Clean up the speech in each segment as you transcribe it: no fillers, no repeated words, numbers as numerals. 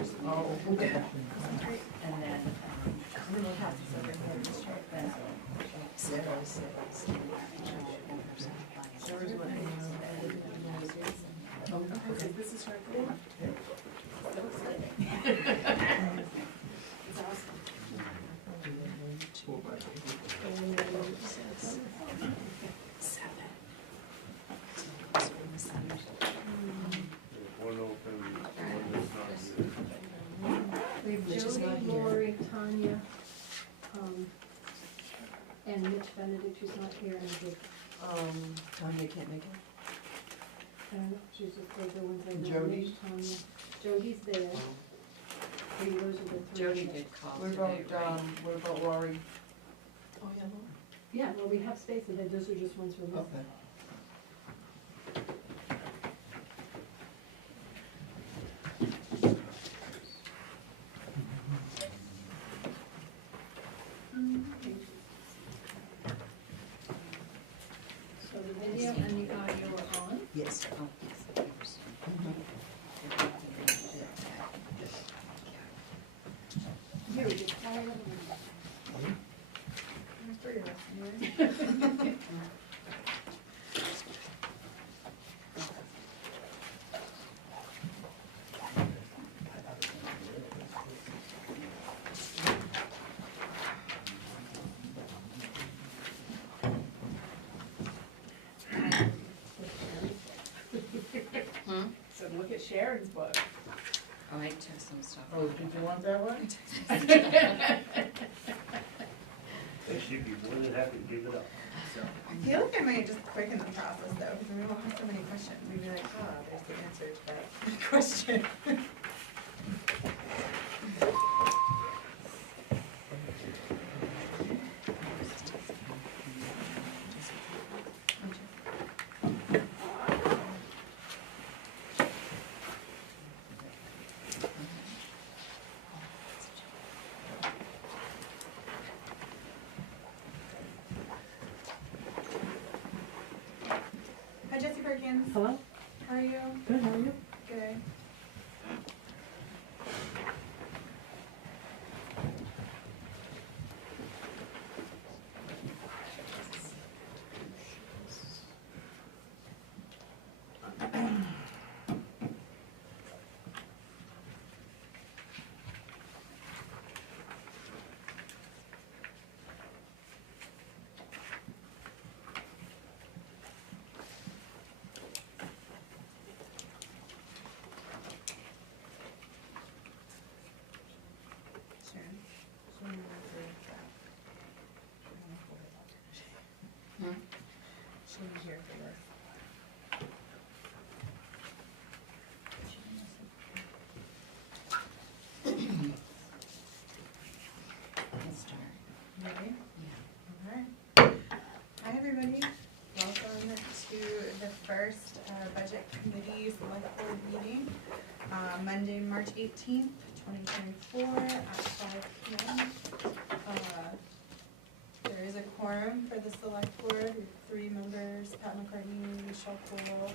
Oh. And then, we'll have to sort of check that. Sarah's what I know. Oh, okay, this is right there. So exciting. It's awesome. One open, one that's not here. We have Which is Jody, not here. Lori, Tanya, and Mitch Benedict, who's not here, and Vic. Tanya can't make it. I don't know, she's just, those are ones I know. Jody? Mitch, Tanya. Jody's there. Maybe those are the three. Jody did call What today, about, right? what about Lori? Oh, yeah, Lori. Yeah, well, we have spaces, and those are just ones we're missing. Okay. So the video and the audio are on. Yes. Oh, yes, of course. Here we go. Hmm? So look at Sharon's book. Oh, I took some stuff. Oh, did you want that one? She'd be more than happy to give it up. I feel like I might just quicken the process though, because we won't have so many questions. We'd be like, oh, there's the answer to that question. Hi, Jesse Perkins. Hello? How are you? Good, how are you? Good. Sharon. Hmm? She'll be here for this. Let's start. Ready? Yeah. Alright. Hi, everybody. Welcome to the first Budget Committee Select Board meeting, Monday, March 18th, 2024 at 5 p.m. There is a quorum for the Select Board. We have 3 members, Pat McCartney, Michelle Cole,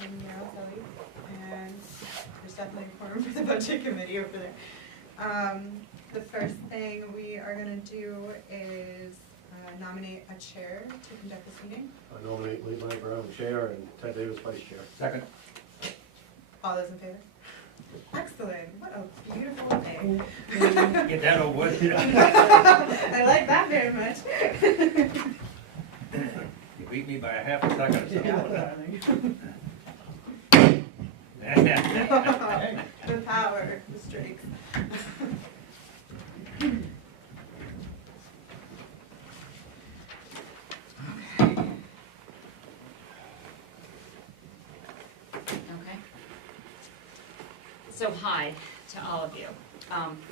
and Meryl Kelly. And there's definitely a quorum for the Budget Committee over there. The first thing we are going to do is nominate a chair to conduct this meeting. I nominate Lee Mike Brown chair and Ted Davis vice chair. Second. All those in favor? Excellent. What a beautiful day. Get that over with. I like that very much. You beat me by a half a second. The power, the strength. Okay. So hi to all of you.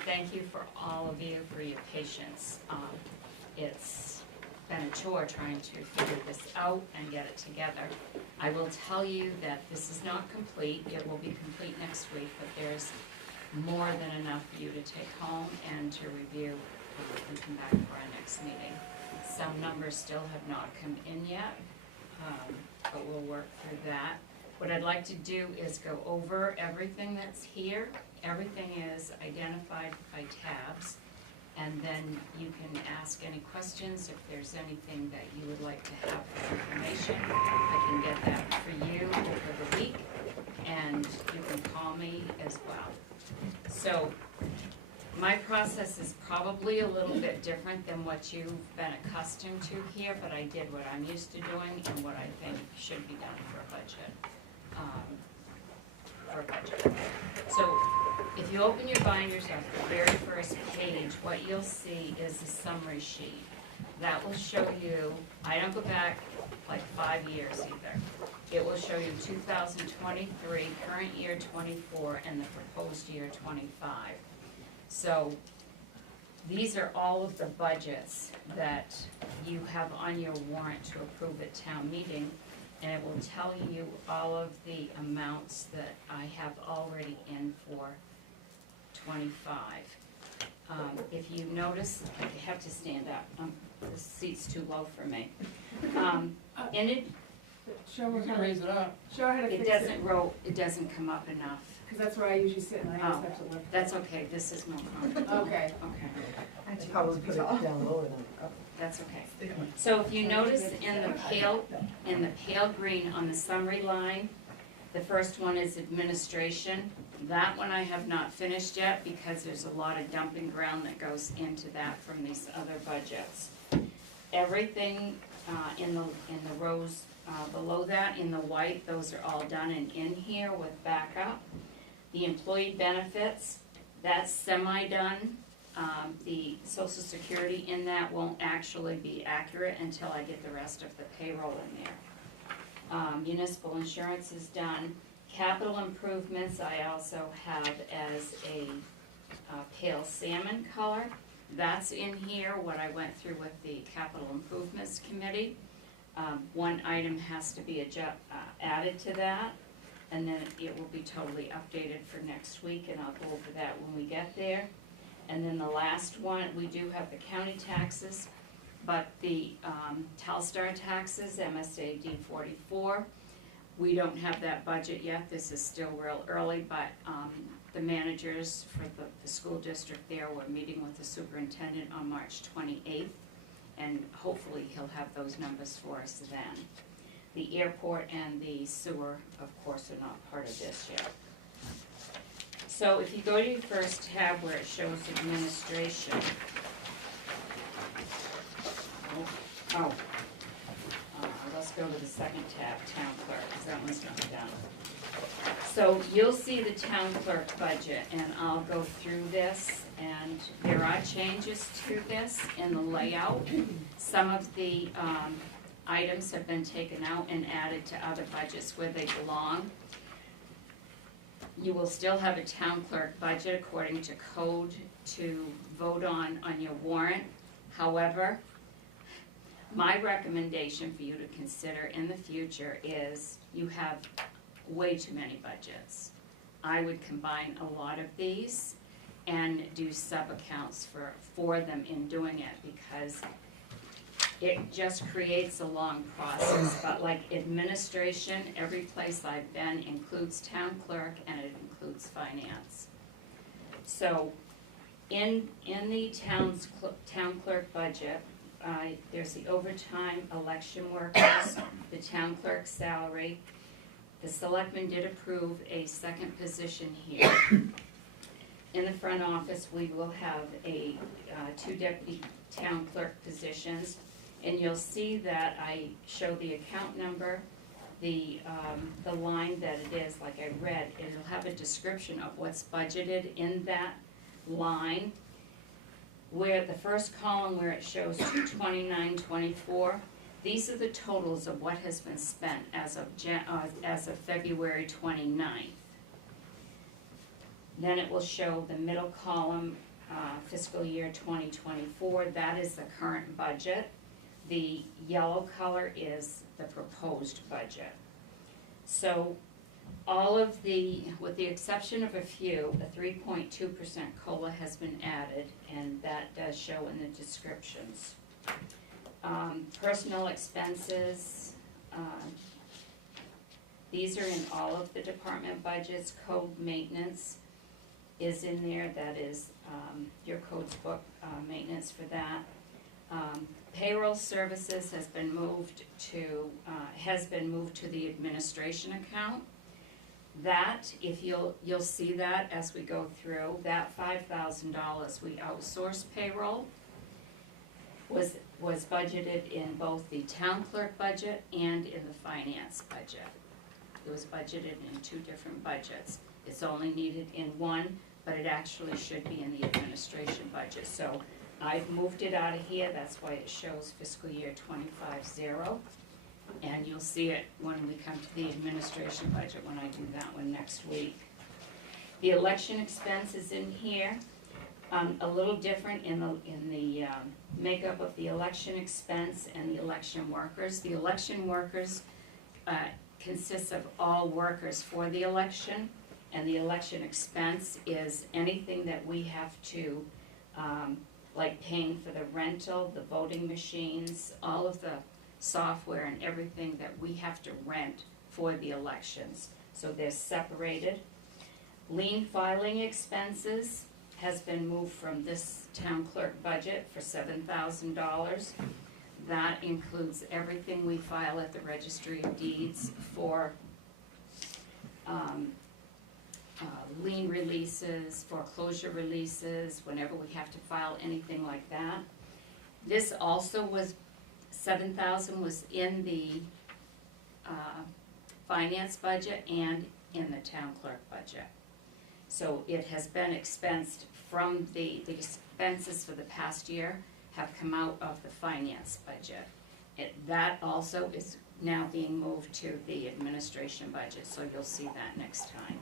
Thank you for all of you for your patience. It's been a chore trying to figure this out and get it together. I will tell you that this is not complete. It will be complete next week, but there's more than enough for you to take home and to review and come back for our next meeting. Some numbers still have not come in yet, but we'll work through that. What I'd like to do is go over everything that's here everything is identified by tabs, and then you can ask any questions if there's anything that you would like to have for information. I can get that for you over the week, and you can call me as well. So, my process is probably a little bit different than what you've been accustomed to here, but I did what I'm used to doing and what I think should be done for a budget. So, if you open your binders on the very first page, what you'll see is a summary sheet. That will show you, I don't go back like 5 years either. It will show you 2023, current year 24, and the proposed year 25. So these are all of the budgets that you have on your warrant to approve at town meeting, and it will tell you all of the amounts that I have already in for 25. If you notice, I have to stand up, the seat's too low for me. And it, Show her You how can to, raise it up. show her how to it fix doesn't roll, it doesn't come up enough. Because that's where I usually sit and I always Oh, have to look. That's okay, this is more comfortable. Okay. Okay, I probably put it down lower than. that's okay. So if you notice in the pale green on the summary line, the first one is administration. That one I have not finished yet because there's a lot of dumping ground that goes into that from these other budgets. Everything in the rows below that, in the white, those are all done and in here with backup. The employee benefits, that's semi-done. The social security in that won't actually be accurate until I get the rest of the payroll in there. Municipal insurance is done. Capital improvements I also have as a pale salmon color. That's in here, what I went through with the capital improvements committee. One item has to be added to that, and then it will be totally updated for next week, and I'll go over that when we get there. And then the last one, we do have the county taxes, but the Telstar taxes, MSA D44, we don't have that budget yet. This is still real early, but the managers for the school district there were meeting with the superintendent on March 28th, and hopefully he'll have those numbers for us then. The airport and the sewer, of course, are not part of this yet. So if you go to your first tab where it shows administration. Let's go to the second tab, town clerk, because that one's not done. So you'll see the town clerk budget, and I'll go through this, and there are changes to this in the layout. Some of the items have been taken out and added to other budgets where they belong. You will still have a town clerk budget according to code to vote on your warrant. However, my recommendation for you to consider in the future is you have way too many budgets. I would combine a lot of these and do sub-accounts for them in doing it, because it just creates a long process. But like administration, every place I've been includes town clerk and it includes finance. So in the town clerk budget, there's the overtime, election workers, the town clerk's salary. The selectmen did approve a second position here. In the front office, we will have two deputy town clerk positions, and you'll see that I show the account number, the line that it is, like I read, it'll have a description of what's budgeted in that line. Where the first column where it shows 229.24, these are the totals of what has been spent as of February 29th. Then it will show the middle column, fiscal year 2024, that is the current budget. The yellow color is the proposed budget. So all of with the exception of a few, a 3.2% COLA has been added, and that does show in the descriptions. Personnel expenses, these are in all of the department budgets, code maintenance. is in there, that is, your codes book, maintenance for that. Payroll services has been moved to the administration account. That, if you'll see that as we go through, that $5,000 we outsource payroll was budgeted in both the town clerk budget and in the finance budget. It was budgeted in two different budgets. It's only needed in one, but it actually should be in the administration budget. So I've moved it out of here, that's why it shows fiscal year 25-0. And you'll see it when we come to the administration budget, when I do that one next week. The election expense is in here, a little different in the makeup of the election expense and the election workers. The election workers consists of all workers for the election, and the election expense is anything that we have to, like paying for the rental, the voting machines, all of the software and everything that we have to rent for the elections. So they're separated. Lien filing expenses has been moved from this town clerk budget for $7,000. That includes everything we file at the registry of deeds for lien releases, foreclosure releases, whenever we have to file anything like that. This also was, $7,000 was in the finance budget and in the town clerk budget. So it has been expensed from the expenses for the past year have come out of the finance budget. That also is now being moved to the administration budget, so you'll see that next time.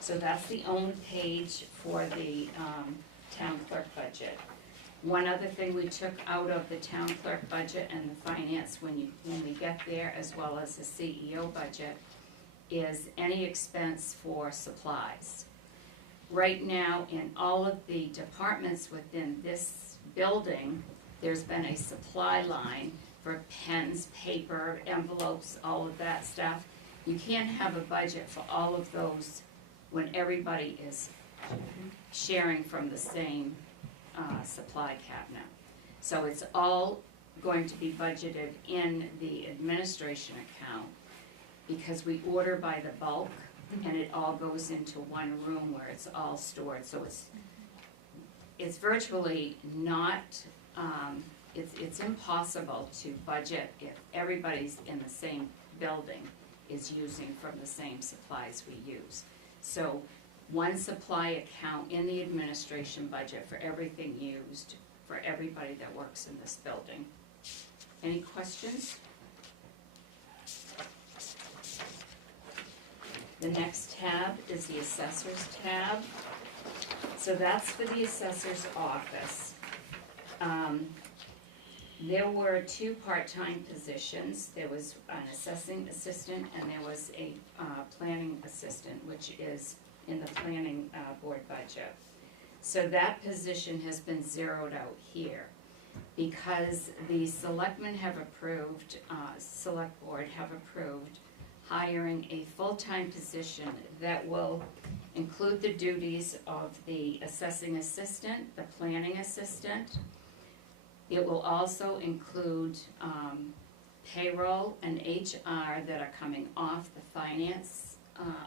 So that's the only page for the town clerk budget. One other thing we took out of the town clerk budget and the finance when we get there, as well as the CEO budget, is any expense for supplies. Right now, in all of the departments within this building, there's been a supply line for pens, paper, envelopes, all of that stuff. You can't have a budget for all of those when everybody is sharing from the same supply cabinet. So it's all going to be budgeted in the administration account because we order by the bulk and it all goes into one room where it's all stored. So it's virtually not, it's impossible to budget if everybody's in the same building is using from the same supplies we use. So one supply account in the administration budget for everything used for everybody that works in this building. Any questions? The next tab is the assessor's tab. So that's for the assessor's office. There were two part-time positions. There was an assessing assistant and there was a planning assistant, which is in the planning board budget. So that position has been zeroed out here because the selectmen have approved, select board have approved hiring a full-time position that will include the duties of the assessing assistant, the planning assistant. It will also include payroll and HR that are coming off the finance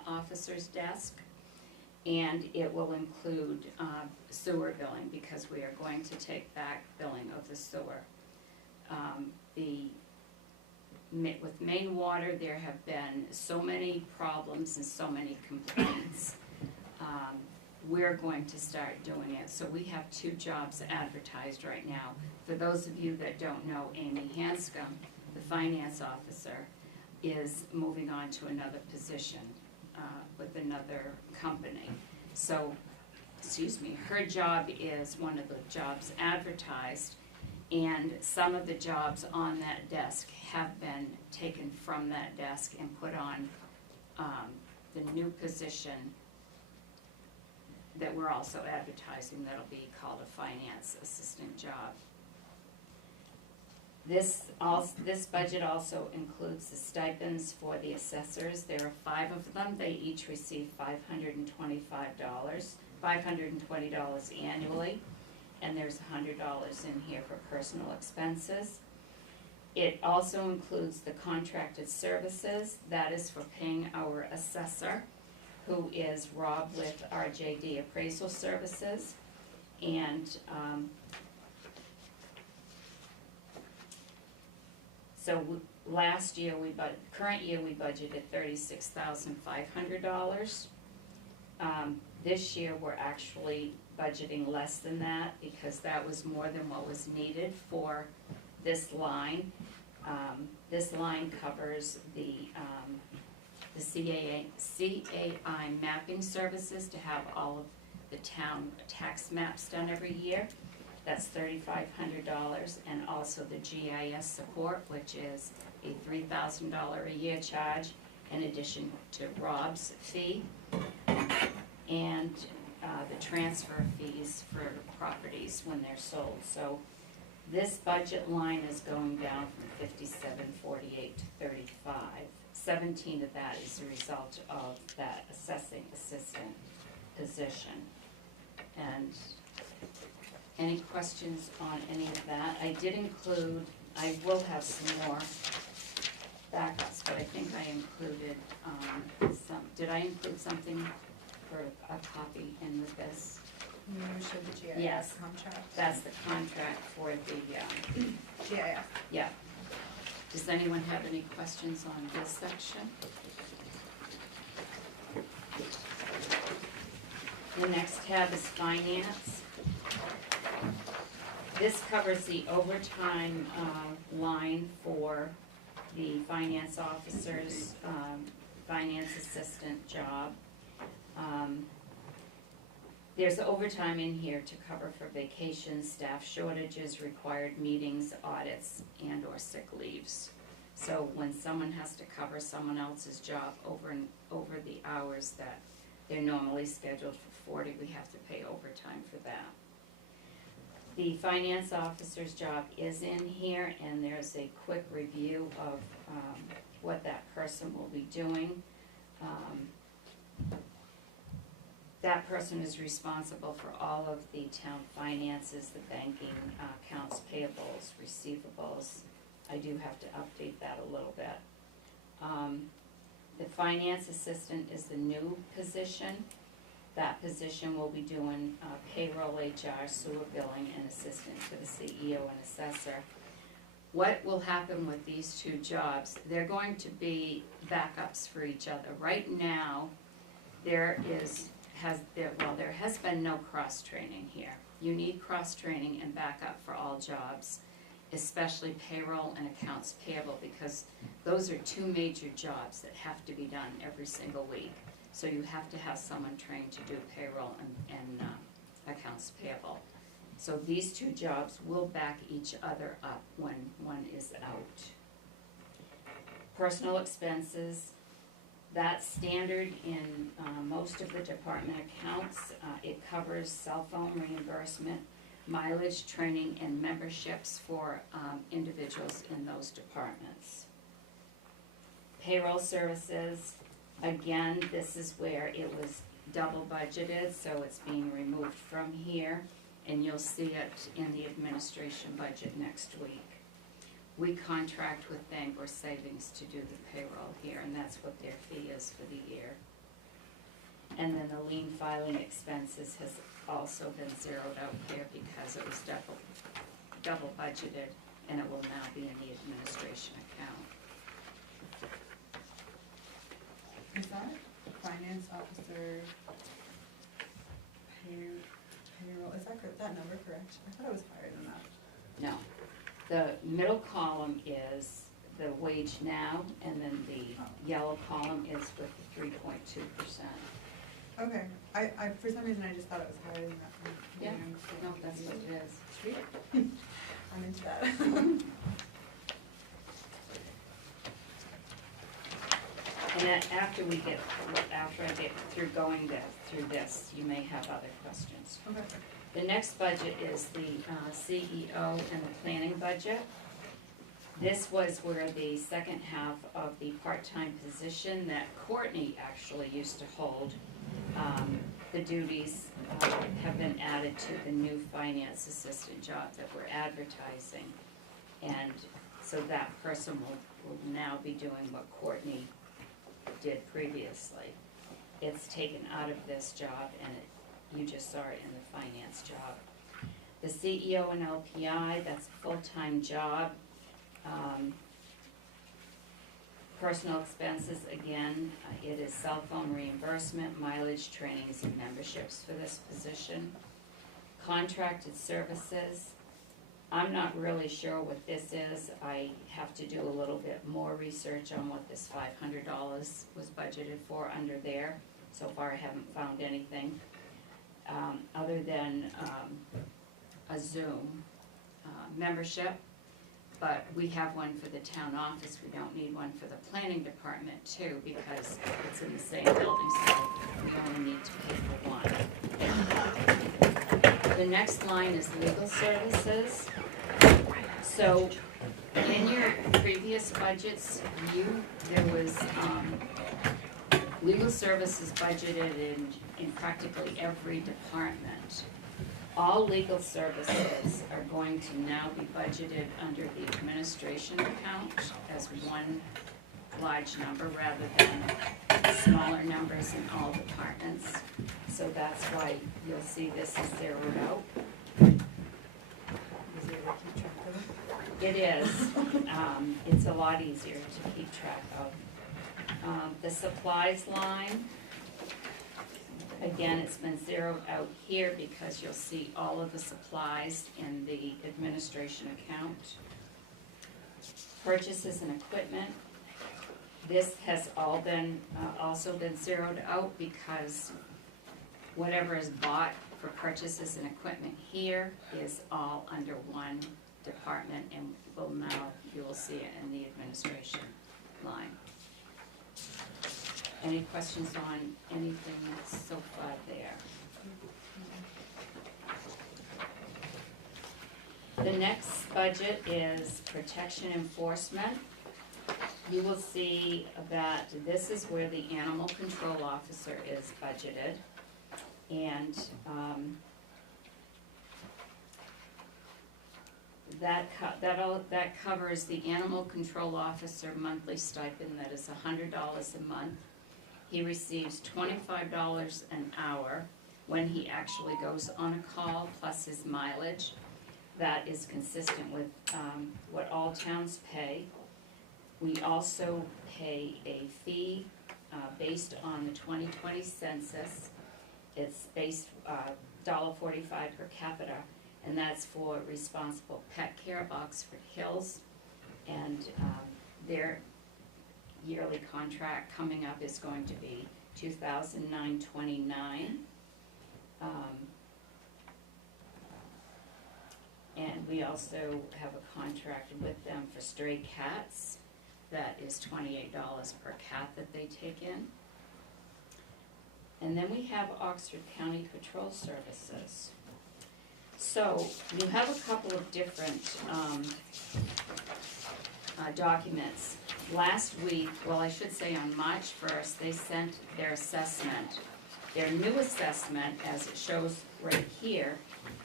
officer's desk. And it will include sewer billing because we are going to take back billing of the sewer. With main water, there have been so many problems and so many complaints. We're going to start doing it. So we have two jobs advertised right now. For those of you that don't know, Amy Hanscom, the finance officer, is moving on to another position with another company. So, excuse me, her job is one of the jobs advertised, and some of the jobs on that desk have been taken from that desk and put on the new position that we're also advertising that'll be called a finance assistant job. This budget also includes the stipends for the assessors. There are 5 of them. They each receive $520 annually, and there's $100 in here for personal expenses. It also includes the contracted services. That is for paying our assessor, who is Rob with R.J.D. Appraisal Services. And current year we budgeted $36,500. This year we're actually budgeting less than that because that was more than what was needed for this line. This line covers the CAI mapping services to have all of the town tax maps done every year. That's $3,500, and also the GIS support, which is a $3,000 a year charge in addition to Rob's fee, and the transfer fees for properties when they're sold. So this budget line is going down from $57,48 to $35. 17 of that is a result of that assessing assistant position. And any questions on any of that? I will have some more backups, but I think I included did I include something for a copy in with this? You showed the GIS Yes. contract. That's the contract for the, GIS. yeah. Does anyone have any questions on this section? The next tab is finance. This covers the overtime line for the finance officer's finance assistant job. There's overtime in here to cover for vacations, staff shortages, required meetings, audits, and/or sick leaves. So when someone has to cover someone else's job over the hours that they're normally scheduled for 40, we have to pay overtime for that. The finance officer's job is in here, and there's a quick review of what that person will be doing. That person is responsible for all of the town finances, the banking, accounts payables, receivables. I do have to update that a little bit. The finance assistant is the new position. That position will be doing payroll, HR, sewer billing, and assistant to the CEO and assessor. What will happen with these 2 jobs? They're going to be backups for each other. Right now, there has been no cross-training here. You need cross-training and backup for all jobs, especially payroll and accounts payable, because those are 2 major jobs that have to be done every single week. So you have to have someone trained to do payroll and accounts payable. So these 2 jobs will back each other up when one is out. Personal expenses, that's standard in most of the department accounts. It covers cell phone reimbursement, mileage, training, and memberships for individuals in those departments. Payroll services, again, this is where it was double budgeted, so it's being removed from here, and you'll see it in the administration budget next week. We contract with Bangor Savings to do the payroll here, and that's what their fee is for the year. And then the lien filing expenses has also been zeroed out here because it was double budgeted, and it will now be in the administration account. Is that finance officer payroll, is that number correct? I thought it was higher than that. No. The middle column is the wage now, and then the yellow column is with the 3.2%. Okay, I for some reason I just thought it was higher than that. Yeah, no, that's what it is. Sweet. I'm into that. And then after I get through through this, you may have other questions. Okay. The next budget is the CEO and the planning budget. This was where the second half of the part-time position that Courtney actually used to hold, the duties have been added to the new finance assistant job that we're advertising. And so that person will now be doing what Courtney did previously. It's taken out of this job and you just saw it in the finance job. The CEO and LPI, that's a full-time job. Personal expenses, again, it is cell phone reimbursement, mileage, trainings, and memberships for this position. Contracted services, I'm not really sure what this is. I have to do a little bit more research on what this $500 was budgeted for under there. So far, I haven't found anything, other than a Zoom membership. But we have one for the town office, we don't need one for the planning department too, because it's in the same building, so we only need to pay for one. The next line is legal services. So, in your previous budgets, there was, legal services budgeted in practically every department. All legal services are going to now be budgeted under the administration account as one large number rather than smaller numbers in all departments. So that's why you'll see this is zeroed out. Easier to keep track of. It is. It's a lot easier to keep track of. The supplies line, again, it's been zeroed out here because you'll see all of the supplies in the administration account. Purchases and equipment, this has all been, also been zeroed out because whatever is bought for purchases and equipment here is all under one department, and you will see it in the administration line. Any questions on anything that's so far there? The next budget is protection enforcement. You will see that this is where the animal control officer is budgeted. And that covers the animal control officer monthly stipend, that is $100 a month. He receives $25 an hour when he actually goes on a call, plus his mileage. That is consistent with what all towns pay. We also pay a fee based on the 2020 census. It's based $1.45 per capita, and that's for responsible pet care. Oxford Hills, and their yearly contract coming up is going to be $2,929. And we also have a contract with them for stray cats. That is $28 per cat that they take in. And then we have Oxford County Patrol Services. So you have a couple of different documents. Last week, well, I should say on March 1st, they sent their assessment. Their new assessment, as it shows right here,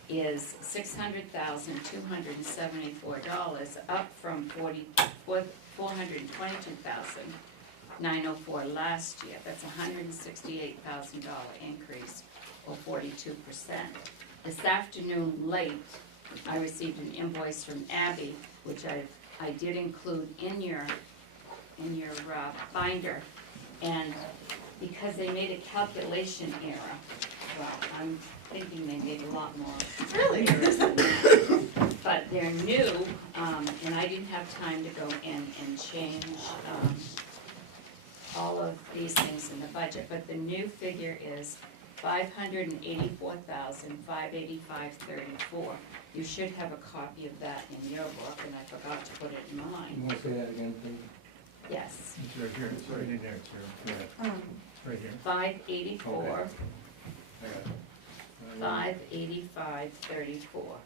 is $600,274, up from $422,904 last year. That's a $168,000 increase, or 42%. This afternoon, late, I received an invoice from Abby, which I did include in your binder, and because they made a calculation error, well, I'm thinking they made a lot more. Really? But they're new, and I didn't have time to go in and change all of these things in the budget, but the new figure is $584,585.34. You should have a copy of that in your book, and I forgot to put it in You mine. want to say that again, please? Yes, It's right here, it's right in there, it's here. It's right here. 584, I got it. 585.34.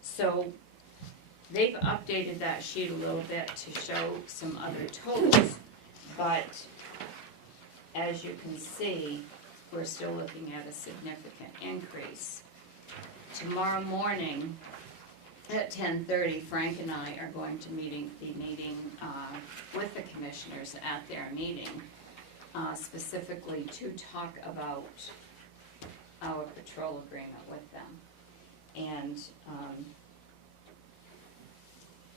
So they've updated that sheet a little bit to show some other totals, but as you can see, we're still looking at a significant increase. Tomorrow morning at 10:30, Frank and I are going to be meeting with the commissioners at their meeting, specifically to talk about our patrol agreement with them. And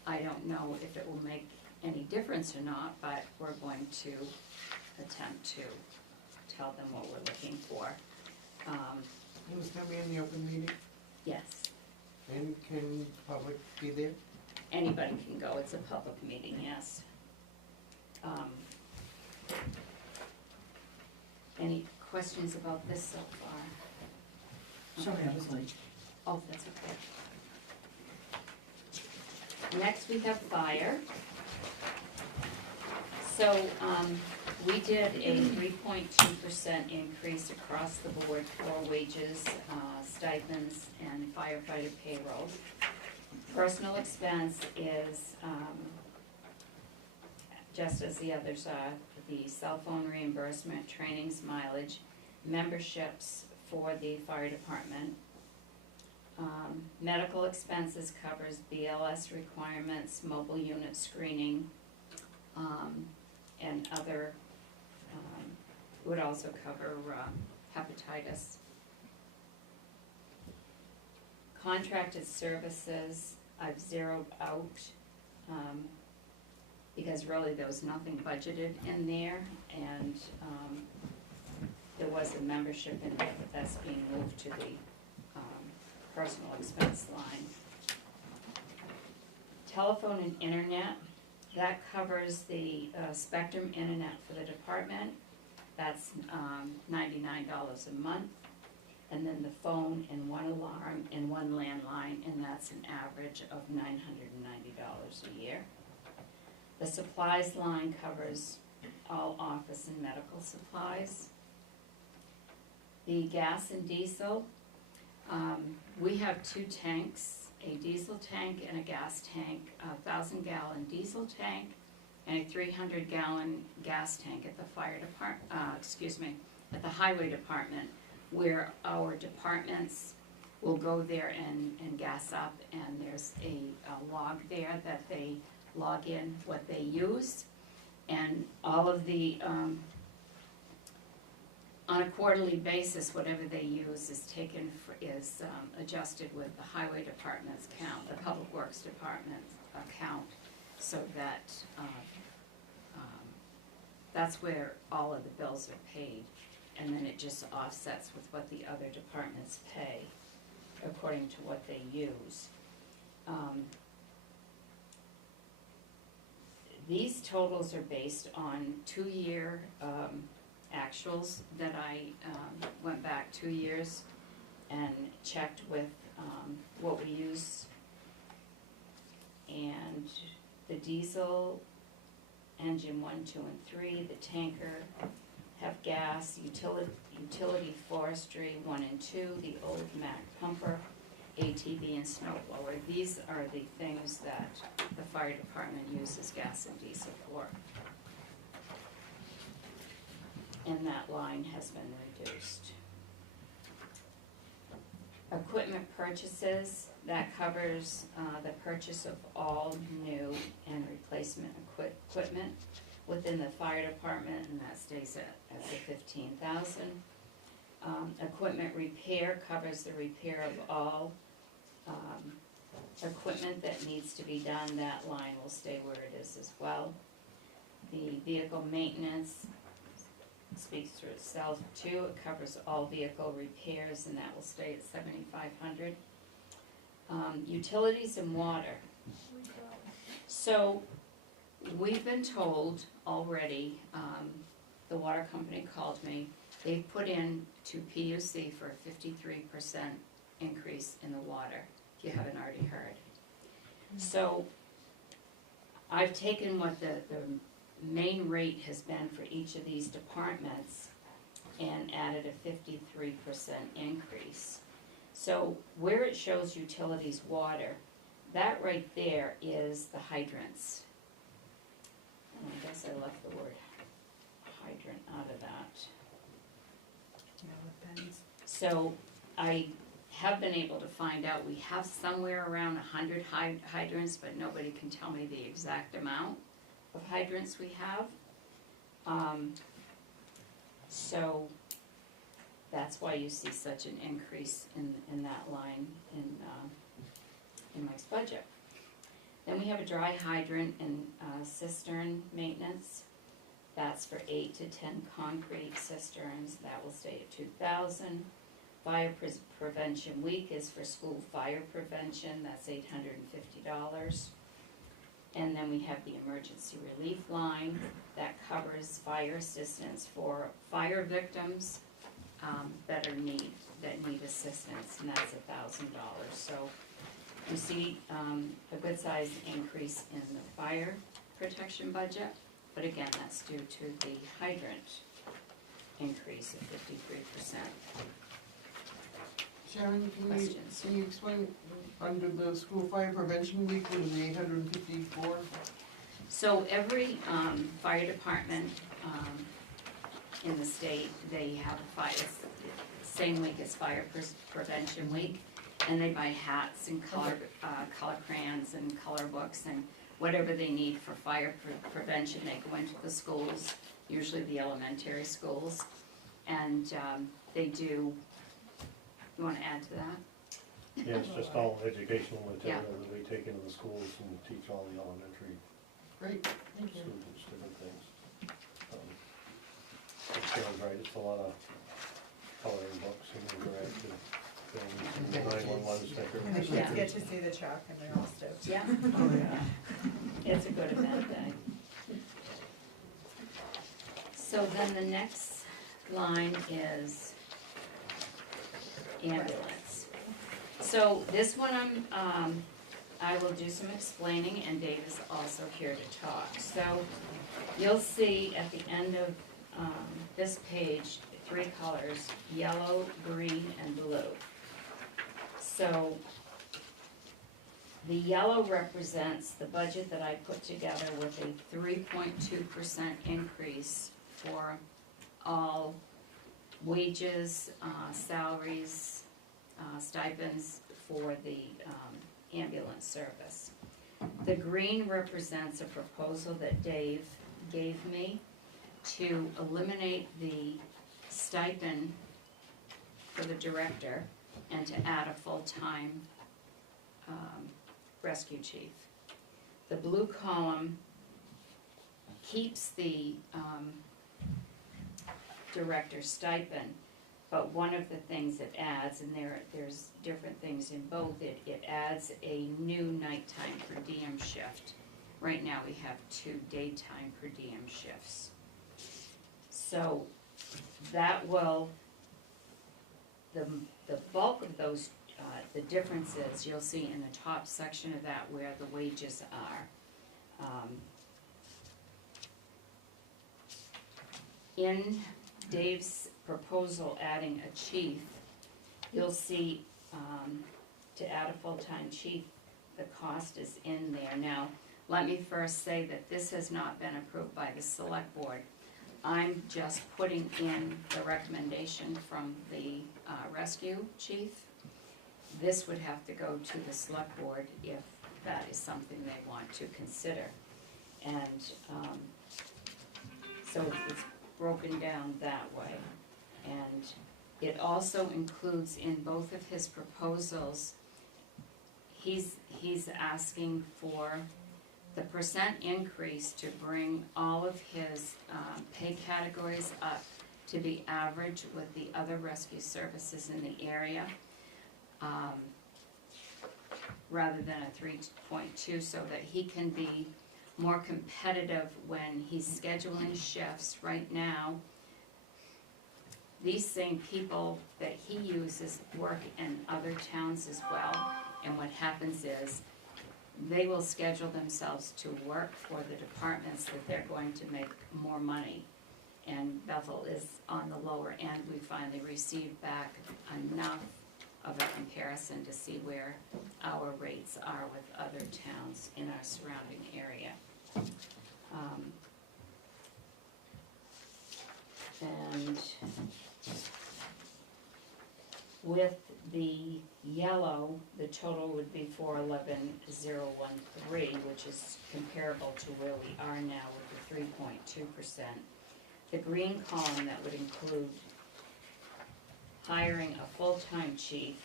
I don't know if it will make any difference or not, but we're going to attempt to tell them what we're looking for. It was gonna be in the open meeting, Yes, and can public be there? anybody can go, it's a public meeting, yes. Any questions about this so far? Sorry, I was late. Oh, that's okay. Next, we have fire. So, we did a 3.2% increase across the board for wages, stipends, and firefighter payroll. Personal expense is, just as the others are, the cell phone reimbursement, trainings, mileage, memberships for the fire department. Medical expenses covers BLS requirements, mobile unit screening, and other, would also cover hepatitis. Contracted services, I've zeroed out, because really there was nothing budgeted in there, and there was a membership in there, but that's being moved to the personal expense line. Telephone and internet, that covers the Spectrum internet for the department. That's $99 a month. And then the phone and one alarm and one landline, and that's an average of $990 a year. The supplies line covers all office and medical supplies. The gas and diesel, we have two tanks, a diesel tank and a gas tank, a 1,000-gallon diesel tank, and a 300-gallon gas tank at the fire department, at the highway department, where our departments will go there and gas up, and there's a log there that they log in what they use, and all of the, on a quarterly basis, whatever they use is taken, is adjusted with the highway department's account, the public works department's account, so that that's where all of the bills are paid, and then it just offsets with what the other departments pay according to what they use. These totals are based on 2-year actuals that I went back 2 years and checked with what we use. And the diesel, engine 1, 2, and 3, the tanker have gas, utility forestry 1 and 2, the old Mack pumper, ATV and snow blower. These are the things that the fire department uses gas and diesel for. And that line has been reduced. Equipment purchases, that covers the purchase of all new and replacement equipment within the fire department, and that stays at the 15,000. Equipment repair covers the repair of all equipment that needs to be done. That line will stay where it is as well. The vehicle maintenance speaks for itself too. It covers all vehicle repairs, and that will stay at 7,500. Utilities and water. So we've been told already, the water company called me, they've put in to PUC for a 53% increase in the water, if you haven't already heard. So I've taken what the main rate has been for each of these departments and added a 53% increase. So where it shows utilities water, that right there is the hydrants. And I guess I left the word hydrant out of that. Yeah, with Ben's. So I have been able to find out, we have somewhere around 100 hydrants, but nobody can tell me the exact amount of hydrants we have. So that's why you see such an increase in that line in Mike's budget. Then we have a dry hydrant and cistern maintenance. That's for 8 to 10 concrete cisterns. That will stay at 2,000. Fire Prevention Week is for school fire prevention. That's $850. And then we have the emergency relief line that covers fire assistance for fire victims that need assistance, and that's $1,000. So you see a good sized increase in the fire protection budget, but again, that's due to the hydrant increase of 53%. Sharon, Questions? can you explain, under the school fire prevention week, what is the 854? So every fire department in the state, they have a fire, same week as Fire Prevention Week, and they buy hats and color crayons and color books and whatever they need for fire prevention. They go into the schools, usually the elementary schools, and they do. You want to add to that? Yeah, it's just all educational material Yeah. that we take into the schools and teach all the elementary Great, thank you. students different things. It sounds right, it's a lot of coloring books and interactive films and 911 stickers. And the kids Yeah. get to see the truck and they're all stoked. Yeah. Oh, yeah. It's a good event day. So then the next line is ambulance. So this one I will do some explaining, and Dave is also here to talk. So you'll see at the end of this page, 3 colors, yellow, green, and blue. So the yellow represents the budget that I put together with a 3.2% increase for all wages, salaries, stipends for the ambulance service. The green represents a proposal that Dave gave me to eliminate the stipend for the director and to add a full-time rescue chief. The blue column keeps the director's stipend, but one of the things it adds, and there's different things in both, it adds a new nighttime per diem shift. Right now we have 2 daytime per diem shifts. So that will, the bulk of those, the differences you'll see in the top section of that where the wages are. In Dave's proposal adding a chief, you'll see to add a full-time chief, the cost is in there. Now, let me first say that this has not been approved by the select board. I'm just putting in the recommendation from the rescue chief. This would have to go to the select board if that is something they want to consider. And so it's broken down that way. And it also includes in both of his proposals, he's asking for the percent increase to bring all of his pay categories up to be average with the other rescue services in the area, rather than a 3.2, so that he can be more competitive when he's scheduling shifts. Right now, these same people that he uses work in other towns as well, and what happens is they will schedule themselves to work for the departments that they're going to make more money. And Bethel is on the lower end. We finally received back enough of a comparison to see where our rates are with other towns in our surrounding area. And with the yellow, the total would be 411,013, which is comparable to where we are now with the 3.2%. The green column, that would include hiring a full-time chief.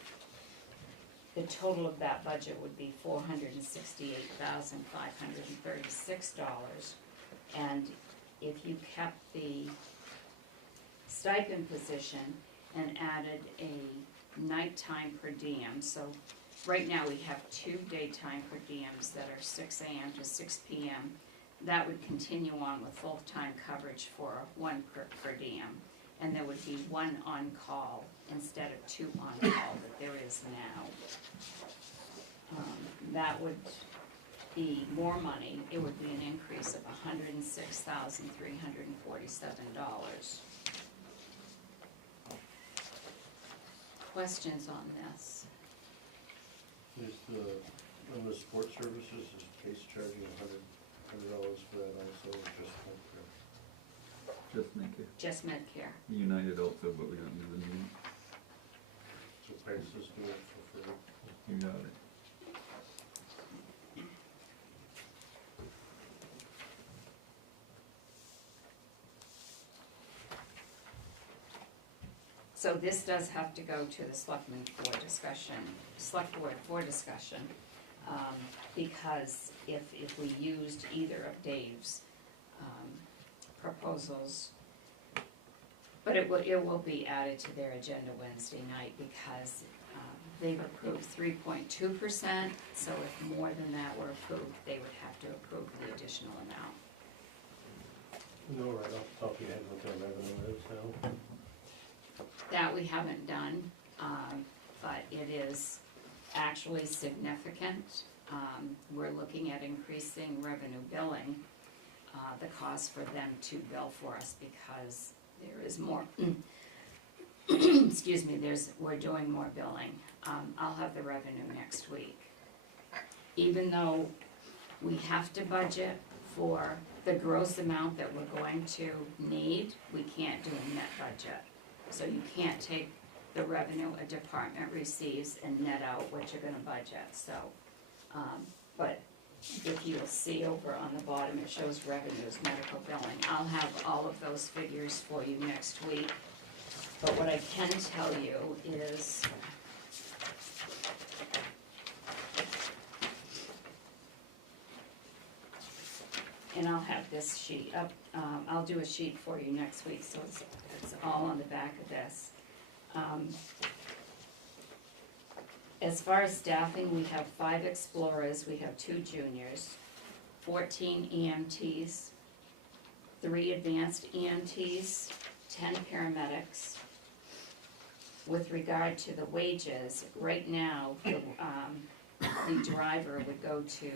The total of that budget would be $468,536. And if you kept the stipend position and added a nighttime per diem, so right now we have 2 daytime per diems that are 6 a.m. to 6 p.m. That would continue on with full-time coverage for 1 per diem. And there would be 1 on-call instead of 2 on-call that there is now. That would be more money. It would be an increase of $106,347. Questions on this? Is on the sports services, is Case charging $100 for that also, or just Medicare? Just Medicare. Just Medicare. United also, but we don't do the new. So Prices do it for free? You got it. So this does have to go to the select board for discussion, because if we used either of Dave's proposals, but it will be added to their agenda Wednesday night, because they've approved 3.2%, so if more than that were approved, they would have to approve the additional amount. No, right off the top of your head what their revenue is now? That we haven't done, but it is actually significant. We're looking at increasing revenue billing, the cost for them to bill for us, because there is more, excuse me, we're doing more billing. I'll have the revenue next week. Even though we have to budget for the gross amount that we're going to need, we can't do a net budget. So you can't take the revenue a department receives and net out what you're gonna budget, so. But if you'll see over on the bottom, it shows revenues, medical billing. I'll have all of those figures for you next week. But what I can tell you is, and I'll have this sheet up, I'll do a sheet for you next week, so it's all on the back of this. As far as staffing, we have 5 explorers, we have 2 juniors, 14 EMTs, 3 advanced EMTs, 10 paramedics. With regard to the wages, right now, the driver would go to,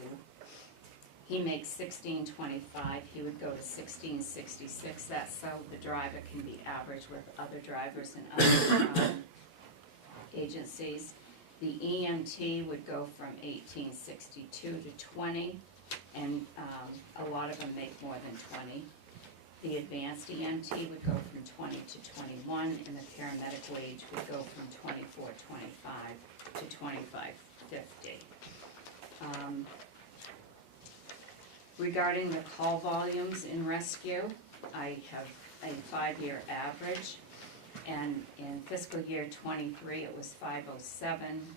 he makes $16.25, he would go to $16.66. That's so the driver can be averaged with other drivers and other agencies. The EMT would go from $18.62 to $20, and a lot of them make more than $20. The advanced EMT would go from $20 to $21, and the paramedic wage would go from $24.25 to $25.50. Regarding the call volumes in rescue, I have a 5-year average, and in fiscal year '23 it was 507,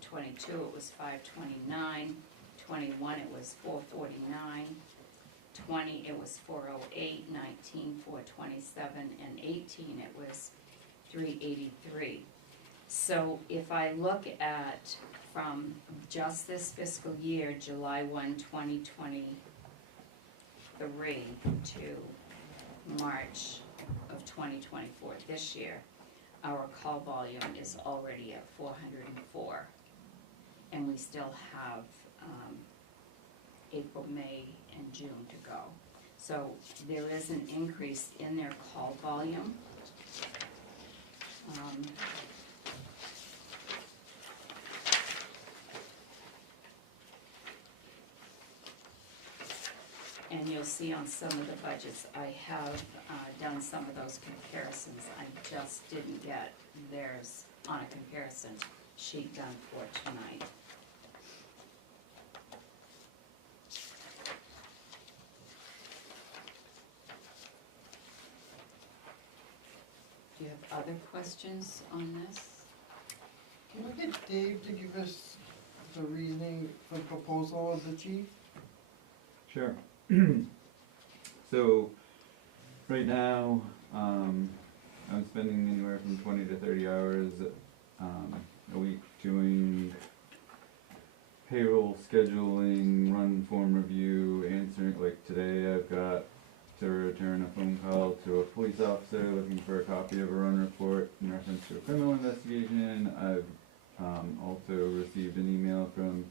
'22 it was 529, '21 it was 449, '20 it was 408, '19 427, and '18 it was 383. So if I look at from just this fiscal year, July 1, 2023 to March of 2024, this year, our call volume is already at 404. And we still have April, May, and June to go. So there is an increase in their call volume. you'll see on some of the budgets, I have done some of those comparisons. I just didn't get theirs on a comparison sheet done for tonight. Do you have other questions on this? Can we get Dave to give us the reasoning for the proposal of the chief? Sure. So, right now, I'm spending anywhere from 20 to 30 hours a week doing payroll, scheduling, run form review, answering, like today I've got to return a phone call to a police officer looking for a copy of a run report in reference to a criminal investigation. I've also received an email from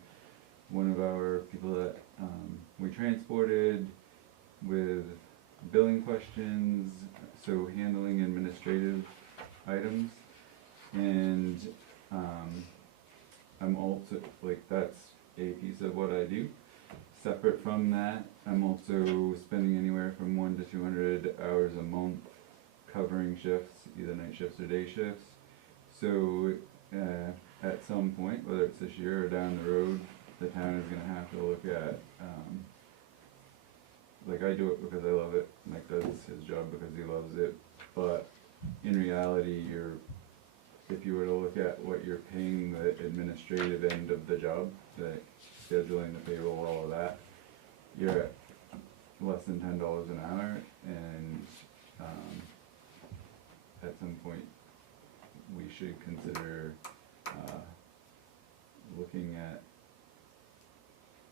one of our people that we transported with billing questions, so handling administrative items. And I'm also, like, that's a piece of what I do. Separate from that, I'm also spending anywhere from 100 to 200 hours a month covering shifts, either night shifts or day shifts. So at some point, whether it's this year or down the road, the town is going to have to look at, like, I do it because I love it, Mike does his job because he loves it, but in reality, if you were to look at what you're paying the administrative end of the job, the scheduling, the payroll, all of that, you're at less than $10 an hour, and at some point, we should consider looking at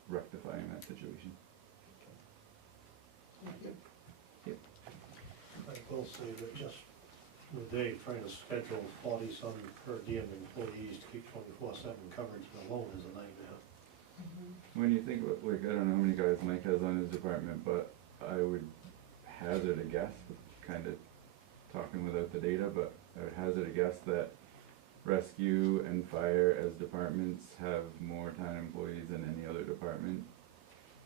rectifying that situation. I will say that just with Dave trying to schedule 40-some per diem employees to keep 24/7 coverage alone is a nightmare. When you think about, like, I don't know how many guys Mike has on his department, but I would hazard a guess, kind of talking without the data, but I would hazard a guess that rescue and fire as departments have more town employees than any other department.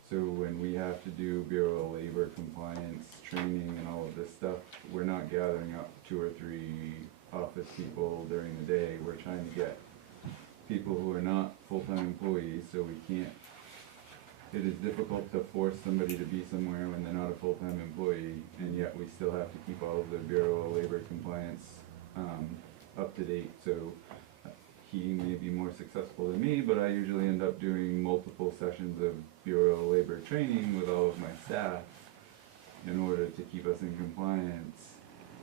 So when we have to do Bureau of Labor compliance training and all of this stuff, we're not gathering up 2 or 3 office people during the day. We're trying to get people who are not full-time employees, so we can't, it is difficult to force somebody to be somewhere when they're not a full-time employee, and yet we still have to keep all of the Bureau of Labor compliance up to date. So he may be more successful than me, but I usually end up doing multiple sessions of Bureau of Labor training with all of my staff in order to keep us in compliance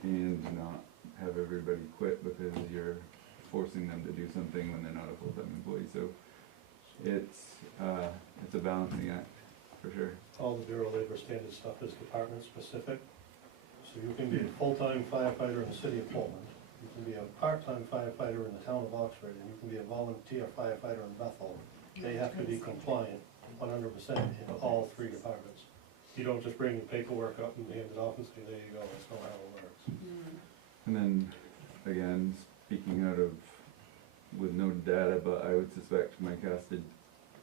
and not have everybody quit because you're forcing them to do something when they're not a full-time employee. So it's a balancing act, for sure. All the Bureau of Labor standard stuff is department specific. So you can be a full-time firefighter in the city of Portland, you can be a part-time firefighter in the town of Oxford, and you can be a volunteer firefighter in Bethel. They have to be compliant 100% in all 3 departments. You don't just bring the paperwork up and hand it off and say, there you go, that's not how it works. And then, again, speaking out of, with no data, but I would suspect Mike has to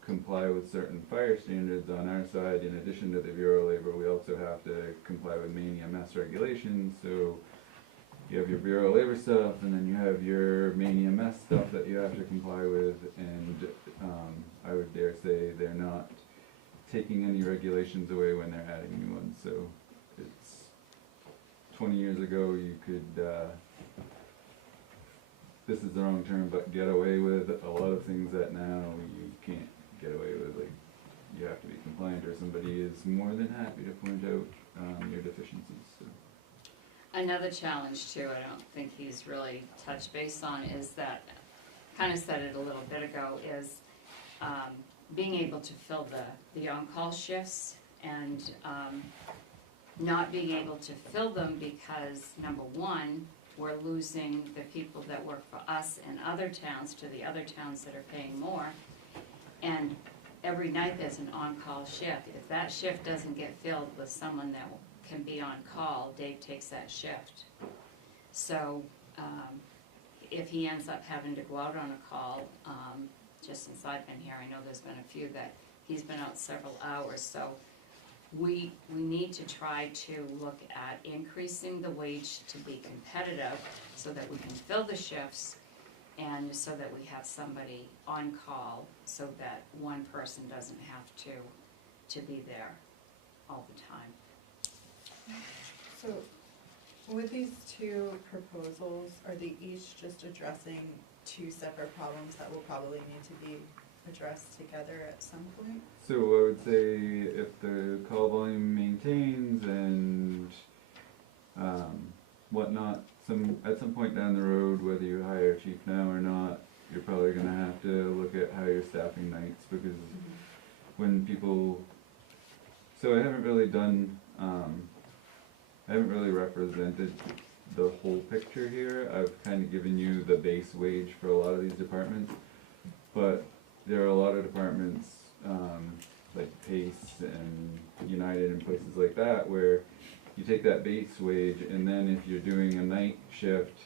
comply with certain fire standards on our side. In addition to the Bureau of Labor, we also have to comply with Maine EMS regulations. So you have your Bureau of Labor stuff, and then you have your Maine EMS stuff that you have to comply with, and I would dare say they're not taking any regulations away when they're adding new ones. So it's 20 years ago you could, this is the wrong term, but get away with a lot of things that now you can't get away with. Like, you have to be compliant, or somebody is more than happy to point out your deficiencies. So. Another challenge too, I don't think he's really touched base on, is that, kind of said it a little bit ago, is being able to fill the on-call shifts, and not being able to fill them because, number one, we're losing the people that work for us in other towns to the other towns that are paying more. And every night there's an on-call shift. If that shift doesn't get filled with someone that can be on call, Dave takes that shift. So if he ends up having to go out on a call, just since I've been here, I know there's been a few that he's been out several hours. So we need to try to look at increasing the wage to be competitive so that we can fill the shifts and so that we have somebody on call so that one person doesn't have to be there all the time. So, with these two proposals, are they each just addressing two separate problems that will probably need to be addressed together at some point? So I would say if the call volume maintains and whatnot, at some point down the road, whether you hire a chief now or not, you're probably gonna have to look at how you're staffing nights, because when people, so I haven't really done, I haven't really represented the whole picture here. I've kind of given you the base wage for a lot of these departments, but there are a lot of departments, like Pace and United and places like that, where you take that base wage, and then if you're doing a night shift,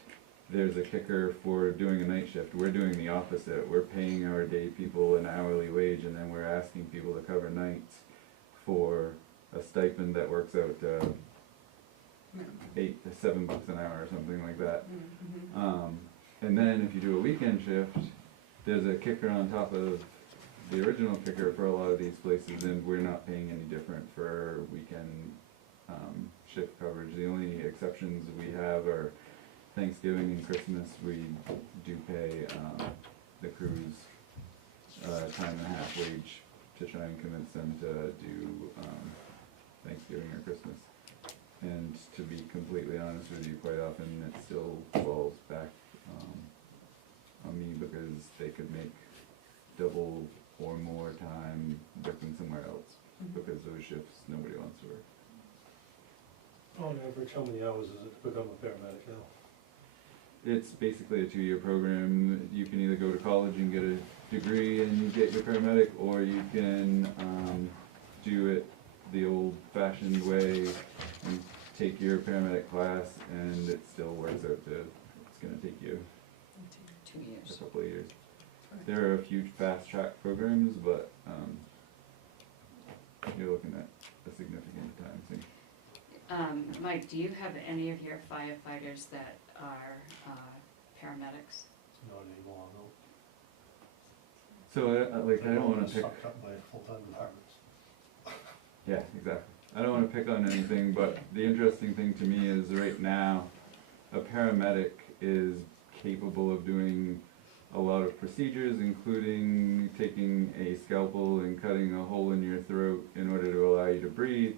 there's a kicker for doing a night shift. We're doing the opposite. We're paying our day people an hourly wage, and then we're asking people to cover nights for a stipend that works out to $8 to $7 an hour or something like that. And then if you do a weekend shift, there's a kicker on top of the original kicker for a lot of these places, and we're not paying any different for weekend shift coverage. The only exceptions we have are Thanksgiving and Christmas. We do pay the crews time and a half wage to try and convince them to do Thanksgiving or Christmas. And to be completely honest with you, quite often it still falls back on me, because they could make double or more time working somewhere else, because those shifts nobody wants to work. On average, how many hours is it to become a paramedic now? It's basically a 2-year program. You can either go to college and get a degree and get your paramedic, or you can do it the old-fashioned way and take your paramedic class, and it still works out to, it's gonna take you 2 years. a couple of years. There are a few fast-track programs, but you're looking at a significant time thing. Mike, do you have any of your firefighters that are paramedics? Not anymore, no. So I don't wanna pick, Sucked up by full-time departments. yeah, exactly. I don't wanna pick on anything, but the interesting thing to me is right now, a paramedic is capable of doing a lot of procedures, including taking a scalpel and cutting a hole in your throat in order to allow you to breathe.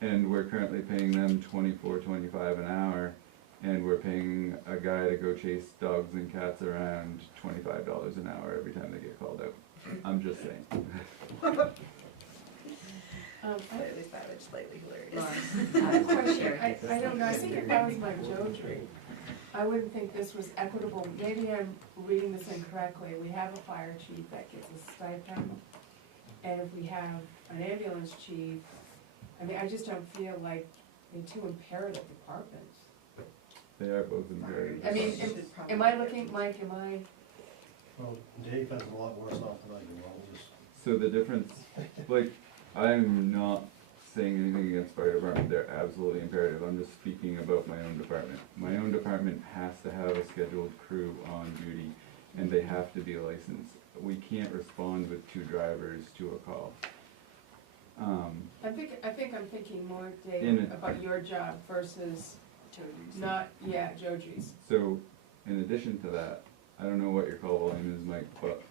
And we're currently paying them $24-25 an hour, and we're paying a guy to go chase dogs and cats around $25 an hour every time they get called out. I'm just saying. Slightly savage, slightly hilarious. I have a question, I don't know, I think if I was my Jodry, I wouldn't think this was equitable. Maybe I'm reading this incorrectly. We have a fire chief that gets a stipend, and if we have an ambulance chief, I mean, I just don't feel like they're two imperative departments. They are both imperative. I mean, am I looking, Mike, am I? Well, Dave has a lot worse off than I do, I'll just. So the difference, like, I'm not saying anything against fire department, they're absolutely imperative, I'm just speaking about my own department. My own department has to have a scheduled crew on duty, and they have to be licensed. We can't respond with 2 drivers to a call. I think I'm thinking more, In Dave, a- about your job versus Jodry's? not, yeah, Jodry's. So, in addition to that, I don't know what your call volume is, Mike, but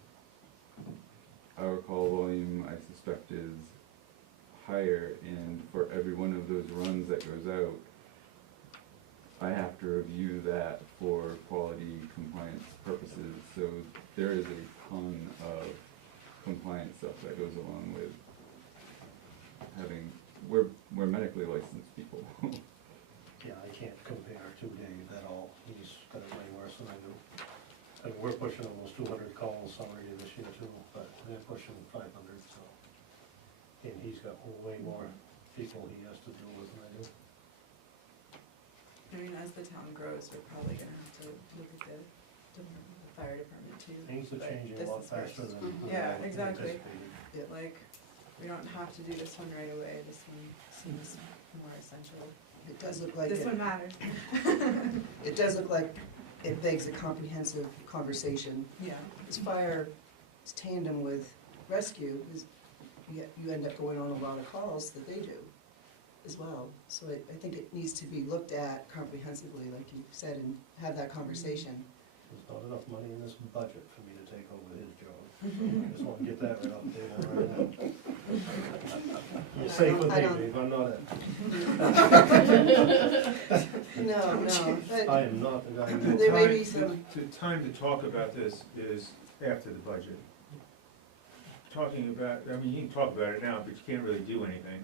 our call volume, I suspect, is higher, and for every one of those runs that goes out, I have to review that for quality compliance purposes, so there is a ton of compliance stuff that goes along with having, we're medically licensed people. Yeah, I can't compare to Dave at all, he's got it way worse than I do. And we're pushing almost 200 calls already this year too, but they're pushing 500, so. And he's got way more people he has to deal with than I do. I mean, as the town grows, we're probably gonna have to look at the fire department too. Things are but changing a this lot is first. faster than. Yeah, exactly. anticipated. It like, we don't have to do this one right away, this one seems more essential. It does look like This it, one matters. it does look like it begs a comprehensive conversation. Yeah. As fire is tandem with rescue, is you end up going on a lot of calls that they do as well. So I think it needs to be looked at comprehensively, like you said, and have that conversation. There's not enough money in this budget for me to take over his job. I just want to get that right off the table right now. You're safe with me, Dave, I'm not it. No, but I am not the guy who. there may be some, The time to talk about this is after the budget. Talking about, I mean, you can talk about it now, but you can't really do anything.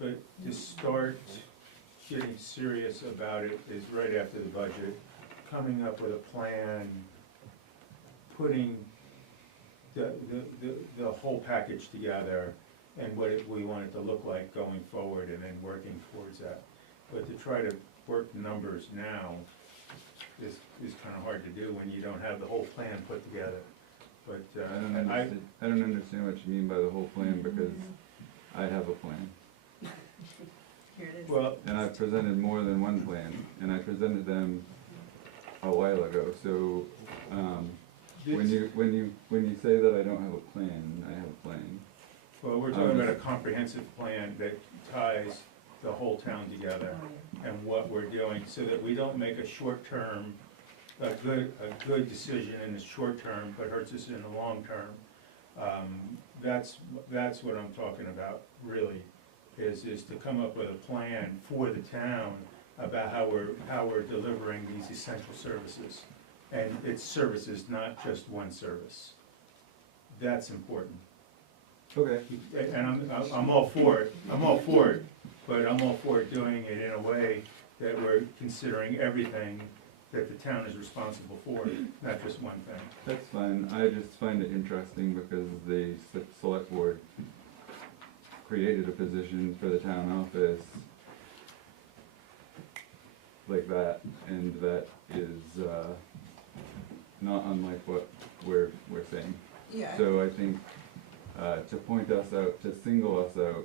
But to start getting serious about it is right after the budget, coming up with a plan, putting the whole package together and what we want it to look like going forward, and then working towards that. But to try to work numbers now is kind of hard to do when you don't have the whole plan put together. But I don't understand what you mean by the whole plan, because I have a plan. Here it is. well, And I've presented more than one plan, and I presented them a while ago, so, when you say that I don't have a plan, I have a plan. well, we're talking about a comprehensive plan that ties the whole town together and what we're doing, so that we don't make a short-term, a good decision in the short term, but hurts us in the long term. That's what I'm talking about, really, is to come up with a plan for the town about how we're delivering these essential services. And it's services, not just one service. That's important. Okay. And I'm all for it, but I'm all for it doing it in a way that we're considering everything that the town is responsible for, not just one thing. That's fine, I just find it interesting because the select board created a position for the town office like that, and that is, not unlike what we're saying. Yeah. So I think, to point us out, to single us out,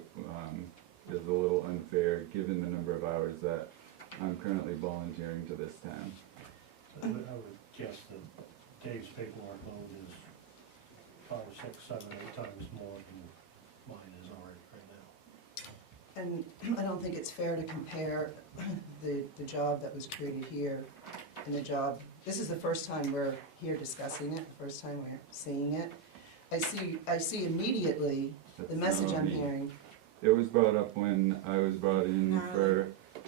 is a little unfair, given the number of hours that I'm currently volunteering to this town. I would guess that Dave's paperwork load is 5, 6, 7, 8 times more than mine is already right now. and I don't think it's fair to compare the job that was created here and the job, this is the first time we're here discussing it, the first time we're seeing it. I see immediately the That's message not I'm me. hearing. It was brought up when I was brought in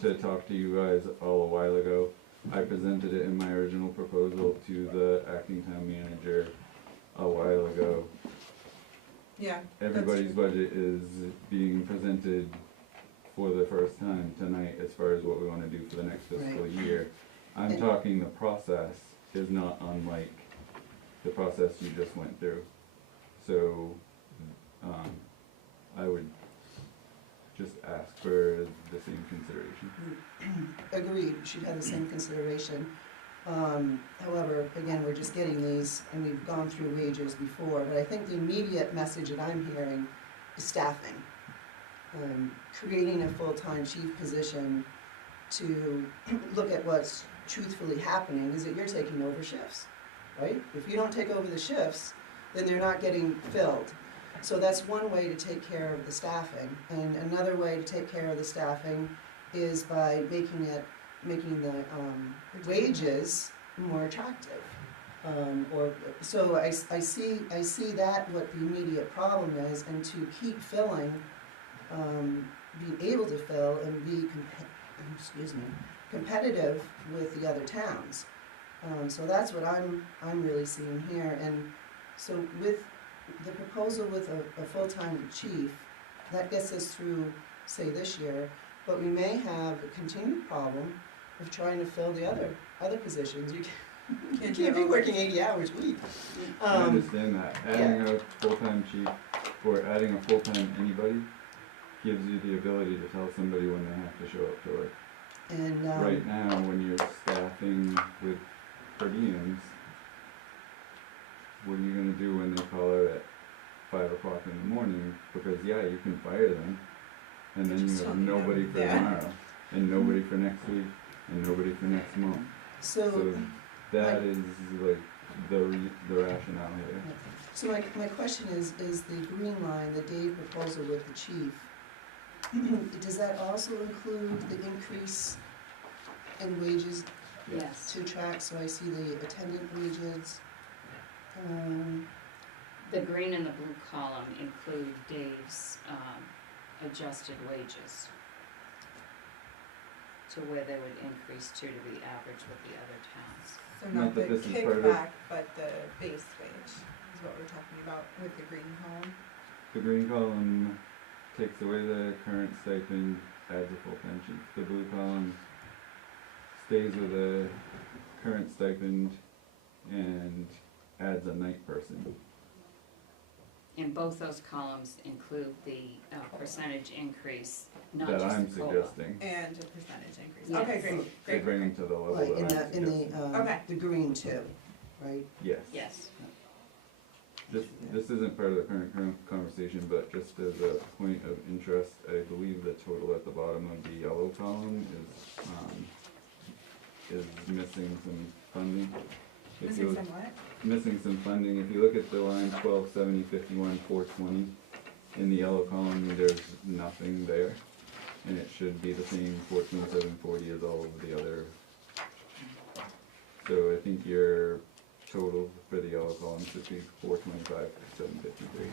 to talk to you guys all a while ago. I presented it in my original proposal to the acting town manager a while ago. Yeah. Everybody's budget is being presented for the first time tonight as far as what we wanna do for the next fiscal year. I'm And- talking the process is not unlike the process you just went through. So, I would just ask for the same consideration. Agreed, should have the same consideration. However, again, we're just getting these, and we've gone through wages before, but I think the immediate message that I'm hearing is staffing. Creating a full-time chief position to look at what's truthfully happening is that you're taking over shifts, right? If you don't take over the shifts, then they're not getting filled. So that's one way to take care of the staffing. And another way to take care of the staffing is by making the wages more attractive. So I see that what the immediate problem is, and to keep filling, be able to fill and be competitive with the other towns. So that's what I'm really seeing here. And so with the proposal with a full-time chief, that gets us through, say, this year, but we may have a continued problem of trying to fill the other positions. You can't be working 80 hours a week. I understand that. Adding a full-time chief, or adding a full-time anybody, gives you the ability to tell somebody when they have to show up to work. And Right now, when you're staffing with per diems, what are you gonna do when they call out at 5 o'clock in the morning, because, yeah, you can fire them, and then you Just have tell me nobody no. for Yeah. tomorrow, and nobody for next week, and nobody for next month. So that is like the rationale here. So my question is the green line, the Dave proposal with the chief, does that also include the increase in wages Yes. to track? So I see the attendant wages. The green and the blue column include Dave's adjusted wages to where they would increase to be average with the other towns. So Not not the that this is part of- kickback, but the base wage is what we're talking about with the green column. The green column takes away the current stipend, adds a full-time chief. The blue column stays with the current stipend and adds a night person. And both those columns include the percentage increase, not That just I'm the COLA. suggesting, And a percentage increase. Yes. Okay, great, to great. bring them to the level Right, in that I'm the, in suggesting. the, Okay. the green too, right? Yes. Yes. This isn't part of the current conversation, but just as a point of interest, I believe the total at the bottom of the yellow column is missing some funding. If Missing you- some what? Missing some funding. If you look at the line 1270, 51, 420, in the yellow column, there's nothing there. And it should be the same 14,740 as all of the other. So I think your total for the yellow column should be 425, 753.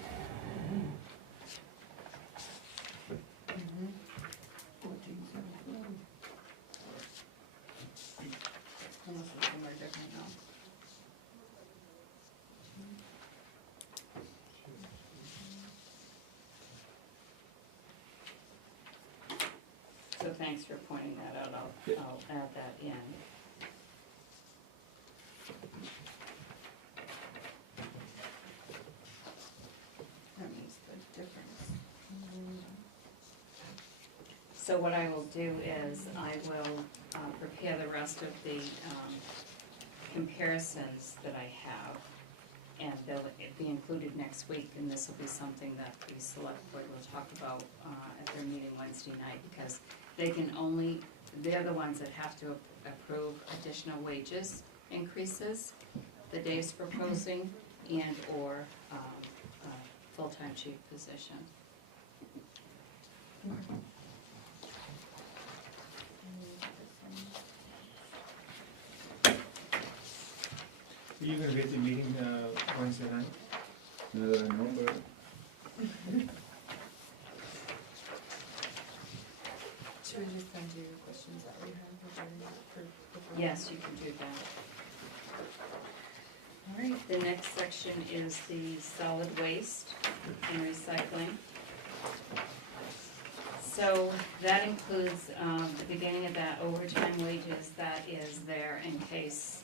Unless it's somewhere different now. So thanks for pointing that out, Yeah. I'll add that in. That makes the difference. So what I will do is I will prepare the rest of the comparisons that I have, and they'll be included next week, and this will be something that the select board will talk about at their meeting Wednesday night, because they can only, they're the ones that have to approve additional wages increases that Dave's proposing, and/or a full-time chief position. Are you gonna be at the meeting Wednesday night? Now that I know about it. Should we just send you questions that we have for? Yes, you can do that. All right. The next section is the solid waste and recycling. So that includes, the beginning of that overtime wages, that is there in case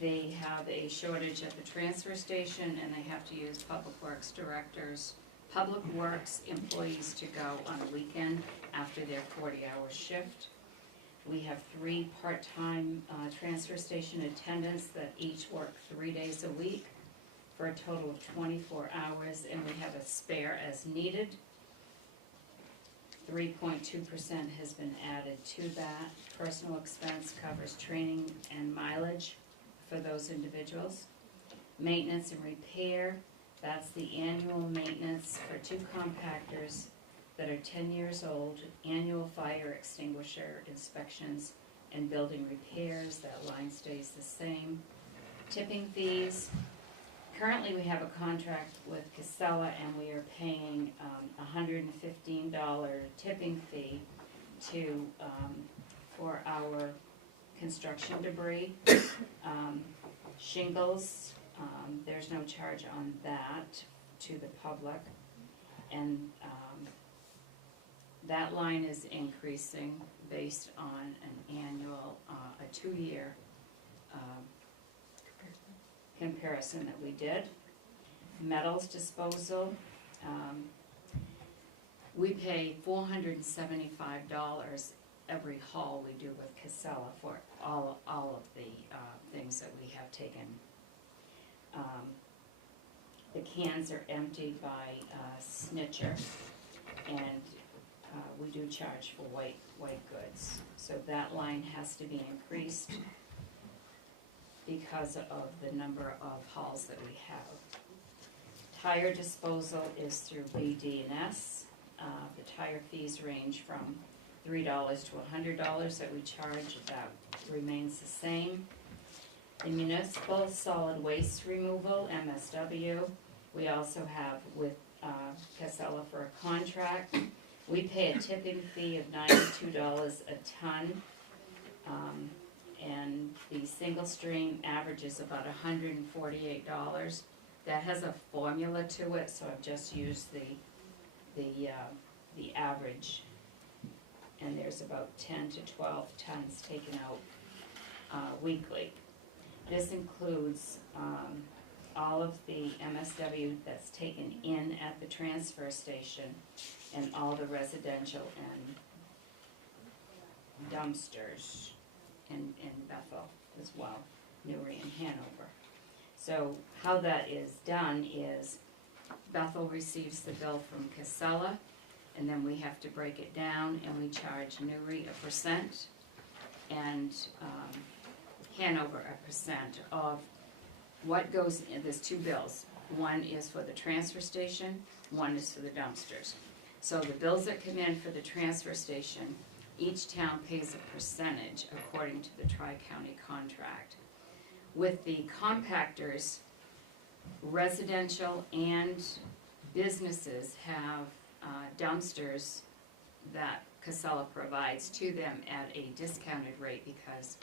they have a shortage at the transfer station and they have to use public works directors, public works employees to go on a weekend after their 40-hour shift. We have 3 part-time transfer station attendants that each work 3 days a week for a total of 24 hours, and we have a spare as needed. 3.2% has been added to that. Personal expense covers training and mileage for those individuals. Maintenance and repair, that's the annual maintenance for 2 compactors that are 10 years old, annual fire extinguisher inspections and building repairs, that line stays the same. Tipping fees, currently we have a contract with Casella and we are paying $115 tipping fee to, for our construction debris. Shingles, there's no charge on that to the public. And that line is increasing based on an annual, a 2-year comparison that we did. Metals disposal, we pay $475 every haul we do with Casella for all of the things that we have taken. The cans are emptied by Snitcher, and we do charge for white goods. So that line has to be increased because of the number of hauls that we have. Tire disposal is through BD&S. The tire fees range from $3 to $100 that we charge. That remains the same. The municipal solid waste removal, MSW, we also have with Casella for a contract. We pay a tipping fee of $92 a ton, and the single stream averages about $148. That has a formula to it, so I've just used the average, and there's about 10 to 12 tons taken out weekly. This includes all of the MSW that's taken in at the transfer station and all the residential and dumpsters in Bethel as well, Newry and Hanover. So how that is done is Bethel receives the bill from Casella, and then we have to break it down, and we charge Newry 1% and Hanover 1% of what goes in. There's two bills. One is for the transfer station, one is for the dumpsters. So the bills that come in for the transfer station, each town pays a percentage according to the tri-county contract. With the compactors, residential and businesses have dumpsters that Casella provides to them at a discounted rate because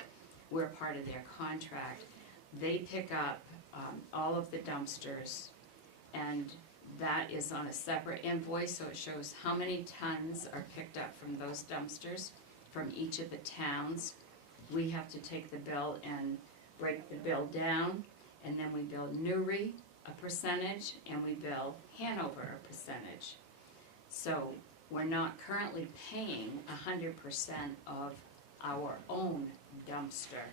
we're part of their contract. They pick up all of the dumpsters, and that is on a separate invoice, so it shows how many tons are picked up from those dumpsters from each of the towns. We have to take the bill and break the bill down, and then we bill Newry a percentage, and we bill Hanover a percentage. So we're not currently paying 100% of our own dumpster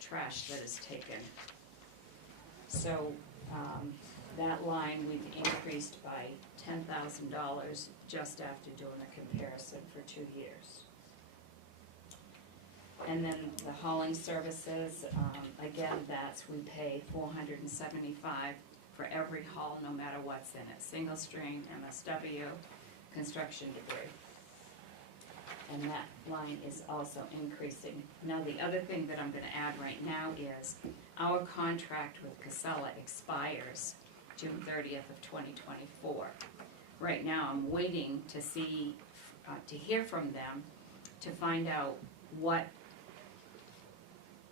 trash that is taken. So that line we've increased by $10,000 just after doing a comparison for 2 years. And then the hauling services, again, we pay $475 for every haul, no matter what's in it. Single string, MSW, construction debris. And that line is also increasing. Now, the other thing that I'm gonna add right now is our contract with Casella expires June 30th of 2024. Right now, I'm waiting to see, to hear from them to find out what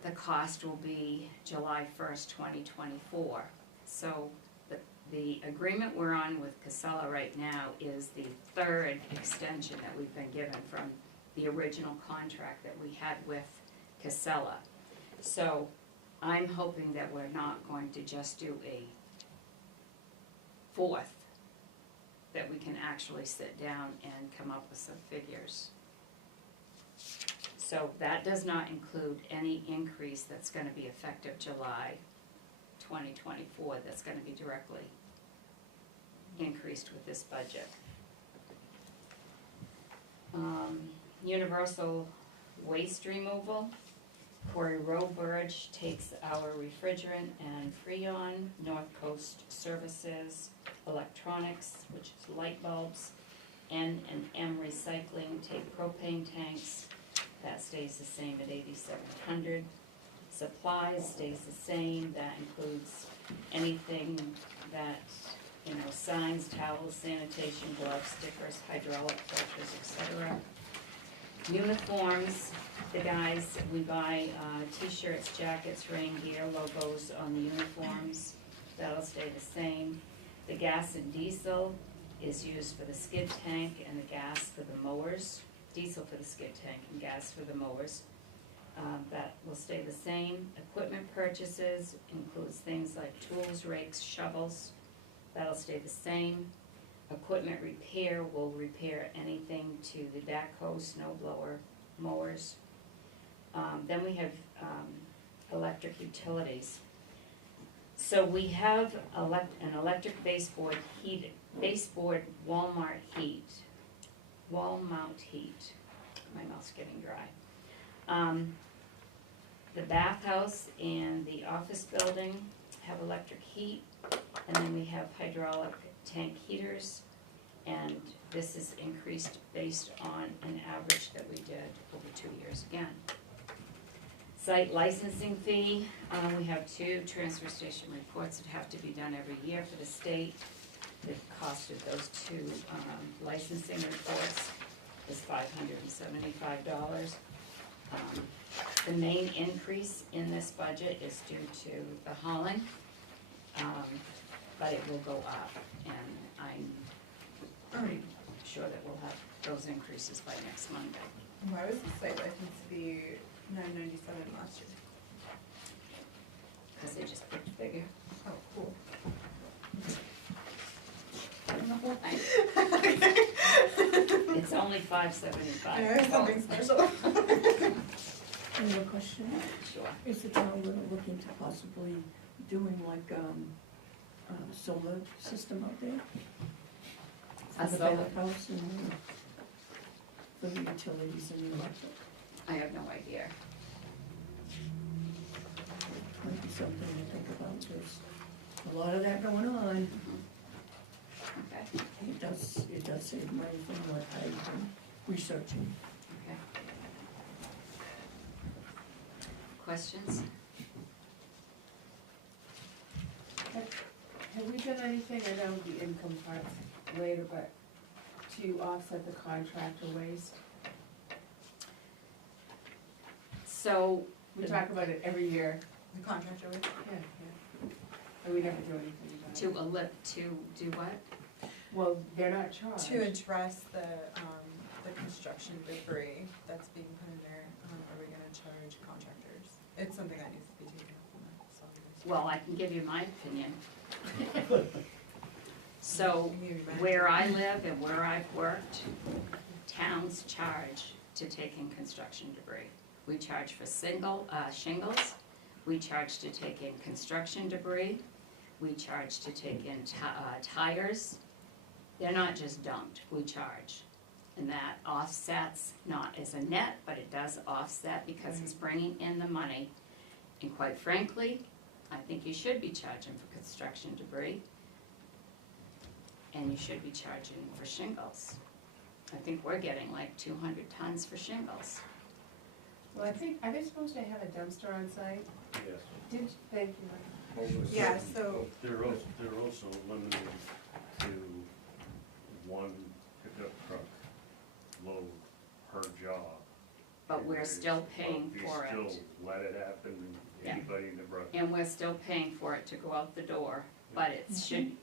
the cost will be July 1st, 2024. So the agreement we're on with Casella right now is the third extension that we've been given from the original contract that we had with Casella. So I'm hoping that we're not going to just do a fourth, that we can actually sit down and come up with some figures. So that does not include any increase that's gonna be effective July 2024, that's gonna be directly increased with this budget. Universal waste removal. Corey Roberge takes our refrigerant and Freon. North Coast Services, electronics, which is light bulbs. N&M Recycling take propane tanks. That stays the same at $8,700. Supplies stays the same. That includes anything that, signs, towels, sanitation, gloves, stickers, hydraulic filters, etc. Uniforms, the guys, we buy t-shirts, jackets, rain gear, logos on the uniforms. That'll stay the same. The gas and diesel is used for the skid tank and the gas for the mowers. Diesel for the skid tank and gas for the mowers. That will stay the same. Equipment purchases includes things like tools, rakes, shovels. That'll stay the same. Equipment repair will repair anything to the backhoe, snow blower, mowers. Then we have electric utilities. So we have an electric baseboard Walmart heat, wall mount heat. My mouth's getting dry. The bathhouse and the office building have electric heat, and then we have hydraulic tank heaters, and this is increased based on an average that we did over 2 years again. Site licensing fee, we have 2 transfer station reports that have to be done every year for the state. The cost of those 2 licensing reports is $575. The main increase in this budget is due to the hauling, but it will go up, and I'm pretty sure that we'll have those increases by next Monday. Why was the site license fee $997 last year? Because they just picked bigger. Oh, cool. The whole thing. It's only $575. I know, something special. I have a question. Sure. Is the town looking to possibly doing like, solar system out there? A For the solar? bathhouse and, for the utilities and the electric? I have no idea. Might be something to think about, there's a lot of that going on. Okay, It does save money from what I've been researching. okay. Questions? Have we done anything, I know the income part's later, but to offset the contractor waste? So, We talk about it every year. The contractor with. Yeah. And we never do anything about it. to do what? Well, they're not charged. To address the construction debris that's being put in there, are we gonna charge contractors? It's something that needs to be taken up in the solid waste. Well, I can give you my opinion. So, Can you imagine? where I live and where I've worked, towns charge to take in construction debris. We charge for shingles, we charge to take in construction debris, we charge to take in tires. They're not just dumped, we charge. And that offsets, not as a net, but it does offset because it's bringing in the money. And quite frankly, I think you should be charging for construction debris. And you should be charging for shingles. I think we're getting like 200 tons for shingles. Well, I think, are they supposed to have a dumpster on site? Yes. Thank you. Yeah, so, They're also limited to one pickup truck load per job. But we're still paying for it. We still let it happen, Yeah. anybody that brought. And we're still paying for it to go out the door, but it should,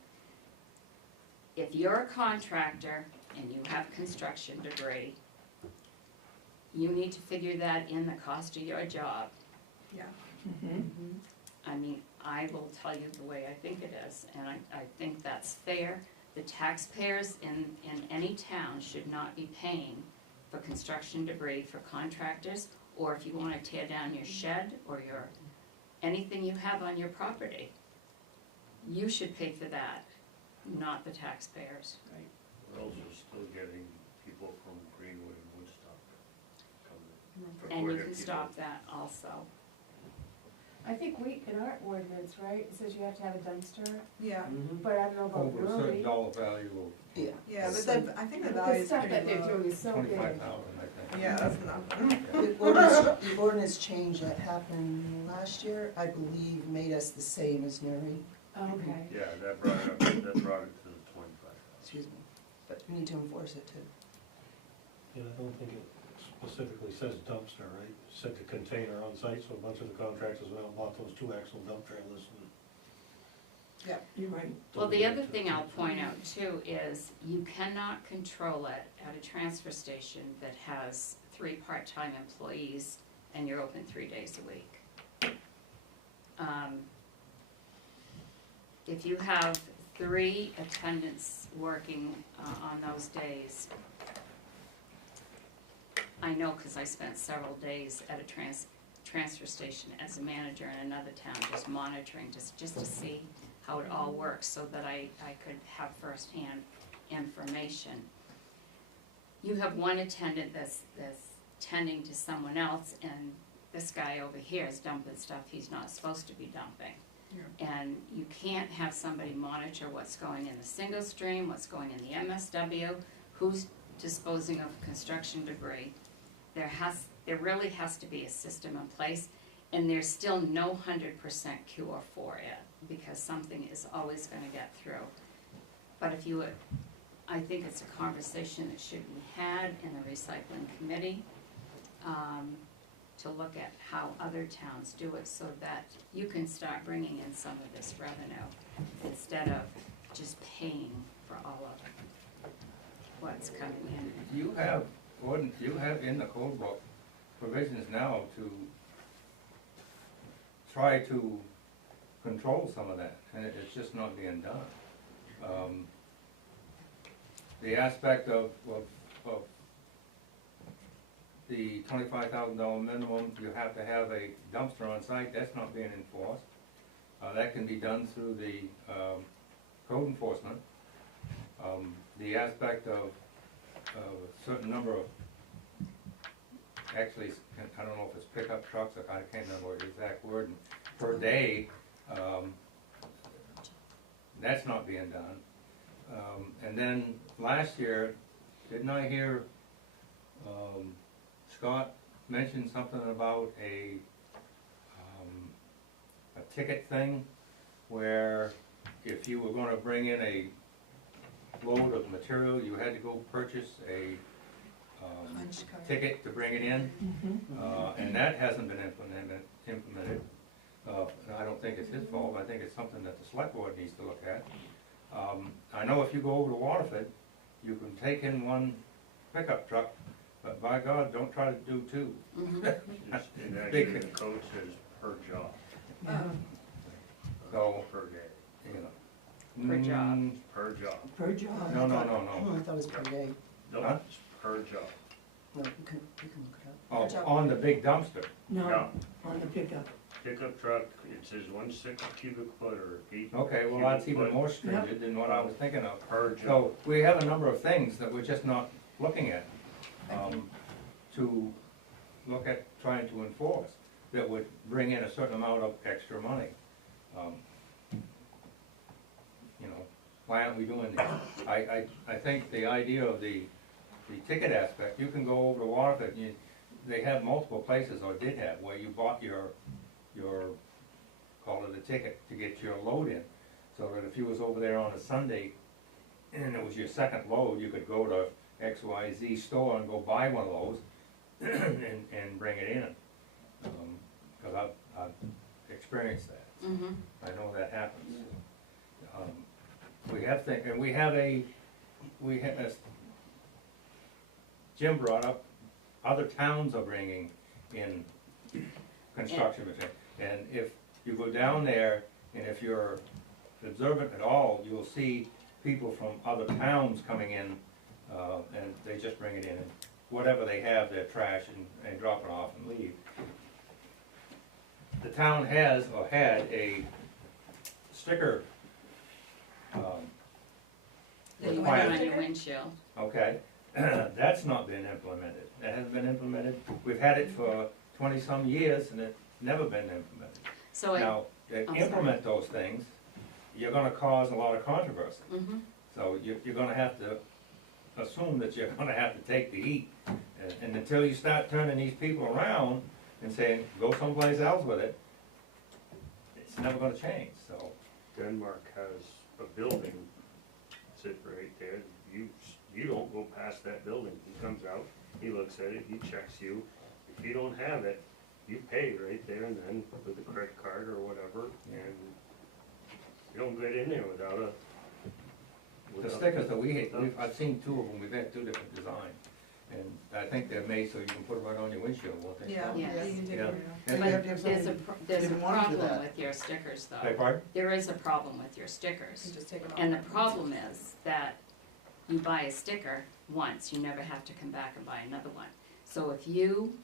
if you're a contractor and you have construction debris, you need to figure that in the cost of your job. yeah. I mean, I will tell you the way I think it is, and I think that's fair. The taxpayers in any town should not be paying for construction debris for contractors, or if you wanna tear down your shed or anything you have on your property. You should pay for that, not the taxpayers. Right. We're also still getting people from Greenwood and Woodstock coming. And you Reported can people. stop that also. I think in our ordinance, right, it says you have to have a dumpster, Yeah, but I don't know about Over a certain brewery. dollar value Yeah. yeah, but So- I think the The value is stuff that pretty they're low. doing is so of big. 25,000, I think. Yeah, that's nothing. The ordinance change that happened last year, I believe, made us the same as Nuri, Oh, okay. Yeah, that brought it to the 25,000. excuse me, but we need to enforce it too. Yeah, I don't think it specifically says dumpster, right? It said the container on site, so a bunch of the contractors went out and bought those 2 axle dump trailers and. You're right. Well, the other thing I'll point out too is you cannot control it at a transfer station that has 3 part-time employees and you're open 3 days a week. If you have 3 attendants working on those days, I know because I spent several days at a transfer station as a manager in another town, just monitoring, just to see how it all works, so that I could have firsthand information. You have one attendant that's tending to someone else, and this guy over here is dumping stuff he's not supposed to be dumping. And you can't have somebody monitor what's going in the single stream, what's going in the MSW, who's disposing of construction debris. There really has to be a system in place, and there's still no 100% cure for it, because something is always gonna get through. But if you would, I think it's a conversation that should be had in the recycling committee, to look at how other towns do it, so that you can start bringing in some of this revenue, instead of just paying for all of what's coming in. You have in the code book provisions now to try to control some of that, and it's just not being done. The aspect of the $25,000 minimum, you have to have a dumpster on site, that's not being enforced. That can be done through the code enforcement. The aspect of a certain number of, actually, I don't know if it's pickup trucks, I can't remember the exact word, per day, that's not being done. And then last year, didn't I hear Scott mention something about a ticket thing, where if you were gonna bring in a load of material, you had to go purchase a ticket to bring it in, and that hasn't been implemented. And I don't think it's his fault, I think it's something that the select board needs to look at. I know if you go over to Waterford, you can take in one pickup truck, but by God, don't try to do two. And actually, the code says per job, So, per day, you know. Per job. per job. Per job. No, no, no, Oh, no. I thought it was per day. No, Huh? it's per job. No, you can look it up. Oh, Per job. on the big dumpster. No, Yeah. on the pickup. Pickup truck, it says 1/6 cubic foot or 8 Okay, well, cubic that's even foot more stringent than what I was thinking of. per job. So, we have a number of things that we're just not looking at, to look at trying to enforce, that would bring in a certain amount of extra money. You know, why aren't we doing this? I think the idea of the ticket aspect, you can go over to Waterford, and they have multiple places, or did have, where you bought your, call it a ticket, to get your load in. So that if you was over there on a Sunday, and it was your second load, you could go to XYZ store and go buy one of those, and bring it in. Cause I've experienced that. I know that happens. We have and we have, as Jim brought up, other towns are bringing in construction material. And if you go down there, and if you're observant at all, you'll see people from other towns coming in, and they just bring it in, and whatever they have, their trash, and drop it off and leave. The town has, or had, a sticker That you put requirement. on your windshield. Okay, that's not been implemented. That hasn't been implemented. We've had it for 20-some years, and it's never been implemented. So Now, to sorry. implement those things, you're gonna cause a lot of controversy. Mhm. So you're gonna have to assume that you're gonna have to take the heat. And until you start turning these people around and saying, go someplace else with it, it's never gonna change, so. Denmark has a building, sit right there, you don't go past that building, he comes out, he looks at it, he checks you. If you don't have it, you pay right there and then with a credit card or whatever, and you don't get in there without a. The stickers that I've seen two of them, we've had two different designs. And I think they're made so you can put it right on your windshield, won't they? Yeah, Yes. yeah, you can take Yeah. it And But you have to have there's a, something, there's a give warning for problem that. with your stickers, Beg though. pardon? There is a problem with your stickers. just take it off. And the problem is that you buy a sticker once, you never have to come back and buy another one. So if you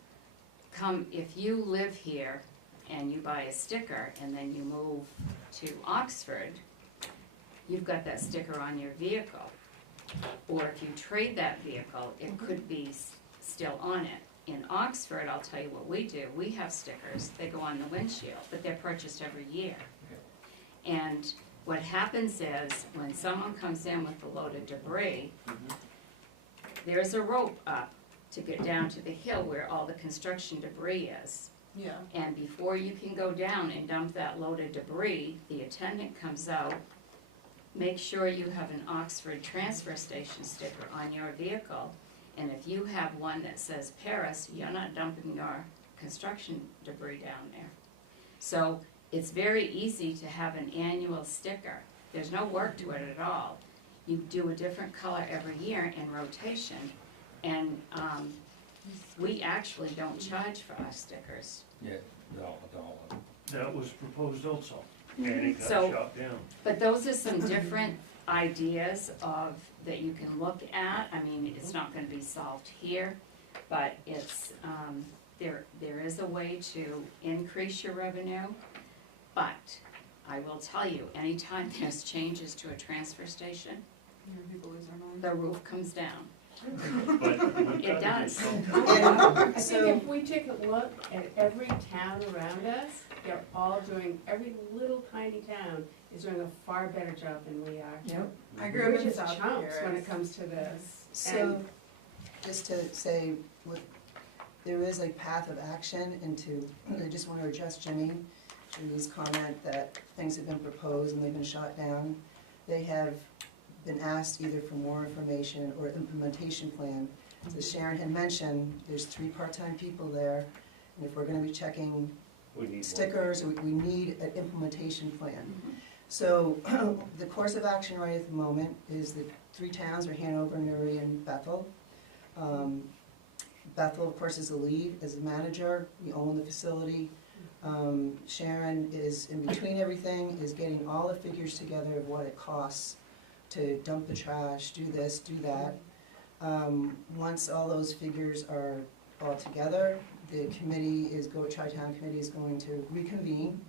if you live here and you buy a sticker and then you move to Oxford, you've got that sticker on your vehicle. Or if you trade that vehicle, it could be still on it. In Oxford, I'll tell you what we do, we have stickers, they go on the windshield, but they're purchased every year. And what happens is, when someone comes in with a load of debris, there's a rope up to get down to the hill where all the construction debris is. Yeah. And before you can go down and dump that load of debris, the attendant comes out, make sure you have an Oxford transfer station sticker on your vehicle. And if you have one that says Paris, you're not dumping your construction debris down there. So it's very easy to have an annual sticker. There's no work to it at all. You do a different color every year in rotation. And we actually don't charge for our stickers. Yeah, $1. That was proposed also, and it got So- shot down. But those are some different ideas that you can look at. I mean, it's not gonna be solved here, but it's, there is a way to increase your revenue. But I will tell you, anytime there's changes to a transfer station, People lose their minds. the roof comes down. But we've It gotta do does. something. I So- think if we take a look at every town around us, they're all doing, every little tiny town is doing a far better job than we are. Yep. I grew up We're in just South chumps when Paris. it comes to this. So, just to say, there is a path of action into, I just want to address Jimmy's comment that things have been proposed and they've been shot down. They have been asked either for more information or implementation plan. As Sharon had mentioned, there's 3 part-time people there, and if we're gonna be checking We need one. stickers, we need an implementation plan. So, the course of action right at the moment is the 3 towns are Hanover, Newry, and Bethel. Bethel, of course, is the lead, as the manager, we own the facility. Sharon is in between everything, is getting all the figures together of what it costs to dump the trash, do this, do that. Once all those figures are all together, the committee Tri-Town Committee is going to reconvene,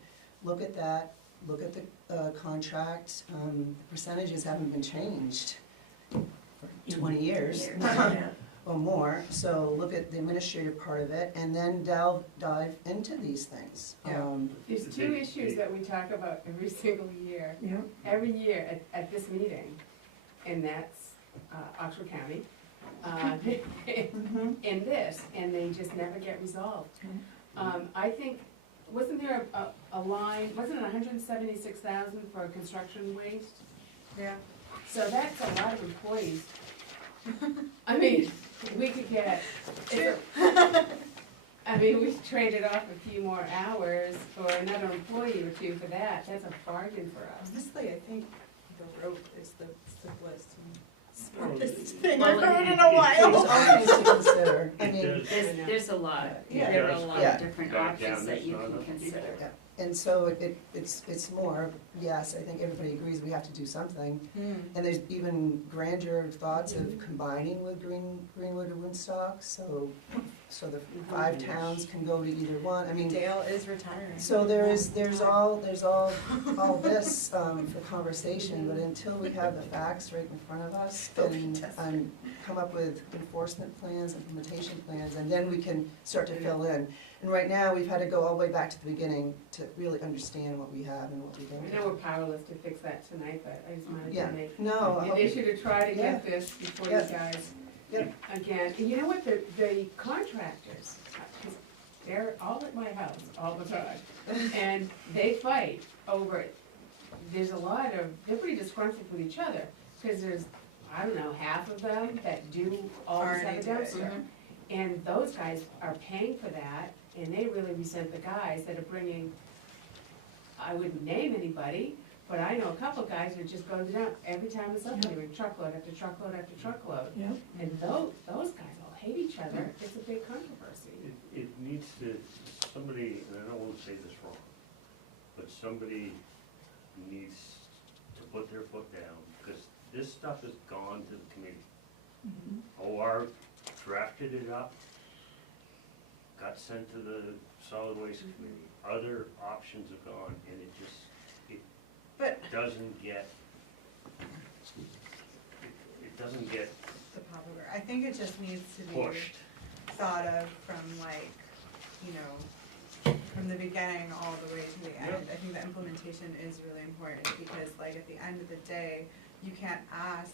look at that, look at the contract. The percentages haven't been changed for 20 years Yeah. or more, so look at the administrative part of it, and then dive into these things. Yeah. There's 2 issues that we talk about every single year, Yep. every year at this meeting, and that's Oxford County, and this, and they just never get resolved. I think, wasn't there a line, wasn't it 176,000 for construction waste? Yeah. So that's a lot of employees. I mean, we could get, I mean, we traded off a few more hours for another employee or 2 for that, that's a bargain for us. Honestly, I think the rope is the simplest and Well, smartest thing well, I've heard in a There's while. all things to consider. I It mean, does. There's a lot, Yeah. there are a lot Yeah. of different Back options down, that there's you not can enough people. consider. yeah, and so it's more, yes, I think everybody agrees we have to do something. And there's even grander thoughts of combining with Greenwood or Woodstock, so the 5 towns can go to either one. I mean, Dale is retiring. so there's all this for conversation, but until we have the facts right in front of us and come up with enforcement plans, implementation plans, and then we can start to fill in. And right now, we've had to go all the way back to the beginning to really understand what we have and what we don't I know we're have. powerless to fix that tonight, but I just wanted Yeah. to make No, I an hope- issue to try to get this before you Yeah. guys. Yep. Again, and you know what, the contractors, 'cause they're all at my house all the time, and they fight over, there's a lot of, they're pretty disgruntled with each other, because there's, I don't know, half of them that do all this Already at a do it. dumpster. And those guys are paying for that, and they really resent the guys that are bringing, I wouldn't name anybody, but I know a couple guys that just go to the dump every time it's up, they bring truckload after truckload after truckload. Yep. And those guys all hate each other, it's a big controversy. It needs to, somebody, and I don't wanna say this wrong, but somebody needs to put their foot down, because this stuff has gone to the committee. OR drafted it up, got sent to the solid waste committee, other options have gone, and it just, But doesn't get, it doesn't get the popular, I think it just needs to be pushed. thought of from like, you know, from the beginning all the way to the end. I think the implementation is really important because like at the end of the day, you can't ask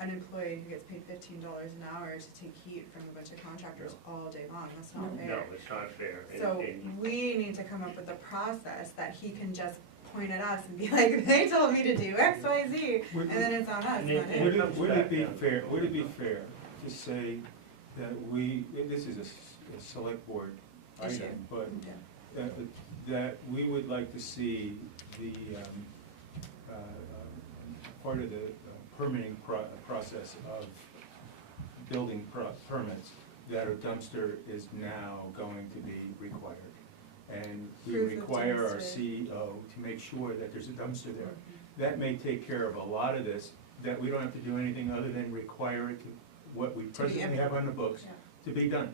an employee who gets paid $15 an hour to take heat from a bunch of contractors all day long. That's not fair. No, it's not fair. So we need to come up with a process that he can just point at us and be like, they told me to do X, Y, Z, and then it's on us, And not it- him. Would it be fair, would it be fair to say that this is a select board Issue. item, but Yeah. that we would like to see the, part of the permitting process of building permits, that a dumpster is now going to be required. And we Proof of require our dumpster. CEO to make sure that there's a dumpster there. That may take care of a lot of this, that we don't have to do anything other than require it to, what we presently have on the books, Yeah. to be done.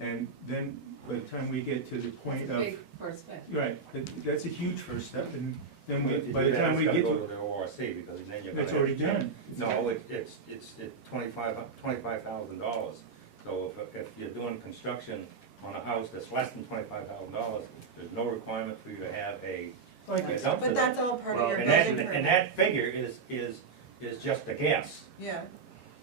And then, by the time we get to the That's point a of, big first step. right, that's a huge first step, and then But to by do the that, time it's we gotta get go to, the ORC, because then you're gonna. it's have already to check. done. No, it's $25,000. So if you're doing construction on a house that's less than $25,000, there's no requirement for you to have a Like, dumpster. But that's all part of Well, your And building that, permit. and that figure is just a guess. Yeah,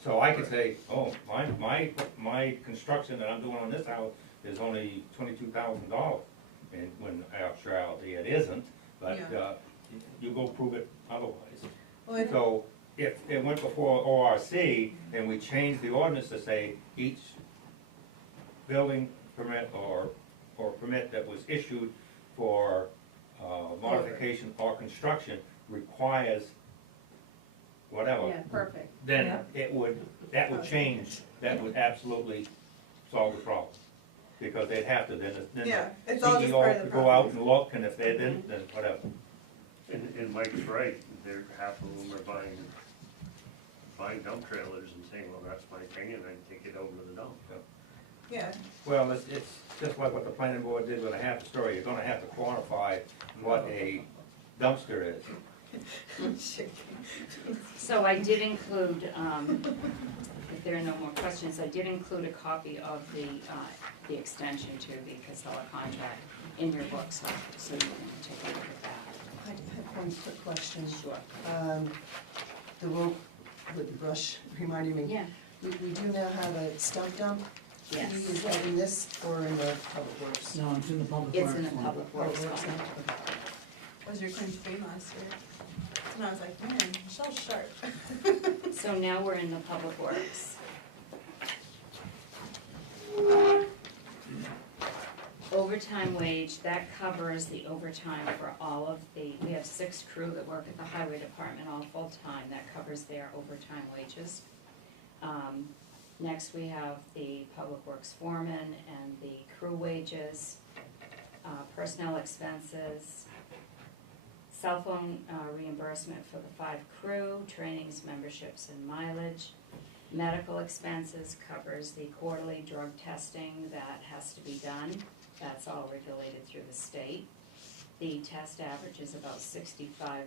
So I could say, oh, my construction that I'm doing on this house is only $22,000. And when actuality it isn't, but, Yeah. you go prove it otherwise. well, I- So if it went before ORC and we changed the ordinance to say each building permit or permit that was issued for modification or construction requires whatever, Yeah, perfect. then that would change, that would absolutely solve the problem. Because they'd have to, then Yeah, the it's all just part of CEO the could go out process. and look, and if they didn't, then whatever. And Mike's right, half of them are buying dump trailers and saying, well, that's my thing, and then take it over to the dump. yeah, Well, it's just like what the planning board did with a half story, you're gonna have to quantify what a dumpster is. So I did include, if there are no more questions, I did include a copy of the extension to the Casella contract in your book, so you can take a look at that. I have one quick question. Sure. The rope with the brush reminding me. Yeah, We do now have a stump dump. yes. Is that in this or in the public works? No, it's in the public It's works in the one. public Public works works fund. now? Okay. what was your claim to fame last year? And I was like, man, Michelle's sharp. So now we're in the public works. Overtime wage, that covers the overtime for all of we have 6 crew that work at the highway department, all full-time, that covers their overtime wages. Next, we have the public works foreman and the crew wages, personnel expenses, cell phone reimbursement for the 5 crew, trainings, memberships, and mileage. Medical expenses covers the quarterly drug testing that has to be done. That's all regulated through the state. The test average is about $65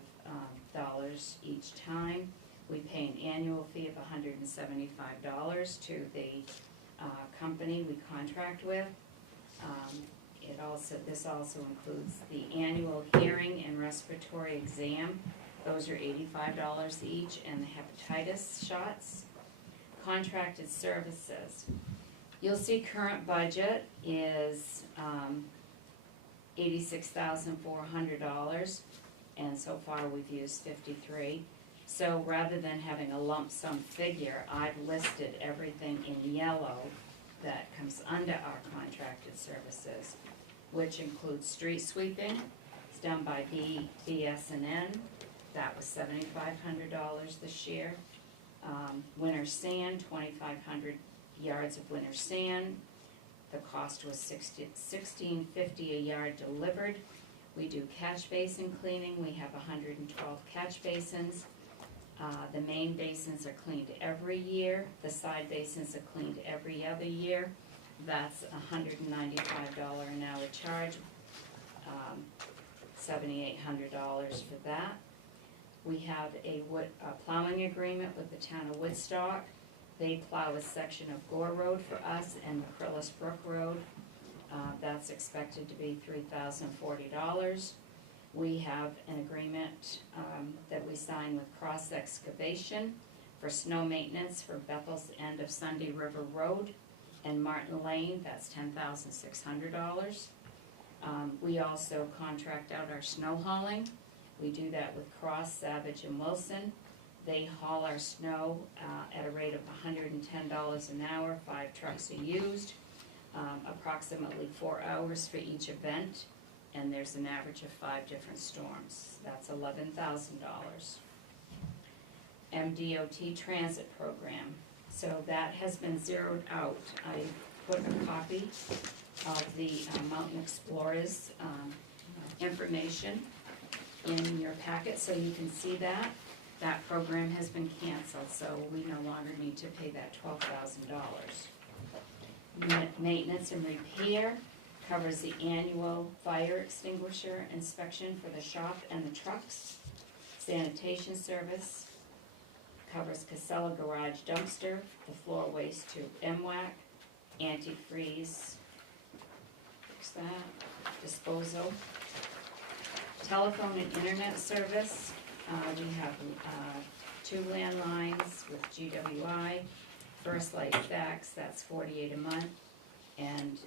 each time. We pay an annual fee of $175 to the company we contract with. This also includes the annual hearing and respiratory exam. Those are $85 each, and the hepatitis shots. Contracted services. You'll see current budget is $86,400, and so far we've used 53. So rather than having a lump sum figure, I've listed everything in yellow that comes under our contracted services, which includes street sweeping. It's done by BS&N. That was $7,500 this year. Winter sand, 2,500 yards of winter sand. The cost was $16.50 a yard delivered. We do catch basin cleaning. We have 112 catch basins. The main basins are cleaned every year. The side basins are cleaned every other year. that's $195 an hour charge, $7,800 for that. We have a plowing agreement with the town of Woodstock. They plow a section of Gore Road for us and McCrillis Brook Road. That's expected to be $3,040. We have an agreement that we signed with Cross Excavation for snow maintenance for Bethel's end of Sunday River Road and Martin Lane, that's $10,600. We also contract out our snow hauling. We do that with Cross, Savage, and Wilson. They haul our snow at a rate of $110 an hour, 5 trucks are used, approximately 4 hours for each event, and there's an average of 5 different storms. That's $11,000. MDOT Transit Program. So that has been zeroed out. I put a copy of the Mountain Explorers information in your packet so you can see that. That program has been canceled, so we no longer need to pay that $12,000. Maintenance and repair covers the annual fire extinguisher inspection for the shop and the trucks. Sanitation service covers Casella Garage dumpster, the floor waste to MWAC, antifreeze, fix that, disposal. Telephone and internet service, we have 2 landlines with GWI, First Light Fax, that's $48 a month, and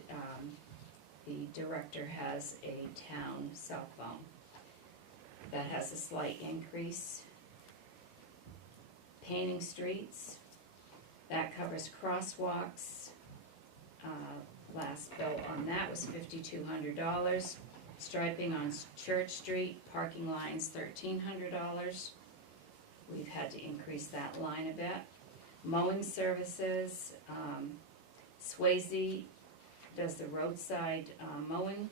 the director has a town cell phone. That has a slight increase. Painting streets, that covers crosswalks. Last bill on that was $5,200. Striping on Church Street, parking lines, $1,300. We've had to increase that line a bit. Mowing services, Swayze does the roadside mowing.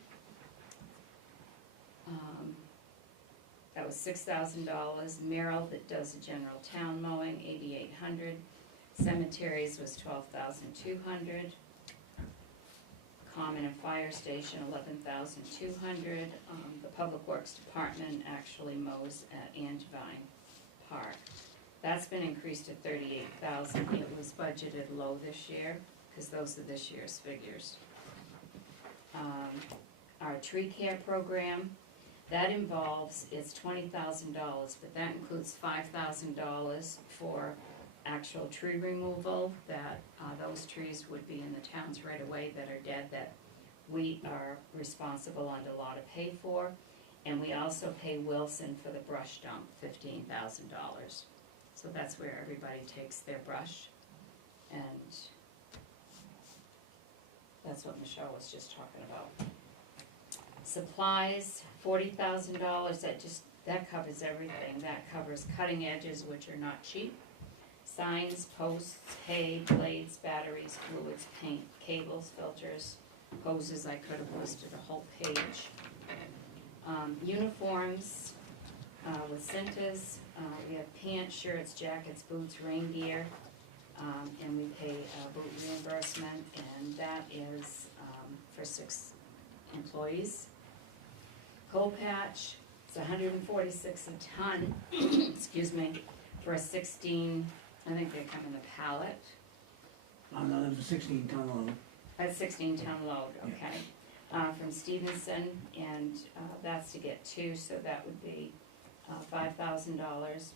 That was $6,000. Merrill that does the general town mowing, $8,800. Cemeteries was $12,200. Common and fire station, $11,200. The Public Works Department actually mows at Angevine Park. That's been increased to $38,000. It was budgeted low this year, because those are this year's figures. Our tree care program, that involves, it's $20,000, but that includes $5,000 for actual tree removal, that those trees would be in the towns right away that are dead, that we are responsible under law to pay for. And we also pay Wilson for the brush dump, $15,000. So that's where everybody takes their brush, and that's what Michelle was just talking about. Supplies, $40,000, that covers everything. That covers cutting edges, which are not cheap. Signs, posts, hay, blades, batteries, fluids, paint, cables, filters, hoses. I could have listed a whole page. Uniforms with Cintas. We have pants, shirts, jackets, boots, rain gear, and we pay boot reimbursement, and that is for 6 employees. Coal patch, it's $146 a ton, excuse me, for a 16, I think they come in a pallet. On the 16-ton load. A 16-ton load, okay. From Stevenson, and that's to get 2, so that would be $5,000.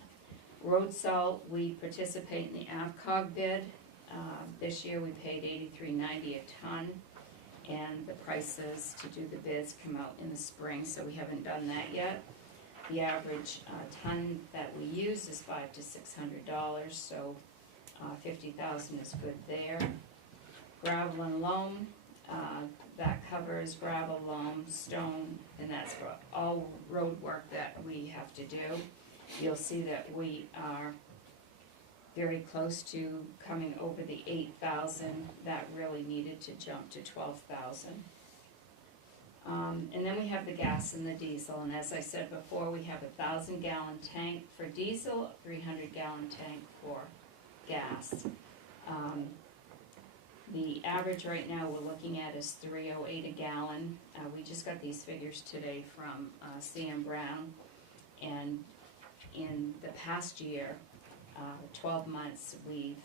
Road salt, we participate in the AvCog bid. This year we paid $83.90 a ton, and the prices to do the bids come out in the spring, so we haven't done that yet. The average ton that we use is $500 to $600, so 50,000 is good there. Gravel and loam, that covers gravel, loam, stone, and that's for all road work that we have to do. You'll see that we are very close to coming over the 8,000. That really needed to jump to 12,000. And then we have the gas and the diesel, and as I said before, we have a 1,000-gallon tank for diesel, 300-gallon tank for gas. The average right now we're looking at is 308 a gallon. We just got these figures today from CM Brown, and in the past year, 12 months, we've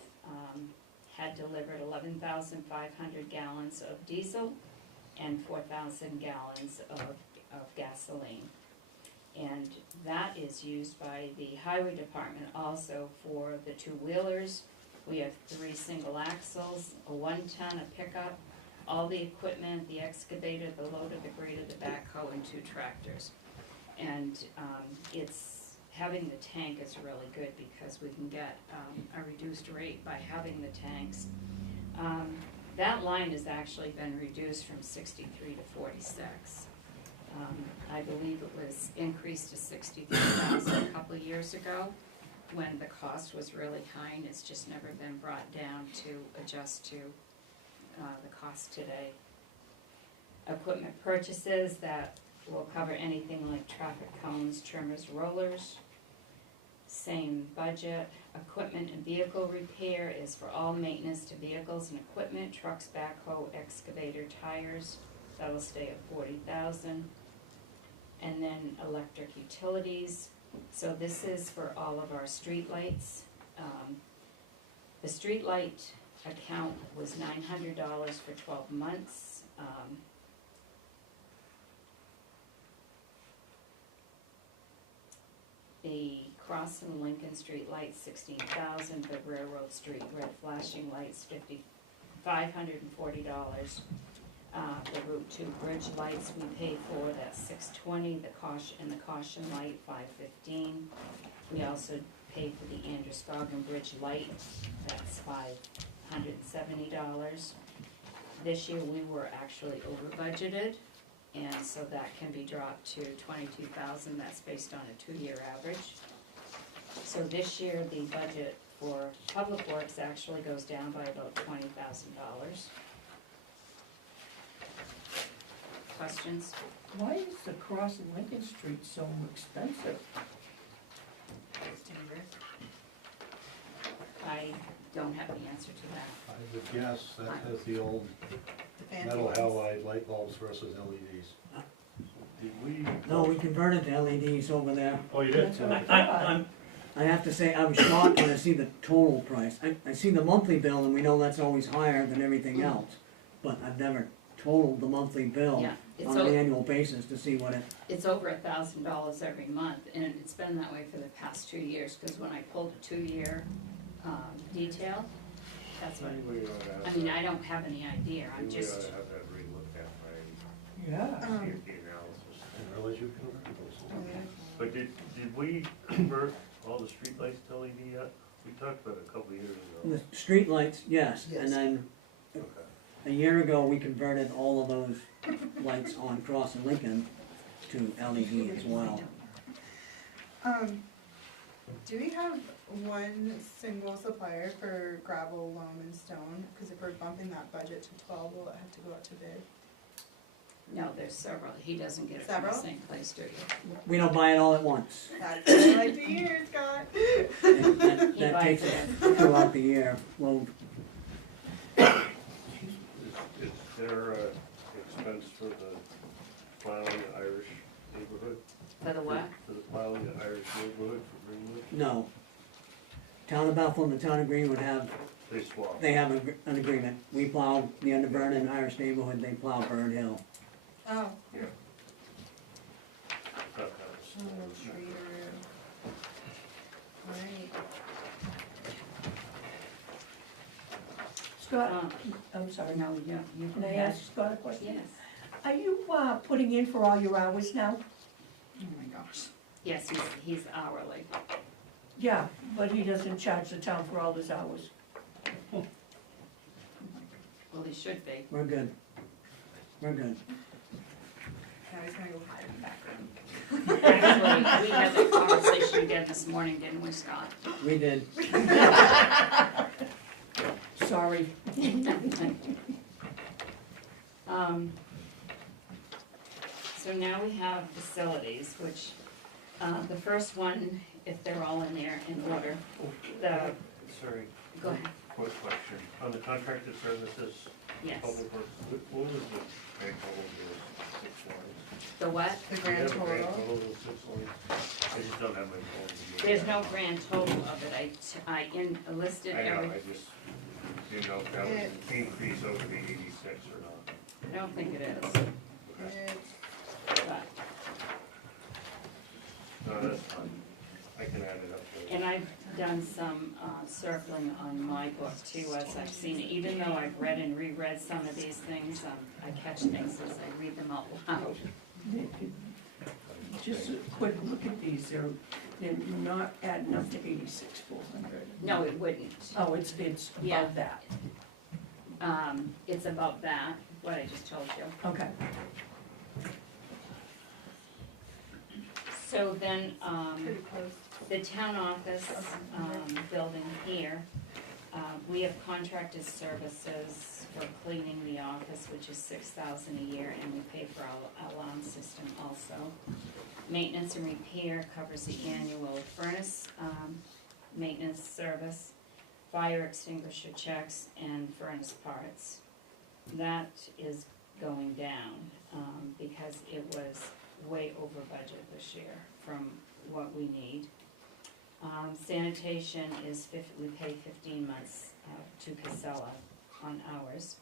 had delivered 11,500 gallons of diesel and 4,000 gallons of gasoline. And that is used by the highway department also for the two-wheelers. We have 3 single axles, a 1-ton, a pickup, all the equipment, the excavator, the loader, the grader, the backhoe, and 2 tractors. And having the tank is really good because we can get a reduced rate by having the tanks. That line has actually been reduced from 63 to 46. I believe it was increased to 63,000 a couple of years ago when the cost was really high, and it's just never been brought down to adjust to the cost today. Equipment purchases that will cover anything like traffic cones, trimmers, rollers. Same budget. Equipment and vehicle repair is for all maintenance to vehicles and equipment, trucks, backhoe, excavator, tires. That'll stay at 40,000. And then electric utilities. So this is for all of our street lights. The street light account was $900 for 12 months. The Cross and Lincoln Street lights, 16,000. The Railroad Street red flashing lights, $540. The Route 2 bridge lights we pay for, that's $620. The caution light, $515. We also pay for the Androscoggin Bridge light, that's $570. This year we were actually over budgeted, and so that can be dropped to $22,000. That's based on a 2-year average. So this year the budget for Public Works actually goes down by about $20,000. Questions? Why is the Cross and Lincoln Street so expensive? I don't have the answer to that. I would guess that has the old The fancy metal ones. halide light bulbs versus LEDs. Did we? No, we converted to LEDs over there. Oh, you did? That's what I I, thought. I have to say, I was shocked when I see the total price. I see the monthly bill, and we know that's always higher than everything else, but I've never totaled the monthly bill Yeah, it's on an annual basis to see what it, It's over $1,000 every month, and it's been that way for the past 2 years, because when I pulled a 2-year detail, that's what, We ought to have I mean, that- I don't have any idea, I'm We just, ought to have that re-looked at by Yeah. CFD analysis. I didn't realize you converted those. But did we convert all the streetlights to LED yet? We talked about it a couple of years ago. the street lights, yes, Yes. and then Okay. a year ago, we converted all of those lights on Cross and Lincoln to LED as well. Do we have one single supplier for gravel, loam, and stone? Because if we're bumping that budget to 12, will it have to go out to bid? no, there's several, he doesn't get it from the Several? same place, do you? We don't buy it all at once. That's what I like to hear, Scott. That He that buys takes it. us throughout the year. Well, Is there a expense for the plowing the Irish neighborhood? For the what? For the plowing the Irish neighborhood for Greenwood? no. Town of Bethel and the town of Greenwood They swap. they have an agreement. We plow the end of Vernon, Irish neighborhood, they plow Bird Hill. Oh. Yeah. Thought that was- Oh, Schrader. Right. Scott, I'm sorry, No, you can I ask Scott a question? Yes, Are you putting in for all your hours now? Oh my gosh. yes, he's hourly. Yeah, but he doesn't charge the town for all his hours. Well, he should be. We're good. We're good. Now he's gonna go hide in the background. Actually, we had that conversation again this morning, didn't we, Scott? We did. Sorry. So now we have facilities, which, the first one, if they're all in there in order, the, Sorry, go ahead. quick question, on the contracted services, Yes. public works, what was the grand total of those 6 lines? The what? The Do you grand have a grand total. total of those 6 lines? I just don't have my phone. to do There's that. no grand total of it, I listed I know, every, I just didn't know if that was an increase over the 86 or not. I don't think it is, Okay. but, No, that's fine, I can add it up later. and I've done some circling on my book too, as I've seen it, even though I've read and reread some of these things, I catch things as I read them out loud. Just a quick look at these, they're not adding up to 86,400. No, it wouldn't. Oh, it's Yeah. above that, It's about that, what I just told you. okay. So then, Pretty close. the town office, building here, we have contracted services for cleaning the office, which is $6,000 a year, and we pay for our alarm system also. Maintenance and repair covers the annual furnace, maintenance service, fire extinguisher checks, and furnace parts. That is going down, because it was way over budget this year from what we need. Sanitation is we pay 15 months to Casella on ours.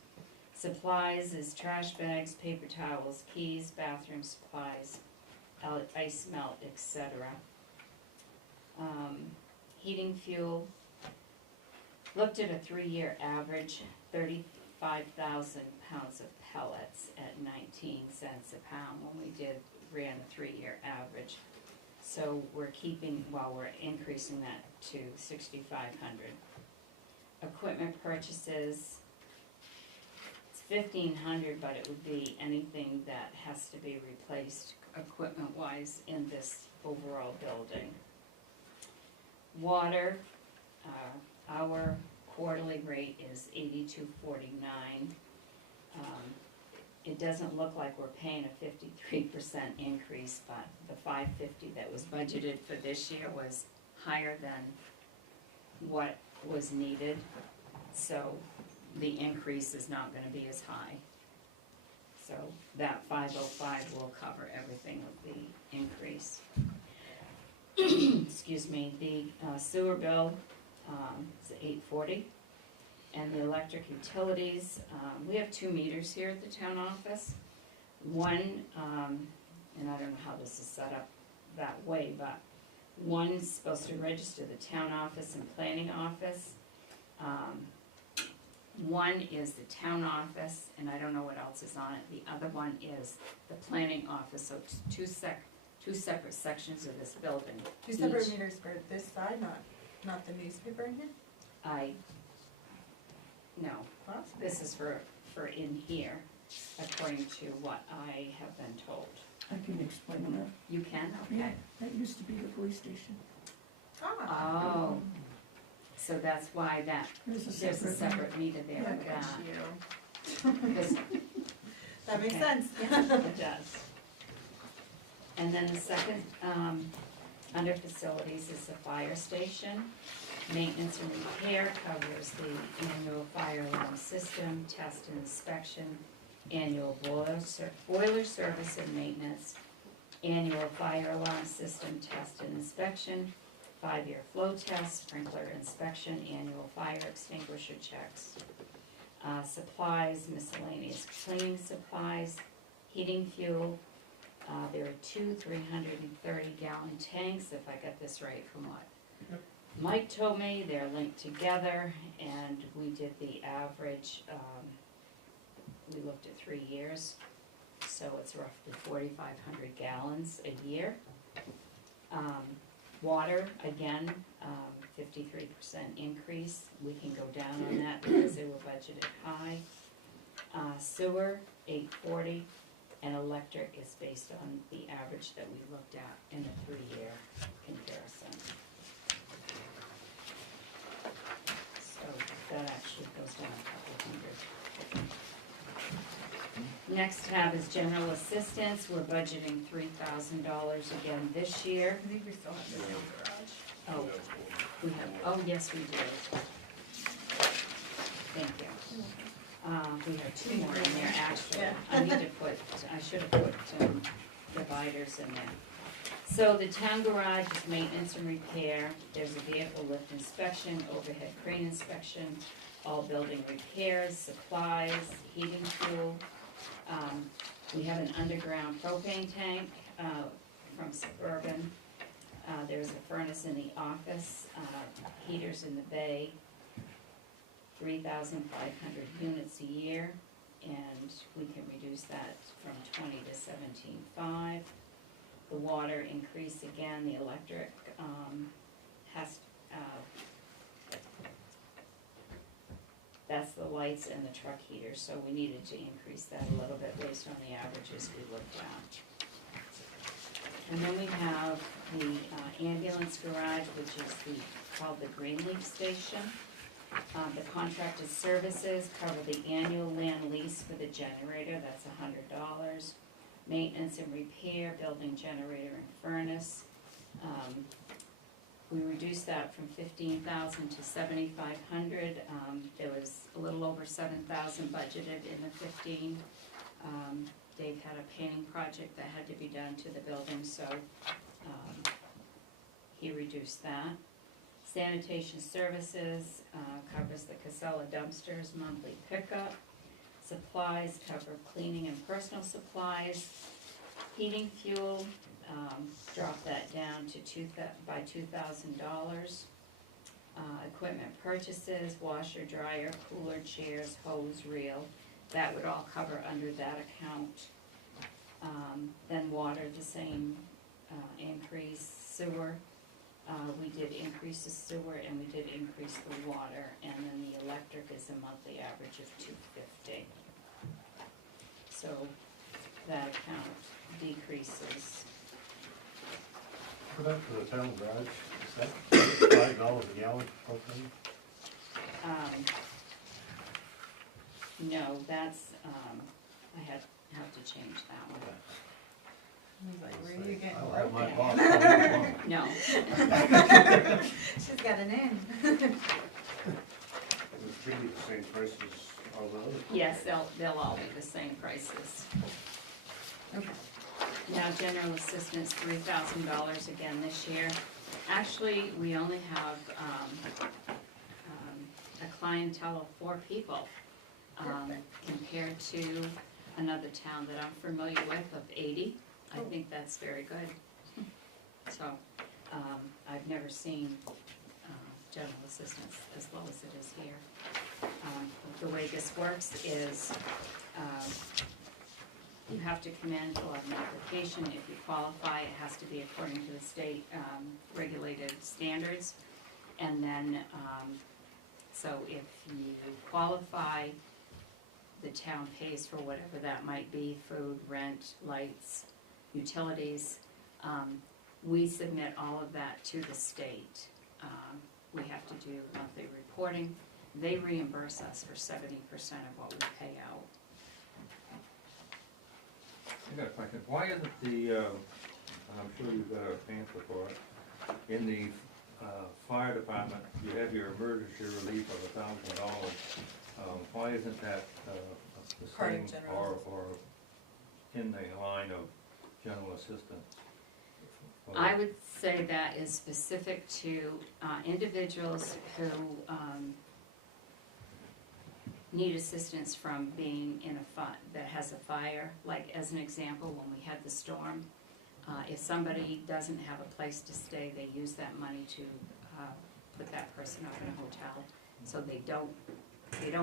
Supplies is trash bags, paper towels, keys, bathroom supplies, ice melt, etc. Heating fuel, looked at a 3-year average, 35,000 pounds of pellets at 19 cents a pound when we ran a 3-year average. So we're increasing that to 6,500. Equipment purchases, it's 1,500, but it would be anything that has to be replaced equipment-wise in this overall building. Water, our quarterly rate is $82.49. It doesn't look like we're paying a 53% increase, but the $550 that was budgeted for this year was higher than what was needed, so the increase is not gonna be as high. So that 505 will cover everything with the increase. Excuse me, the sewer bill is $840. And the electric utilities, we have 2 meters here at the town office. One, and I don't know how this is set up that way, but one's supposed to register the town office and planning office. One is the town office, and I don't know what else is on it. The other one is the planning office, so it's two separate sections of this building. 2 separate Each- meters for this side, not the newspaper in here? No, Possible. this is for in here, according to what I have been told. I can explain that. You can, Yeah, okay. that used to be the police station. Ah. Oh, so that's why There's a there's a separate. separate meter there Look with at that. you. Because That makes Okay. sense. it does. And then the second, under facilities is the fire station. Maintenance and repair covers the annual fire alarm system, test and inspection, annual boiler service and maintenance, annual fire alarm system, test and inspection, 5-year flow test, sprinkler inspection, annual fire extinguisher checks. Supplies, miscellaneous cleaning supplies, heating fuel. There are 2 330-gallon tanks, if I got this right from what Mike told me. They're linked together, and we did the average, we looked at 3 years, so it's roughly 4,500 gallons a year. Water, again, 53% increase. We can go down on that because they were budgeted high. Sewer, $840, and electric is based on the average that we looked at in a 3-year comparison. So that actually goes down a couple hundred. Next tab is general assistance. We're budgeting $3,000 again this year. I think we still have the old garage. Oh, we have, oh, yes, we do. thank you. We have two more in there, actually. Yeah. I need to put, I should have put dividers in there. So the town garage is maintenance and repair. There's a vehicle lift inspection, overhead crane inspection, all building repairs, supplies, heating fuel. We have an underground propane tank from Suburban. There's a furnace in the office, heaters in the bay, 3,500 units a year, and we can reduce that from 20 to 17.5. The water increase again, the electric has, that's the lights and the truck heaters, so we needed to increase that a little bit based on the averages we looked at. And then we have the ambulance garage, which is called the Greenleaf Station. The contracted services cover the annual land lease for the generator, that's $100. Maintenance and repair, building generator and furnace. We reduced that from 15,000 to 7,500. There was a little over 7,000 budgeted in the 15. Dave had a painting project that had to be done to the building, so he reduced that. Sanitation services covers the Casella dumpsters, monthly pickup. Supplies cover cleaning and personal supplies. Heating fuel, dropped that down to by $2,000. Equipment purchases, washer, dryer, cooler, chairs, hose, reel, that would all cover under that account. Then water, the same increase. Sewer, we did increase the sewer and we did increase the water, and then the electric is a monthly average of $250. So that account decreases. Go back to the town garage, is that $5 a gallon propane? No, that's, I have to change that one. He's like, where are you getting I'll have my propane? boss come along. No. She's got an in. It should be the same price as all the other. Yes, they'll all be the same prices. Okay. Now, general assistance, $3,000 again this year. Actually, we only have a clientele of 4 people, compared to another town that I'm familiar with of 80. I think that's very good. So, I've never seen general assistance as low as it is here. The way this works is you have to come in, fill out an application. If you qualify, it has to be according to the state regulated standards. And then, so if you qualify, the town pays for whatever that might be, food, rent, lights, utilities. We submit all of that to the state. We have to do monthly reporting. They reimburse us for 70% of what we pay out. I got a question. Why isn't the, I'm sure you've got an answer for it, in the fire department, you have your emergency relief of $1,000. Why isn't that the Part of same general or in the line of general assistance? I would say that is specific to individuals who need assistance from being in that has a fire. Like as an example, when we had the storm, if somebody doesn't have a place to stay, they use that money to put that person up in a hotel. So they're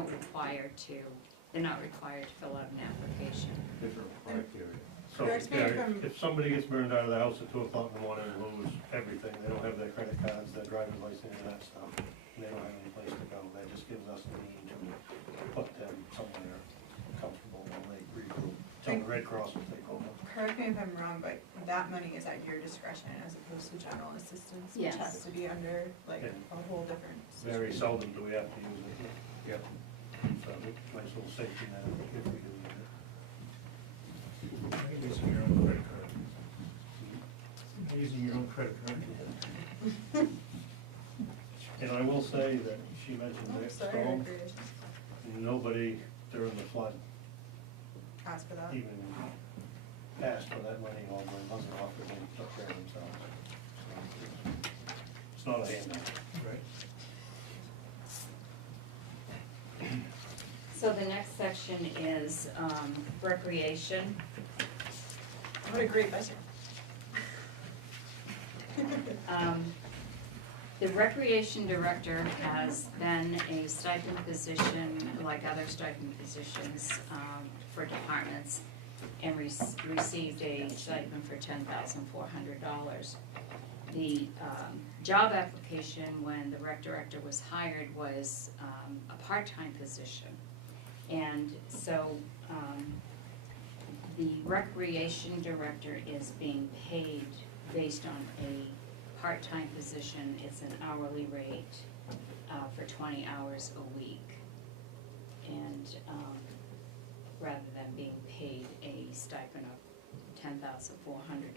not required to fill out an application. Different criteria. So, Correct me if I'm- if somebody gets burned out of the house at 2 o'clock in the morning and lose everything, they don't have their credit cards, their driver's license, and that stuff, and they don't have any place to go, that just gives us the need to put them somewhere comfortable while they regroup. Tell the Red Cross will take over. Correct me if I'm wrong, but that money is at your discretion as opposed to general assistance, which Yes. has to be under like Yeah. a whole different Very situation. seldom do we have to use it. Yep. So, nice little safety net if we do use it. Using your own credit card. Using your own credit card. And I will say that she mentioned Oh, that sorry, storm. recreation. nobody during the flood Ask for that. even asked for that money, or wasn't offered, and took care of themselves. So, it's not a handout. Right. So the next section is recreation. What a great budget. The recreation director has been a stipend position, like other stipend positions, for departments, and received a stipend for $10,400. The job application when the rec director was hired was a part-time position. And so the recreation director is being paid based on a part-time position. It's an hourly rate for 20 hours a week. And rather than being paid a stipend of $10,400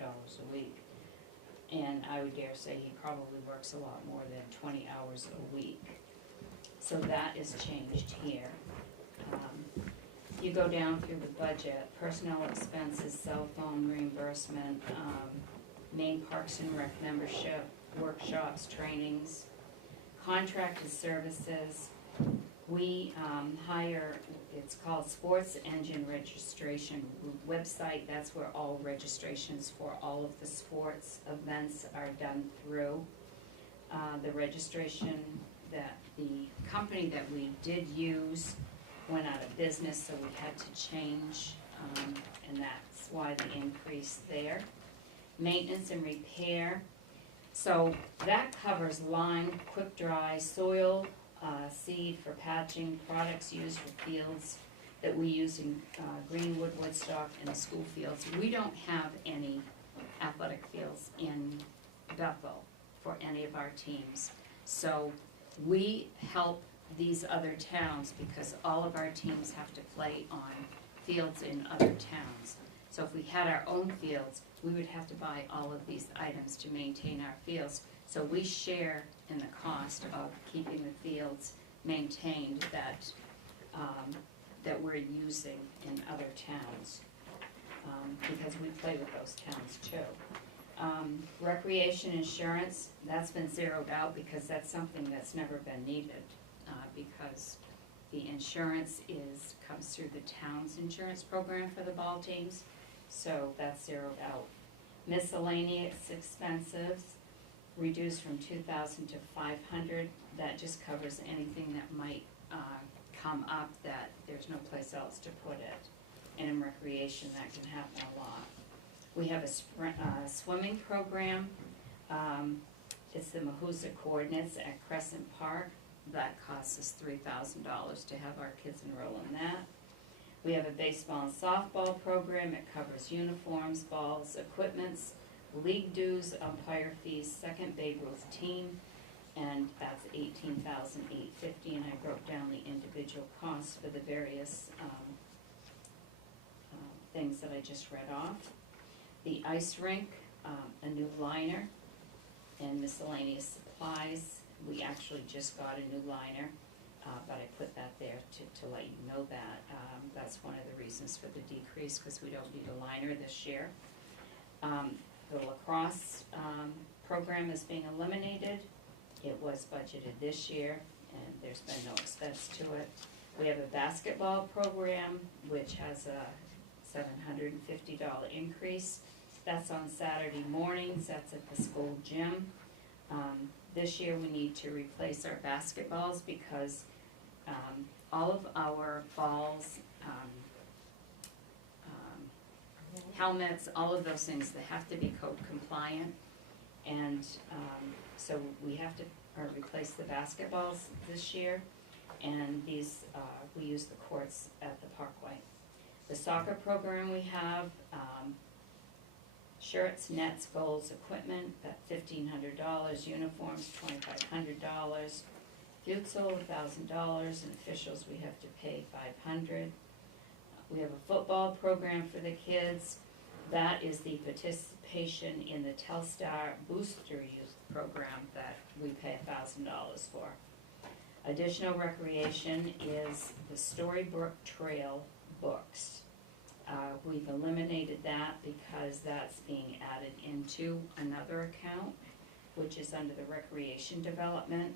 a week. And I would dare say he probably works a lot more than 20 hours a week. So that is changed here. You go down through the budget, personnel expenses, cell phone reimbursement, main Parks and Rec membership, workshops, trainings, contracted services. We hire, it's called Sports Engine Registration website. That's where all registrations for all of the sports events are done through. The registration that the company that we did use went out of business, so we had to change, and that's why the increase there. Maintenance and repair. So that covers lime, quick dry, soil, seed for patching, products used for fields that we use in Greenwood, Woodstock, and the school fields. We don't have any athletic fields in Bethel for any of our teams. So we help these other towns because all of our teams have to play on fields in other towns. So if we had our own fields, we would have to buy all of these items to maintain our fields. So we share in the cost of keeping the fields maintained that that we're using in other towns, because we play with those towns too. Recreation insurance, that's been zeroed out because that's something that's never been needed, because the insurance comes through the town's insurance program for the ball teams, so that's zeroed out. Miscellaneous expenses reduced from 2,000 to 500. That just covers anything that might come up that there's no place else to put it. And in recreation, that can happen a lot. We have a swimming program. It's the Mahuza Coordinates at Crescent Park. That costs us $3,000 to have our kids enroll in that. We have a baseball and softball program. It covers uniforms, balls, equipments, league dues, umpire fees, second Babe Ruth team, and that's $18,850. And I broke down the individual costs for the various things that I just read off. The ice rink, a new liner, and miscellaneous supplies. We actually just got a new liner, but I put that there to let you know that. That's one of the reasons for the decrease, because we don't need a liner this year. The lacrosse program is being eliminated. It was budgeted this year, and there's been no expense to it. We have a basketball program, which has a $750 increase. That's on Saturday mornings. That's at the school gym. This year we need to replace our basketballs because all of our balls, helmets, all of those things, they have to be code compliant. And so we have to replace the basketballs this year. And these, we use the courts at the Parkway. The soccer program we have, shirts, nets, goals, equipment, at $1,500, uniforms, $2,500, futsal, $1,000, and officials we have to pay $500. We have a football program for the kids. That is the participation in the Telstar Booster Youth program that we pay $1,000 for. Additional recreation is the Storybook Trail books. We've eliminated that because that's being added into another account, which is under the recreation development,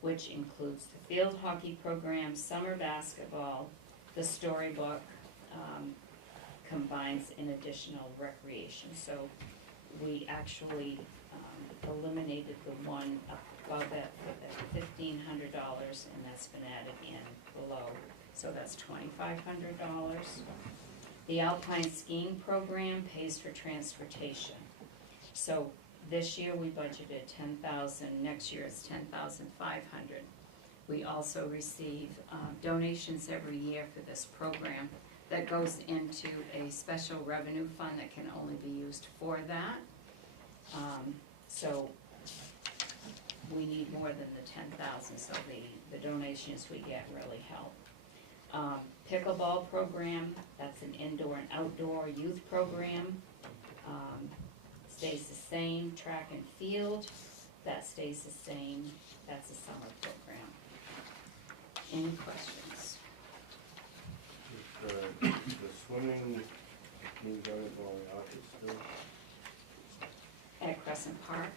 which includes the field hockey program, summer basketball, the storybook, combines in additional recreation. So we actually eliminated the one above it for the $1,500, and that's been added in below. So that's $2,500. The Alpine skiing program pays for transportation. So this year we budgeted $10,000, next year it's $10,500. We also receive donations every year for this program that goes into a special revenue fund that can only be used for that. So we need more than the $10,000, so the donations we get really help. Pickleball program, that's an indoor and outdoor youth program, stays the same. Track and field, that stays the same, that's a summer program. Any questions? The swimming, means done it while the office still, At Crescent Park?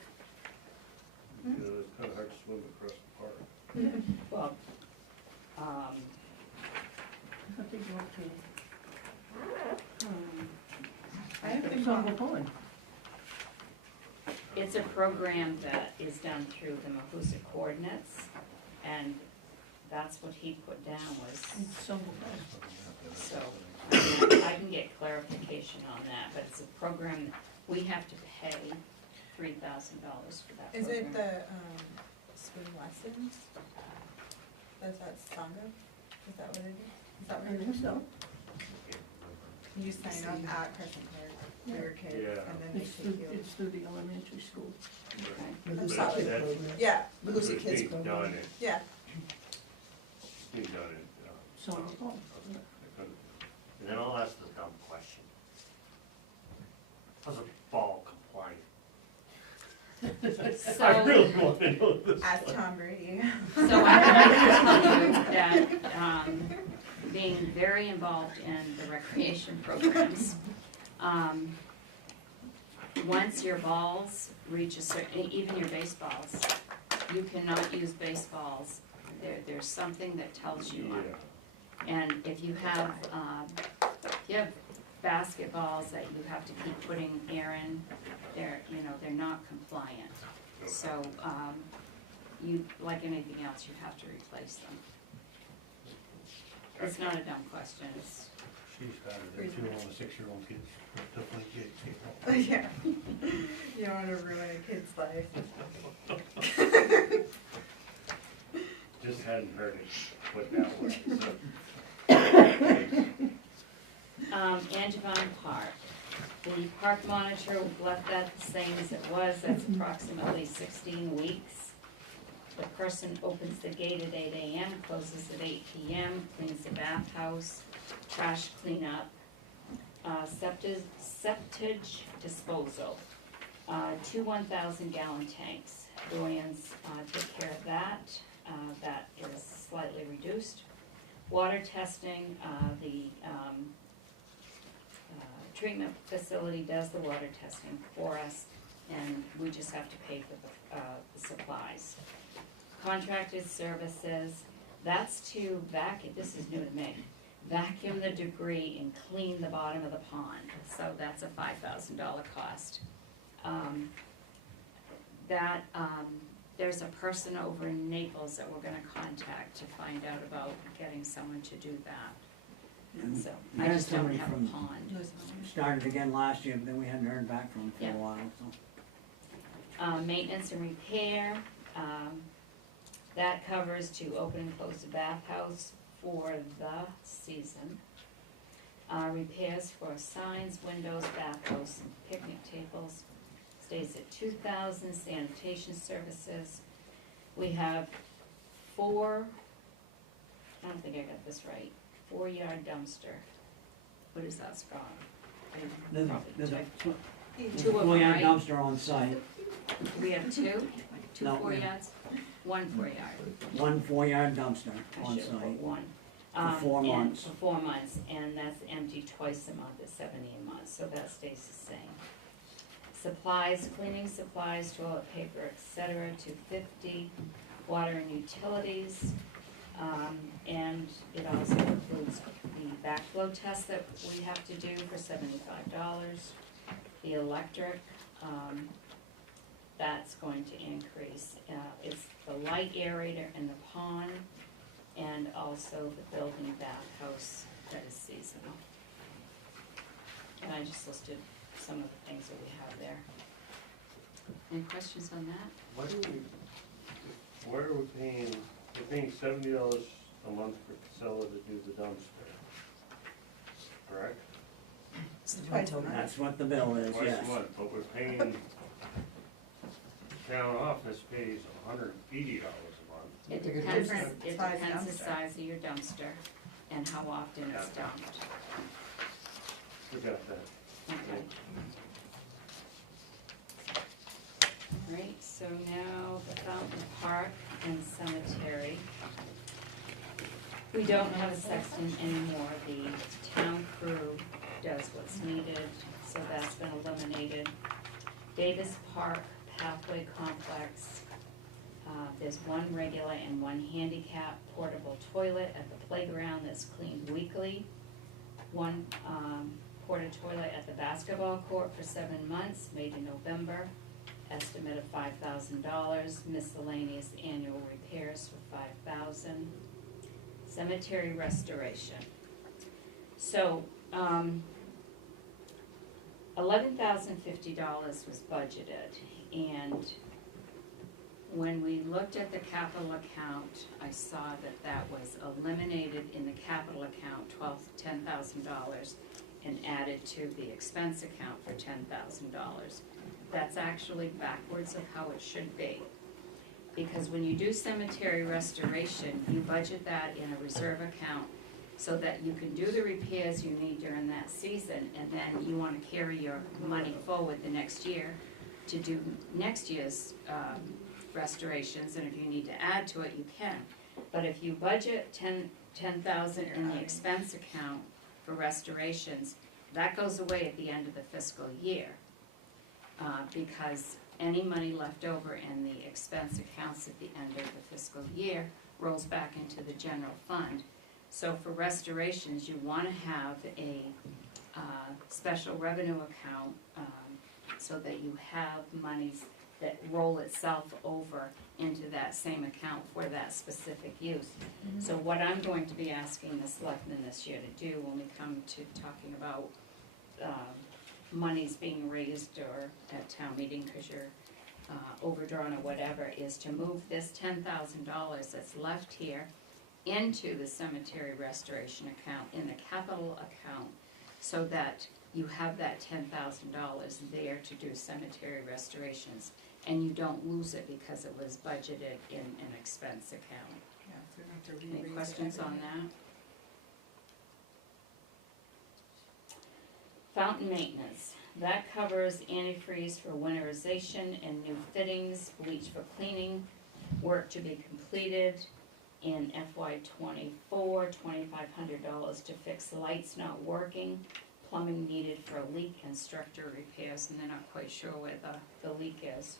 because it's kinda hard to swim across the park. Well, I think you want I have to, been Summer Pond. it's a program that is done through the Mahuza coordinates, and that's what he put down was, Summer Pond. so, I can get clarification on that, but it's a program, we have to pay $3,000 for that program. Is it the, swim lessons? Is that Sangha? Is that what it is? Is that what I it think is? so. You sign up at Crescent Park for your kids, Yeah. and then they It's take through, you. it's through the elementary school. Okay. Mahuza But Kid that's- program. Yeah, Mahuza It's Kids being done program. in, yeah. being done in, Summer Pond. and then I'll ask the dumb question. How's a ball compliant? I So, really want to know this. Ask Tom Brady. so I have to tell you that, being very involved in the recreation programs, once your balls reach a certain, even your baseballs, you cannot use baseballs. There's something that tells you. Yeah. And if you have basketballs that you have to keep putting air in, they're not compliant. So, like anything else, you have to replace them. It's not a dumb question, it's, She's got it, if you want a 6-year-old kid, definitely get Yeah. You don't wanna ruin a kid's life. Just hadn't heard it put that way, so. Angevine Park. The park monitor left that the same as it was, that's approximately 16 weeks. The person opens the gate at 8 AM, closes at 8 PM, cleans the bathhouse, trash cleanup, septage disposal, 2 1,000-gallon tanks. Luann's took care of that. That is slightly reduced. Water testing, the treatment facility does the water testing for us, and we just have to pay for the supplies. Contracted services, that's to vacuum, this is new to me, vacuum the debris and clean the bottom of the pond, so that's a $5,000 cost. There's a person over in Naples that we're gonna contact to find out about getting someone to do that. And So, we I had just don't somebody have a from- pond. Started again last year, but then we hadn't heard back from him for Yeah. a while, so. Maintenance and repair, that covers to open and close the bathhouse for the season. Repairs for signs, windows, bathhouse, and picnic tables, stays at 2,000. Sanitation services, we have 4, I don't think I got this right, 4-yard dumpster. What is that, Scott? There's Probably a two. Two of them, 4-yard right? dumpster on site. We have two No, 4 we- yards? One 4-yard. One 4-yard dumpster I on should put site. one. For 4 and months. For 4 months, and that's empty twice a month at 70 a month, so that stays the same. Supplies, cleaning supplies, toilet paper, etc., $250. Water and utilities, and it also includes the backflow test that we have to do for $75. The electric, that's going to increase. It's the light aerator in the pond, and also the building bathhouse that is seasonal. And I just listed some of the things that we have there. Any questions on that? Why are we paying, we're paying $70 a month for Casella to do the dumpster, correct? It's the price on that. That's what the bill is, Twice yes. a month, but we're paying, town office pays $180 a month. It Like a depends, different it size depends the dumpster. size of your dumpster and how often it's dumped. Forgot that. Okay. Right, so now the Fountain Park and Cemetery. We don't have a sexton anymore, the town crew does what's needed, so that's been eliminated. Davis Park Pathway Complex, there's one regular and one handicap portable toilet at the playground that's cleaned weekly. One porta toilet at the basketball court for 7 months, May to November. Estimate of $5,000, miscellaneous annual repairs for $5,000. Cemetery restoration. So, $11,050 was budgeted, and when we looked at the capital account, I saw that that was eliminated in the capital account, $10,000, and added to the expense account for $10,000. That's actually backwards of how it should be. Because when you do cemetery restoration, you budget that in a reserve account so that you can do the repairs you need during that season, and then you wanna carry your money forward the next year to do next year's restorations, and if you need to add to it, you can. But if you budget $10,000 in the expense account for restorations, that goes away at the end of the fiscal year. Because any money left over in the expense accounts at the end of the fiscal year rolls back into the general fund. So for restorations, you wanna have a special revenue account, so that you have monies that roll itself over into that same account for that specific use. So what I'm going to be asking the selectmen this year to do when we come to talking about monies being raised or at town meeting because you're overdrawn or whatever, is to move this $10,000 that's left here into the cemetery restoration account, in the capital account, so that you have that $10,000 there to do cemetery restorations, and you don't lose it because it was budgeted in an expense account. Yeah, so we don't have to Any reread questions on everything. that? Fountain maintenance, that covers antifreeze for winterization and new fittings, bleach for cleaning, work to be completed in FY '24, $2,500 to fix lights not working, plumbing needed for a leak, and structure repairs, and they're not quite sure where the leak is.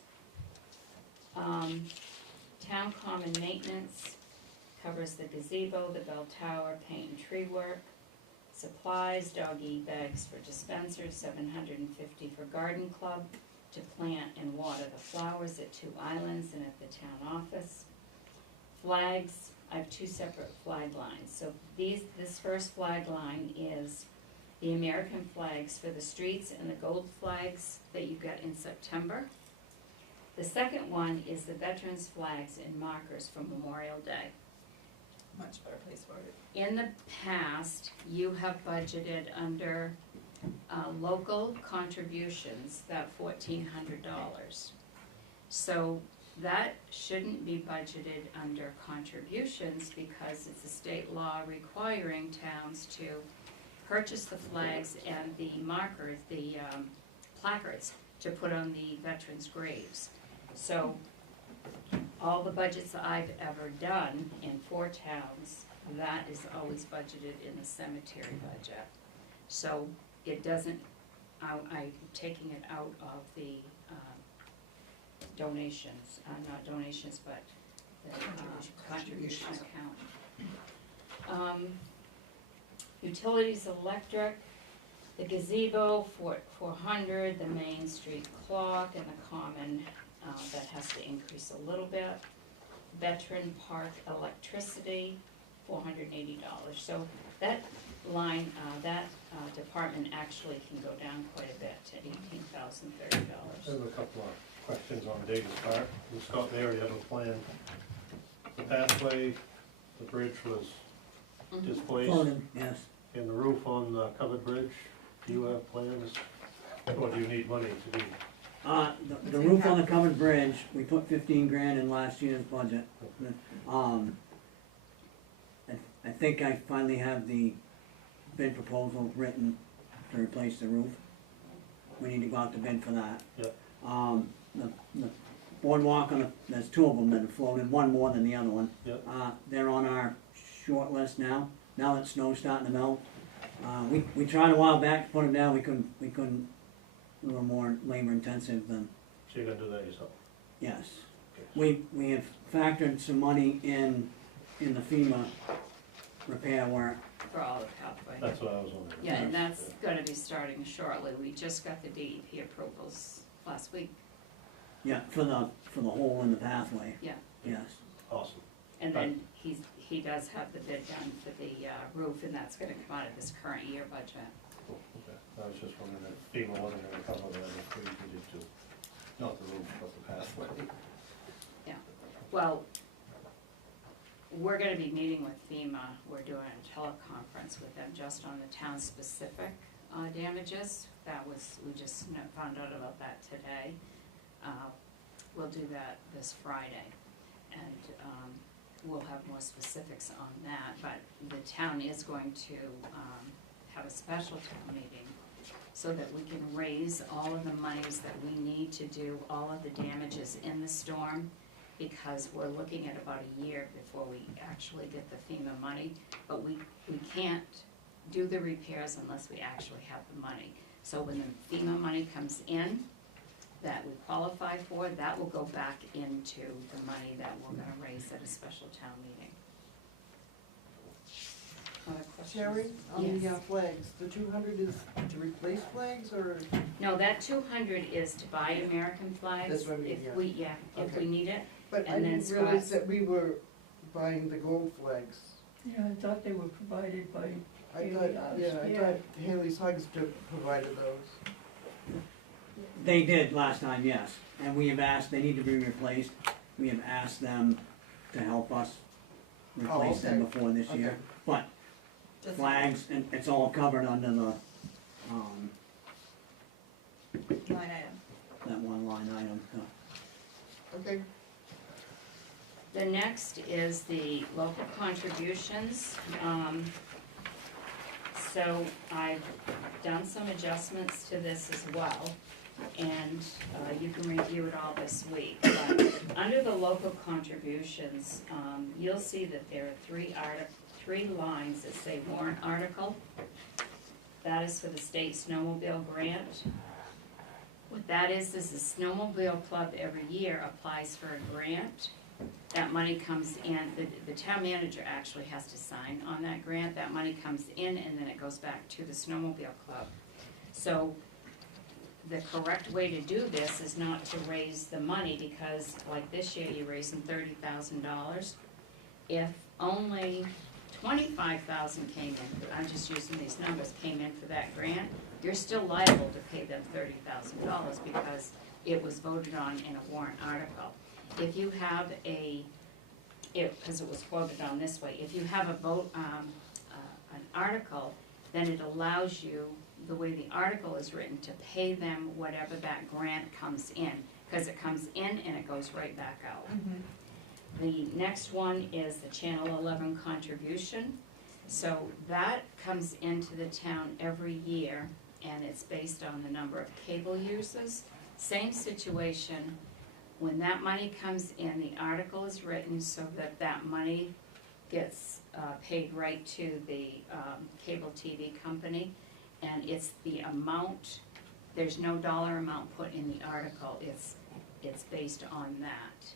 Town common maintenance covers the gazebo, the bell tower, paint and tree work. Supplies, doggy bags for dispensers, $750 for garden club to plant and water the flowers at 2 islands and at the town office. Flags, I have 2 separate flag lines. So this first flag line is the American flags for the streets and the gold flags that you get in September. The second one is the veterans flags and markers for Memorial Day. Much better place for it. In the past, you have budgeted under local contributions, that $1,400. So that shouldn't be budgeted under contributions because it's a state law requiring towns to purchase the flags and the markers, the placards to put on the veterans' graves. So all the budgets I've ever done in 4 towns, that is always budgeted in the cemetery budget. So it doesn't, I'm taking it out of the donations, not donations, but the contribution account. Utilities, electric, the gazebo, 400, the Main Street clock, and the common, that has to increase a little bit. Veteran Park electricity, $480. So that line, department actually can go down quite a bit to $18,030. I have a couple of questions on Davis Park. And Scott, they already have a plan. The pathway, the bridge was displaced, Floating, yes. and the roof on the covered bridge, do you have plans? Or do you need money to do? The roof on the covered bridge, we put 15 grand in last year's budget. I think I finally have the bid proposal written to replace the roof. We need to go out to bid for that. Yep. The boardwalk there's 2 of them that have floated, one more than the other one. Yep. They're on our short list now that snow's starting to melt. We tried a while back to put them down, we couldn't, we were more labor intensive than, So you're gonna do that yourself? yes. Okay. We have factored some money in the FEMA repair work. For all the pathway. That's what I was wondering. Yeah, and that's gonna be starting shortly. We just got the DEP approvals last week. Yeah, for the hole in the pathway, Yeah, yes. Awesome. and then he does have the bid done for the roof, and that's gonna come out of this current year budget. Cool, okay. I was just wondering if FEMA wasn't gonna cover that if we needed to. Not the roof, but the pathway. Yeah, well, we're gonna be meeting with FEMA. We're doing a teleconference with them just on the town-specific damages. We just found out about that today. We'll do that this Friday, and we'll have more specifics on that, but the town is going to have a special town meeting so that we can raise all of the monies that we need to do all of the damages in the storm, because we're looking at about a year before we actually get the FEMA money, but we can't do the repairs unless we actually have the money. So when the FEMA money comes in, that we qualify for, that will go back into the money that we're gonna raise at a special town meeting. Other questions? Sherry, on the Yes. flags, the 200 is to replace flags, or? No, that 200 is to buy American flags. That's what I mean, yeah. If Okay. we need it. But I And then didn't realize Scott's- that we were buying the gold flags. Yeah, I thought they were provided by I thought, I Yeah. thought Haley's Hugs provided those. They did last time, yes, and we have asked, they need to be replaced. We have asked them to help us replace them okay. before this year. Okay. But flags, and it's all covered under the, Line item. that one line item. Okay. The next is the local contributions. So I've done some adjustments to this as well, and you can review it all this week. But under the local contributions, you'll see that there are three lines that say warrant article. That is for the state snowmobile grant. What that is the snowmobile club every year applies for a grant. That money comes in, the town manager actually has to sign on that grant. That money comes in and then it goes back to the snowmobile club. So the correct way to do this is not to raise the money, because like this year you're raising $30,000. If only 25,000 came in, I'm just using these numbers, came in for that grant, you're still liable to pay them $30,000 because it was voted on in a warrant article. If you have because it was quoted on this way, if you have a vote, an article, then it allows you, the way the article is written, to pay them whatever that grant comes in, because it comes in and it goes right back out. The next one is the Channel 11 contribution. So that comes into the town every year, and it's based on the number of cable users. Same situation When that money comes in, the article is written so that that money gets paid right to the cable TV company, and it's the amount, there's no dollar amount put in the article, it's based on that.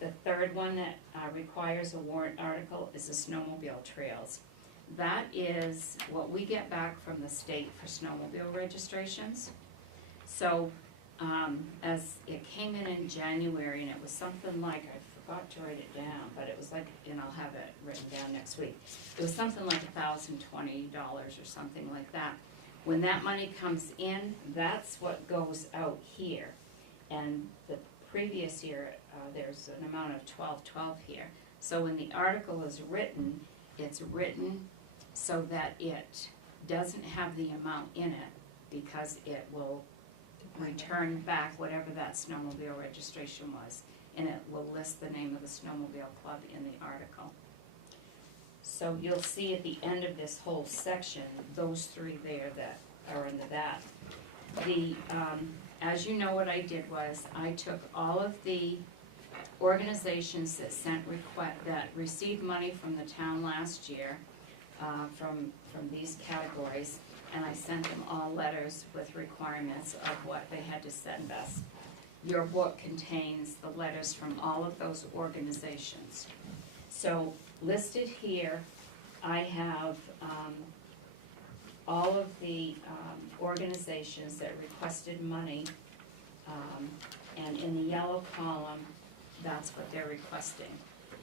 The third one that requires a warrant article is the snowmobile trails. That is what we get back from the state for snowmobile registrations. So, as it came in January, and it was something like, I forgot to write it down, but it was like, and I'll have it written down next week. It was something like $1,020 or something like that. When that money comes in, that's what goes out here. And the previous year, there's an amount of $1,212 here. So when the article is written, it's written so that it doesn't have the amount in it, because it will return back whatever that snowmobile registration was, and it will list the name of the snowmobile club in the article. So you'll see at the end of this whole section, those three there that are under that. The, as you know, what I did was, I took all of the organizations that that received money from the town last year, from these categories, and I sent them all letters with requirements of what they had to send us. Your book contains the letters from all of those organizations. So listed here, I have all of the organizations that requested money, and in the yellow column, that's what they're requesting.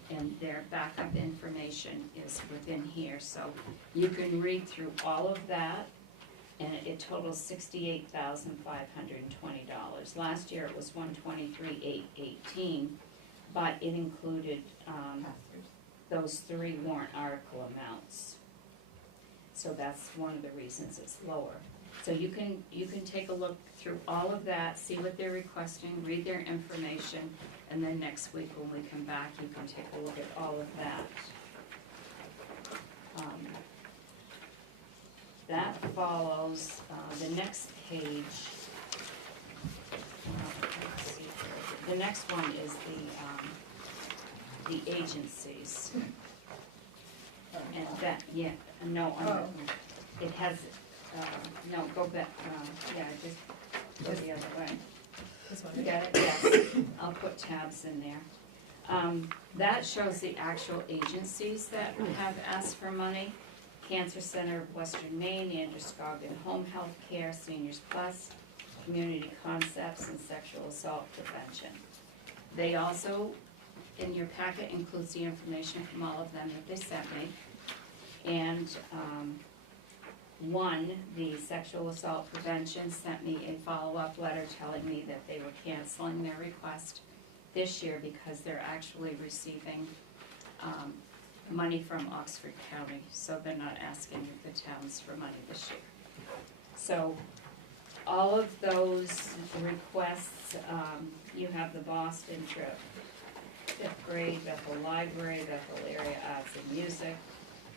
And their backup information is within here, so you can read through all of that, and it totals $68,520. Last year it was $123,818, but it included those three warrant article amounts. So that's one of the reasons it's lower. So you can take a look through all of that, see what they're requesting, read their information, and then next week when we come back, you can take a look at all of that. That follows the next page. Let's see here. The next one is the agencies. And that, yeah, no, it has, no, go back, yeah, just go the other way. This one. You got it? Yes, I'll put tabs in there. That shows the actual agencies that have asked for money. Cancer Center of Western Maine, Androscoggin Home Health Care, Seniors Plus, Community Concepts, and Sexual Assault Prevention. They also, in your packet, includes the information from all of them that they sent me. And one, the Sexual Assault Prevention, sent me a follow-up letter telling me that they were canceling their request this year because they're actually receiving money from Oxford County, so they're not asking the towns for money this year. So all of those requests, you have the Boston trip, 5th grade, Bethel Library, Bethel Area Arts and Music,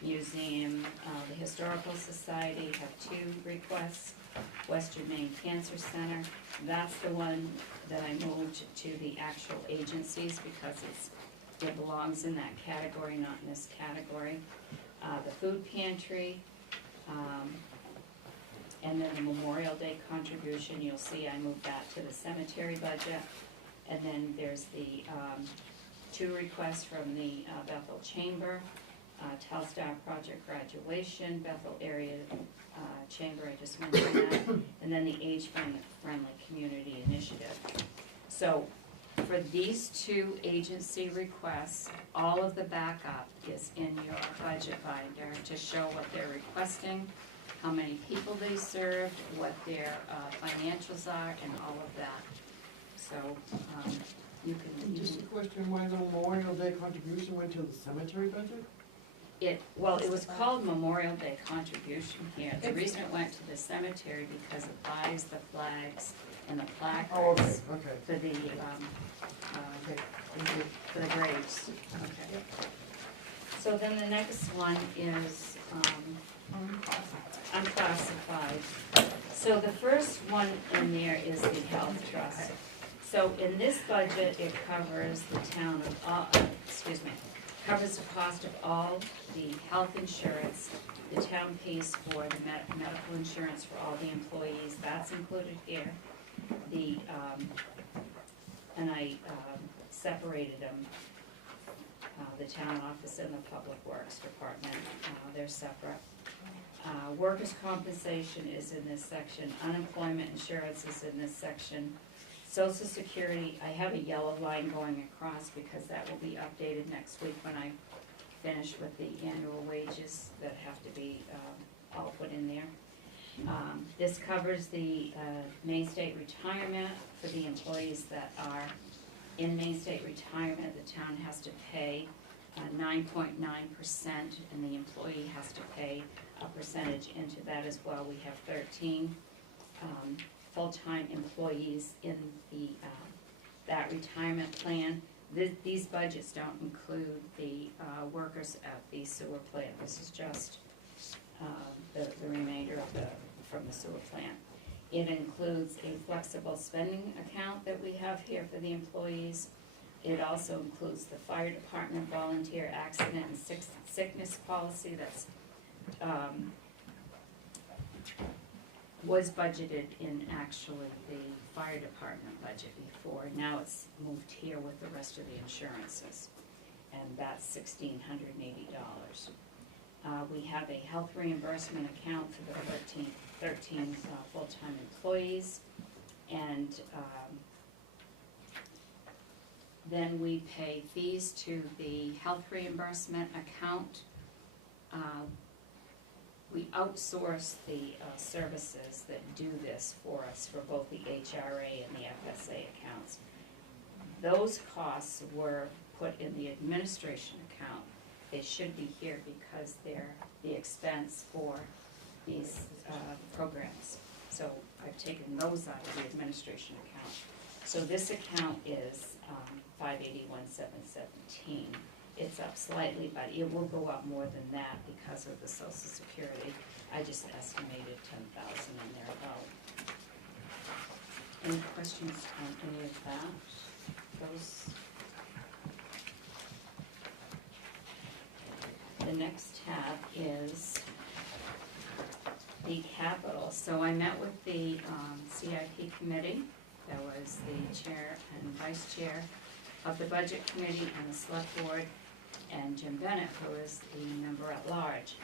Museum, the Historical Society have 2 requests, Western Maine Cancer Center. That's the one that I moved to the actual agencies because it belongs in that category, not in this category. The food pantry, and then the Memorial Day contribution, you'll see I moved that to the cemetery budget. And then there's the 2 requests from the Bethel Chamber, Telstar Project Graduation, Bethel Area Chamber, I just mentioned that, and then the Age Friendly Community Initiative. So for these 2 agency requests, all of the backup is in your budget binder to show what they're requesting, how many people they served, what their financials are, and all of that. So you can. Just a question, why the Memorial Day contribution went to the cemetery budget? It was called Memorial Day contribution here. The reason it went to the cemetery because it buys the flags and the placards. Oh, okay, okay. For the, for the graves. Okay. So then the next one is, unclassified. So the first one in there is the health trust. So in this budget, it covers the town of, covers the cost of all the health insurance. The town pays for the medical insurance for all the employees, that's included here. The, and I separated them, the town office and the public works department, they're separate. Workers' compensation is in this section, unemployment insurance is in this section. Social Security, I have a yellow line going across because that will be updated next week when I finish with the annual wages that have to be all put in there. This covers the Maine State retirement for the employees that are in Maine State retirement. The town has to pay 9.9% and the employee has to pay a percentage into that as well. We have 13 full-time employees in the that retirement plan. These budgets don't include the workers at the sewer plant. This is just the remainder of from the sewer plant. It includes a flexible spending account that we have here for the employees. It also includes the fire department volunteer accident and sickness policy that's was budgeted in actually the fire department budget before. Now it's moved here with the rest of the insurances, and that's $1,680. We have a health reimbursement account for the 13 full-time employees, and then we pay fees to the health reimbursement account. We outsource the services that do this for us for both the HRA and the FSA accounts. Those costs were put in the administration account. They should be here because they're the expense for these programs. So I've taken those out of the administration account. So this account is $581,717. It's up slightly, but it will go up more than that because of the Social Security. I just estimated 10,000 in there about. Any questions on any of that? Those. The next tab is the capital. So I met with the CIP committee. There was the chair and vice chair of the budget committee and the select board, and Jim Bennett, who is the member at large.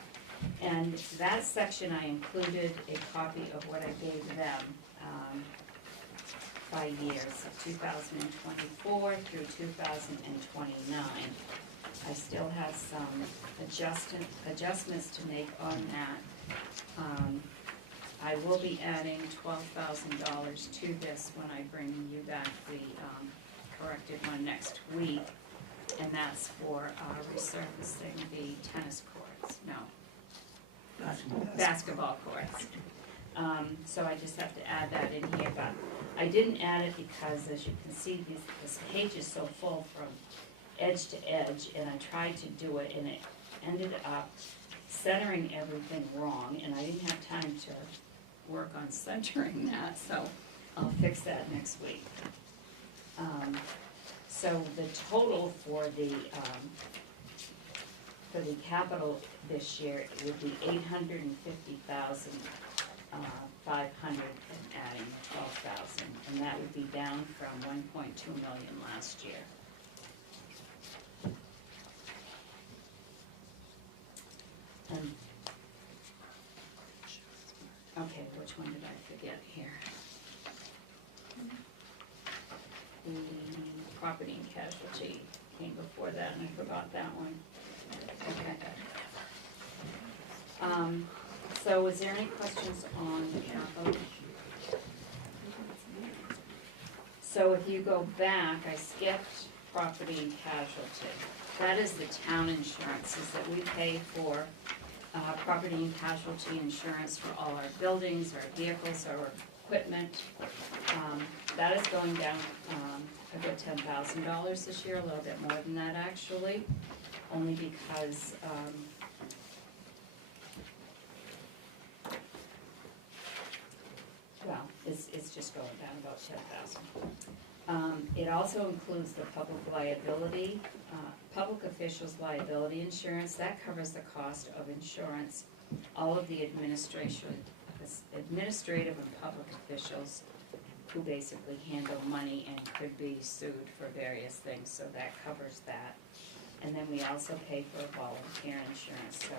And that section I included a copy of what I gave them by years, 2024 through 2029. I still have some adjustments to make on that. I will be adding $12,000 to this when I bring you back the corrected one next week. And that's for resurfacing the tennis courts, no, basketball courts. So I just have to add that in here, but I didn't add it because, as you can see, this page is so full from edge to edge, and I tried to do it, and it ended up centering everything wrong, and I didn't have time to work on centering that, so I'll fix that next week. So the total for the capital this year would be $850,500 and adding 12,000, and that would be down from 1.2 million last year. And okay, which one did I forget here? The property and casualty came before that, and I forgot that one. Okay. So is there any questions on the capital? So if you go back, I skipped property and casualty. That is the town insurances that we pay for, property and casualty insurance for all our buildings, our vehicles, our equipment. That is going down a good $10,000 this year, a little bit more than that actually, only because well, it's just going down about 10,000. It also includes the public liability, public officials liability insurance. That covers the cost of insurance. All of the administrative and public officials who basically handle money and could be sued for various things, so that covers that. And then we also pay for volunteer insurance, so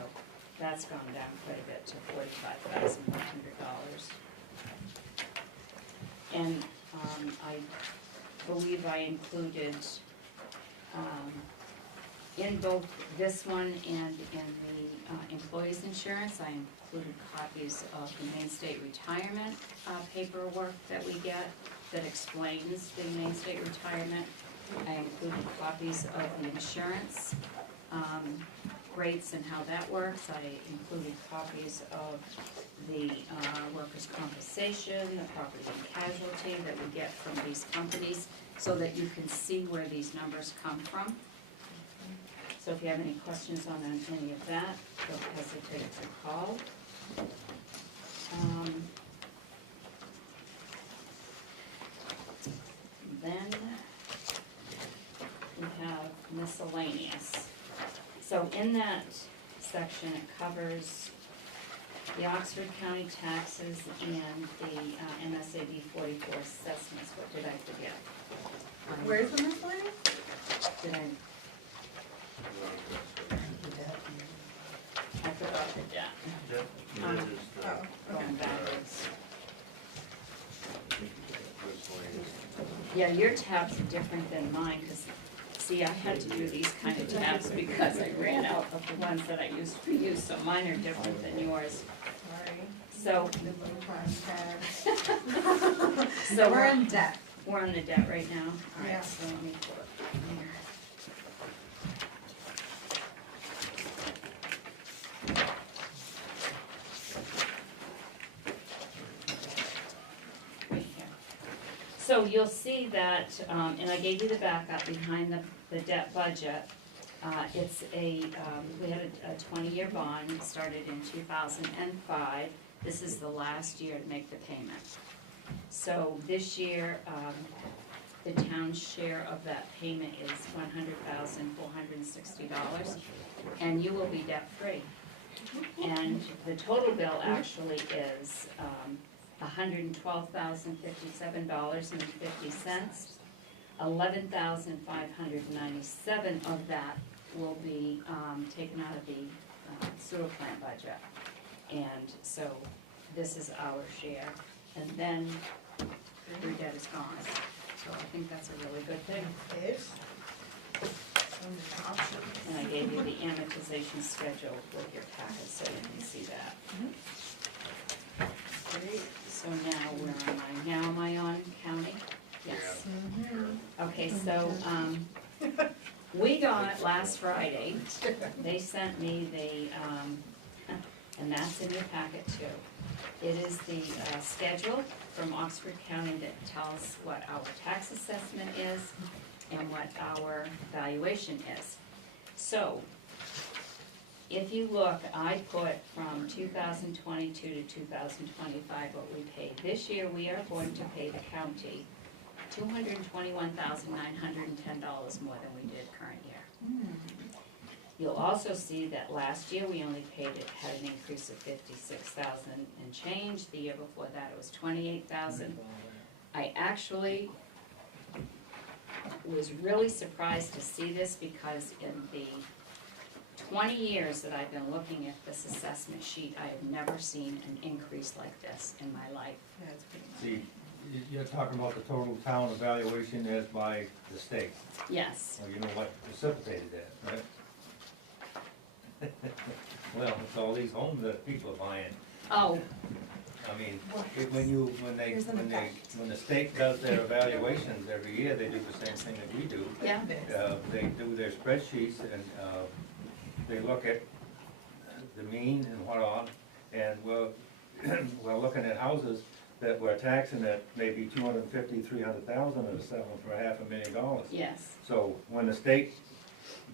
that's gone down quite a bit to $45,100. And I believe I included, in both this one and in the employees' insurance, I included copies of the Maine State Retirement paperwork that we get that explains the Maine State Retirement. I included copies of the insurance rates and how that works. I included copies of the workers' compensation, the property and casualty that we get from these companies, so that you can see where these numbers come from. So if you have any questions on any of that, don't hesitate to call. Then we have miscellaneous. So in that section, it covers the Oxford County taxes and the MSAB 44 assessments. What did I forget? Where's the miscellaneous? Did I forgot the debt. That is the Going backwards. miscellaneous. Yeah, your tabs are different than mine, because, see, I had to do these kind of tabs because I ran out of the ones that I used for you, so mine are different than yours. Sorry. So, The little crime tab. so We're in debt. we're on the debt right now? All Yeah. right, so let me pull it here. Right here. So you'll see that, and I gave you the backup behind the debt budget. It's we had a 20-year bond, it started in 2005. This is the last year to make the payment. So this year, the town's share of that payment is $100,460, and you will be debt-free. And the total bill actually is $112,057.50. $11,597 of that will be taken out of the sewer plant budget. And so this is our share, and then your debt is gone. So I think that's a really good thing. And I gave you the amortization schedule with your packet, so you can see that. Great, so now where am I? Now am I on county? Yes. Okay, so, we got last Friday, they sent me the, and that's in your packet too. It is the schedule from Oxford County that tells what our tax assessment is and what our valuation is. So, if you look, I put from 2022 to 2025 what we paid. This year, we are going to pay the county $221,910 more than we did current year. You'll also see that last year we only had an increase of 56,000 and change. The year before that it was 28,000. I actually was really surprised to see this because in the 20 years that I've been looking at this assessment sheet, I have never seen an increase like this in my life. Yeah, it's pretty much. See, you're talking about the total town evaluation as by the state. Yes. Well, you know what precipitated that, right? Well, it's all these homes that people are buying. Oh, I mean, when Here's an effect. the state does their evaluations every year, they do the same thing that we do. yeah. They do their spreadsheets and, they look at the mean and what on, and we're looking at houses that we're taxing at maybe 250, 300,000 and selling for $500,000. Yes. So when the state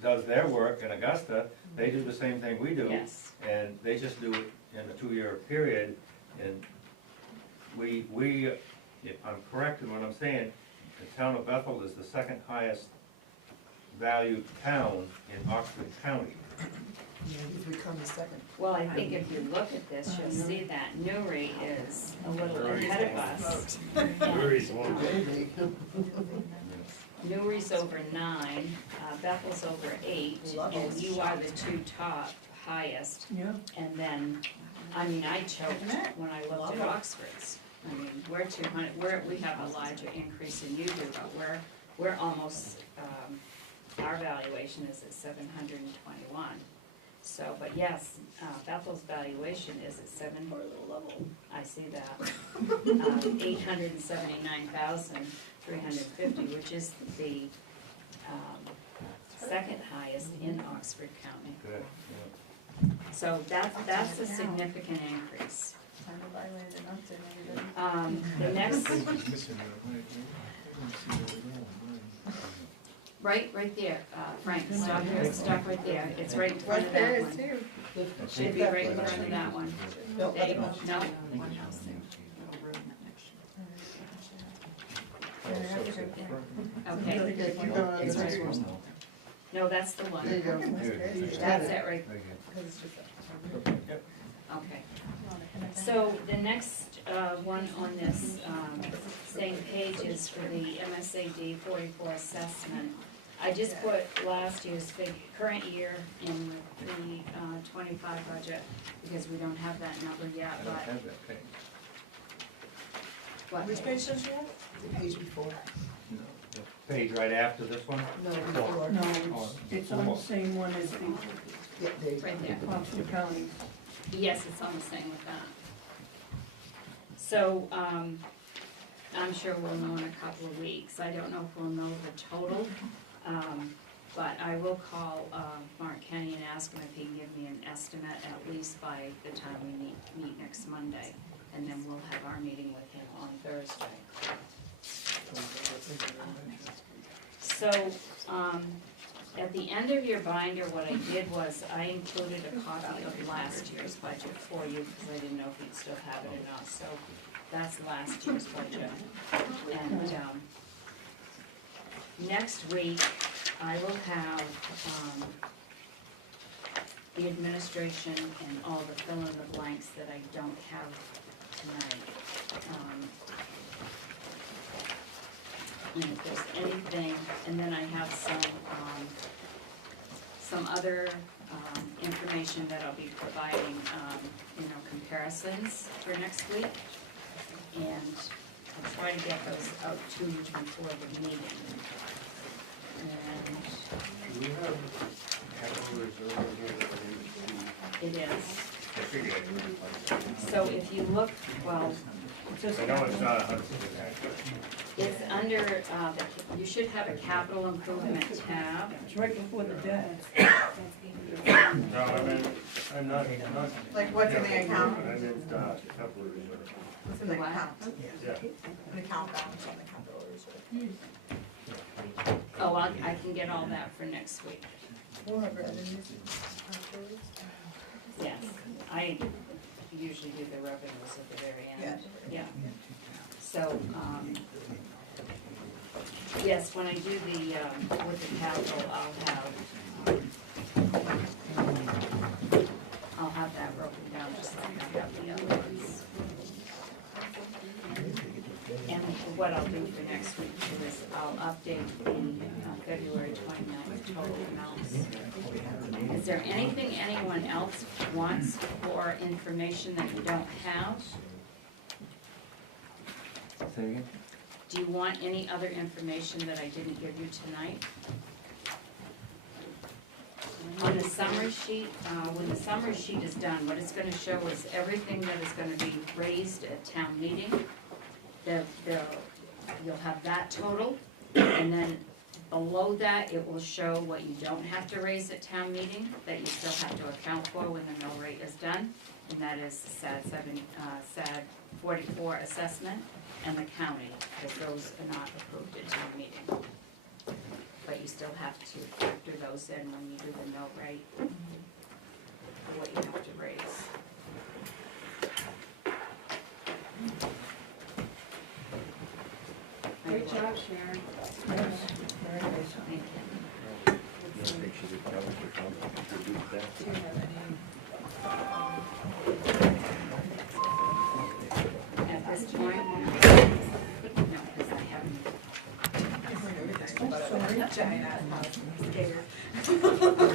does their work in Augusta, they do the same thing we do. Yes. And they just do it in a 2-year period, and we, if I'm correct in what I'm saying, the town of Bethel is the second highest valued town in Oxford County. We've become the second. Well, I think if you look at this, you'll see that Newry is a little ahead of us. Newry's one. Maybe. Newry's over 9, Bethel's over 8, and you are the two top highest. Yeah. And then, I mean, I choked when I looked at Oxford's. I mean, we're 200, we have a larger increase than you do, but we're almost, our valuation is at 721. So, but yes, Bethel's valuation is at 7, I see that. 879,350, which is the, second highest in Oxford County. Good, So that's a significant increase. Time to buy land in Upton, everybody. The next, right there, Frank, stop right there, it's right in front Right of there that is one. too. Should be right in front of that one. No, There you go, no, Yeah, that's a good point. okay, Really good point. It's right. no, that's the one, There you go. that's it right, Because it's just a- okay. So the next one on this same page is for the MSAD 44 assessment. I just put last year's current year in the 25 budget because we don't have that number yet, I don't but. have that page. What Which page does she have? The page before. Page right after this one? No, before. No, it's on the same one as the Yeah, Dave. Right there. Oxford County. Yes, it's on the same with that. So, I'm sure we'll know in a couple of weeks. I don't know if we'll know the total, but I will call Mark Kenny and ask him if he can give me an estimate at least by the time we meet next Monday. And then we'll have our meeting with him on Thursday. So, at the end of your binder, what I did was I included a copy of last year's budget for you, because I didn't know if you'd still have it or not, so that's last year's budget. And, next week, I will have, the administration and all the fill in the blanks that I don't have tonight. And if there's anything, and then I have some other, information that I'll be providing, comparisons for next week. And I'll try to get those out to you before the meeting. And Do we have capital reserve here? it is, I figured. so if you look, well, I know it's not 100% accurate. it's under, you should have a capital improvement tab. It's right before the debt. No, I'm not, Like what's in the account? I meant, capital reserve. What's in the What? account? Yeah. An account balance on the capital reserve. Oh, I can get all that for next week. We'll have revenues afterwards. Yes, I usually do the revenues at the very end. Yeah. So, yes, when I do the, with the capital, I'll have that broken down just like I have the other ones. And what I'll do for next week is I'll update the February 29th total amounts. Is there anything anyone else wants for information that you don't have? Say again? Do you want any other information that I didn't give you tonight? On the summary sheet, when the summary sheet is done, what it's gonna show is everything that is gonna be raised at town meeting. You'll have that total, and then below that, it will show what you don't have to raise at town meeting, that you still have to account for when the mill rate is done, and that is the SAD 44 assessment and the county, because those are not approved at town meeting. But you still have to factor those in when you do the mill rate, for what you have to raise. I Great job, Sharon. Thank you. Do you have any? At this point, no, because I haven't. Giant ass house.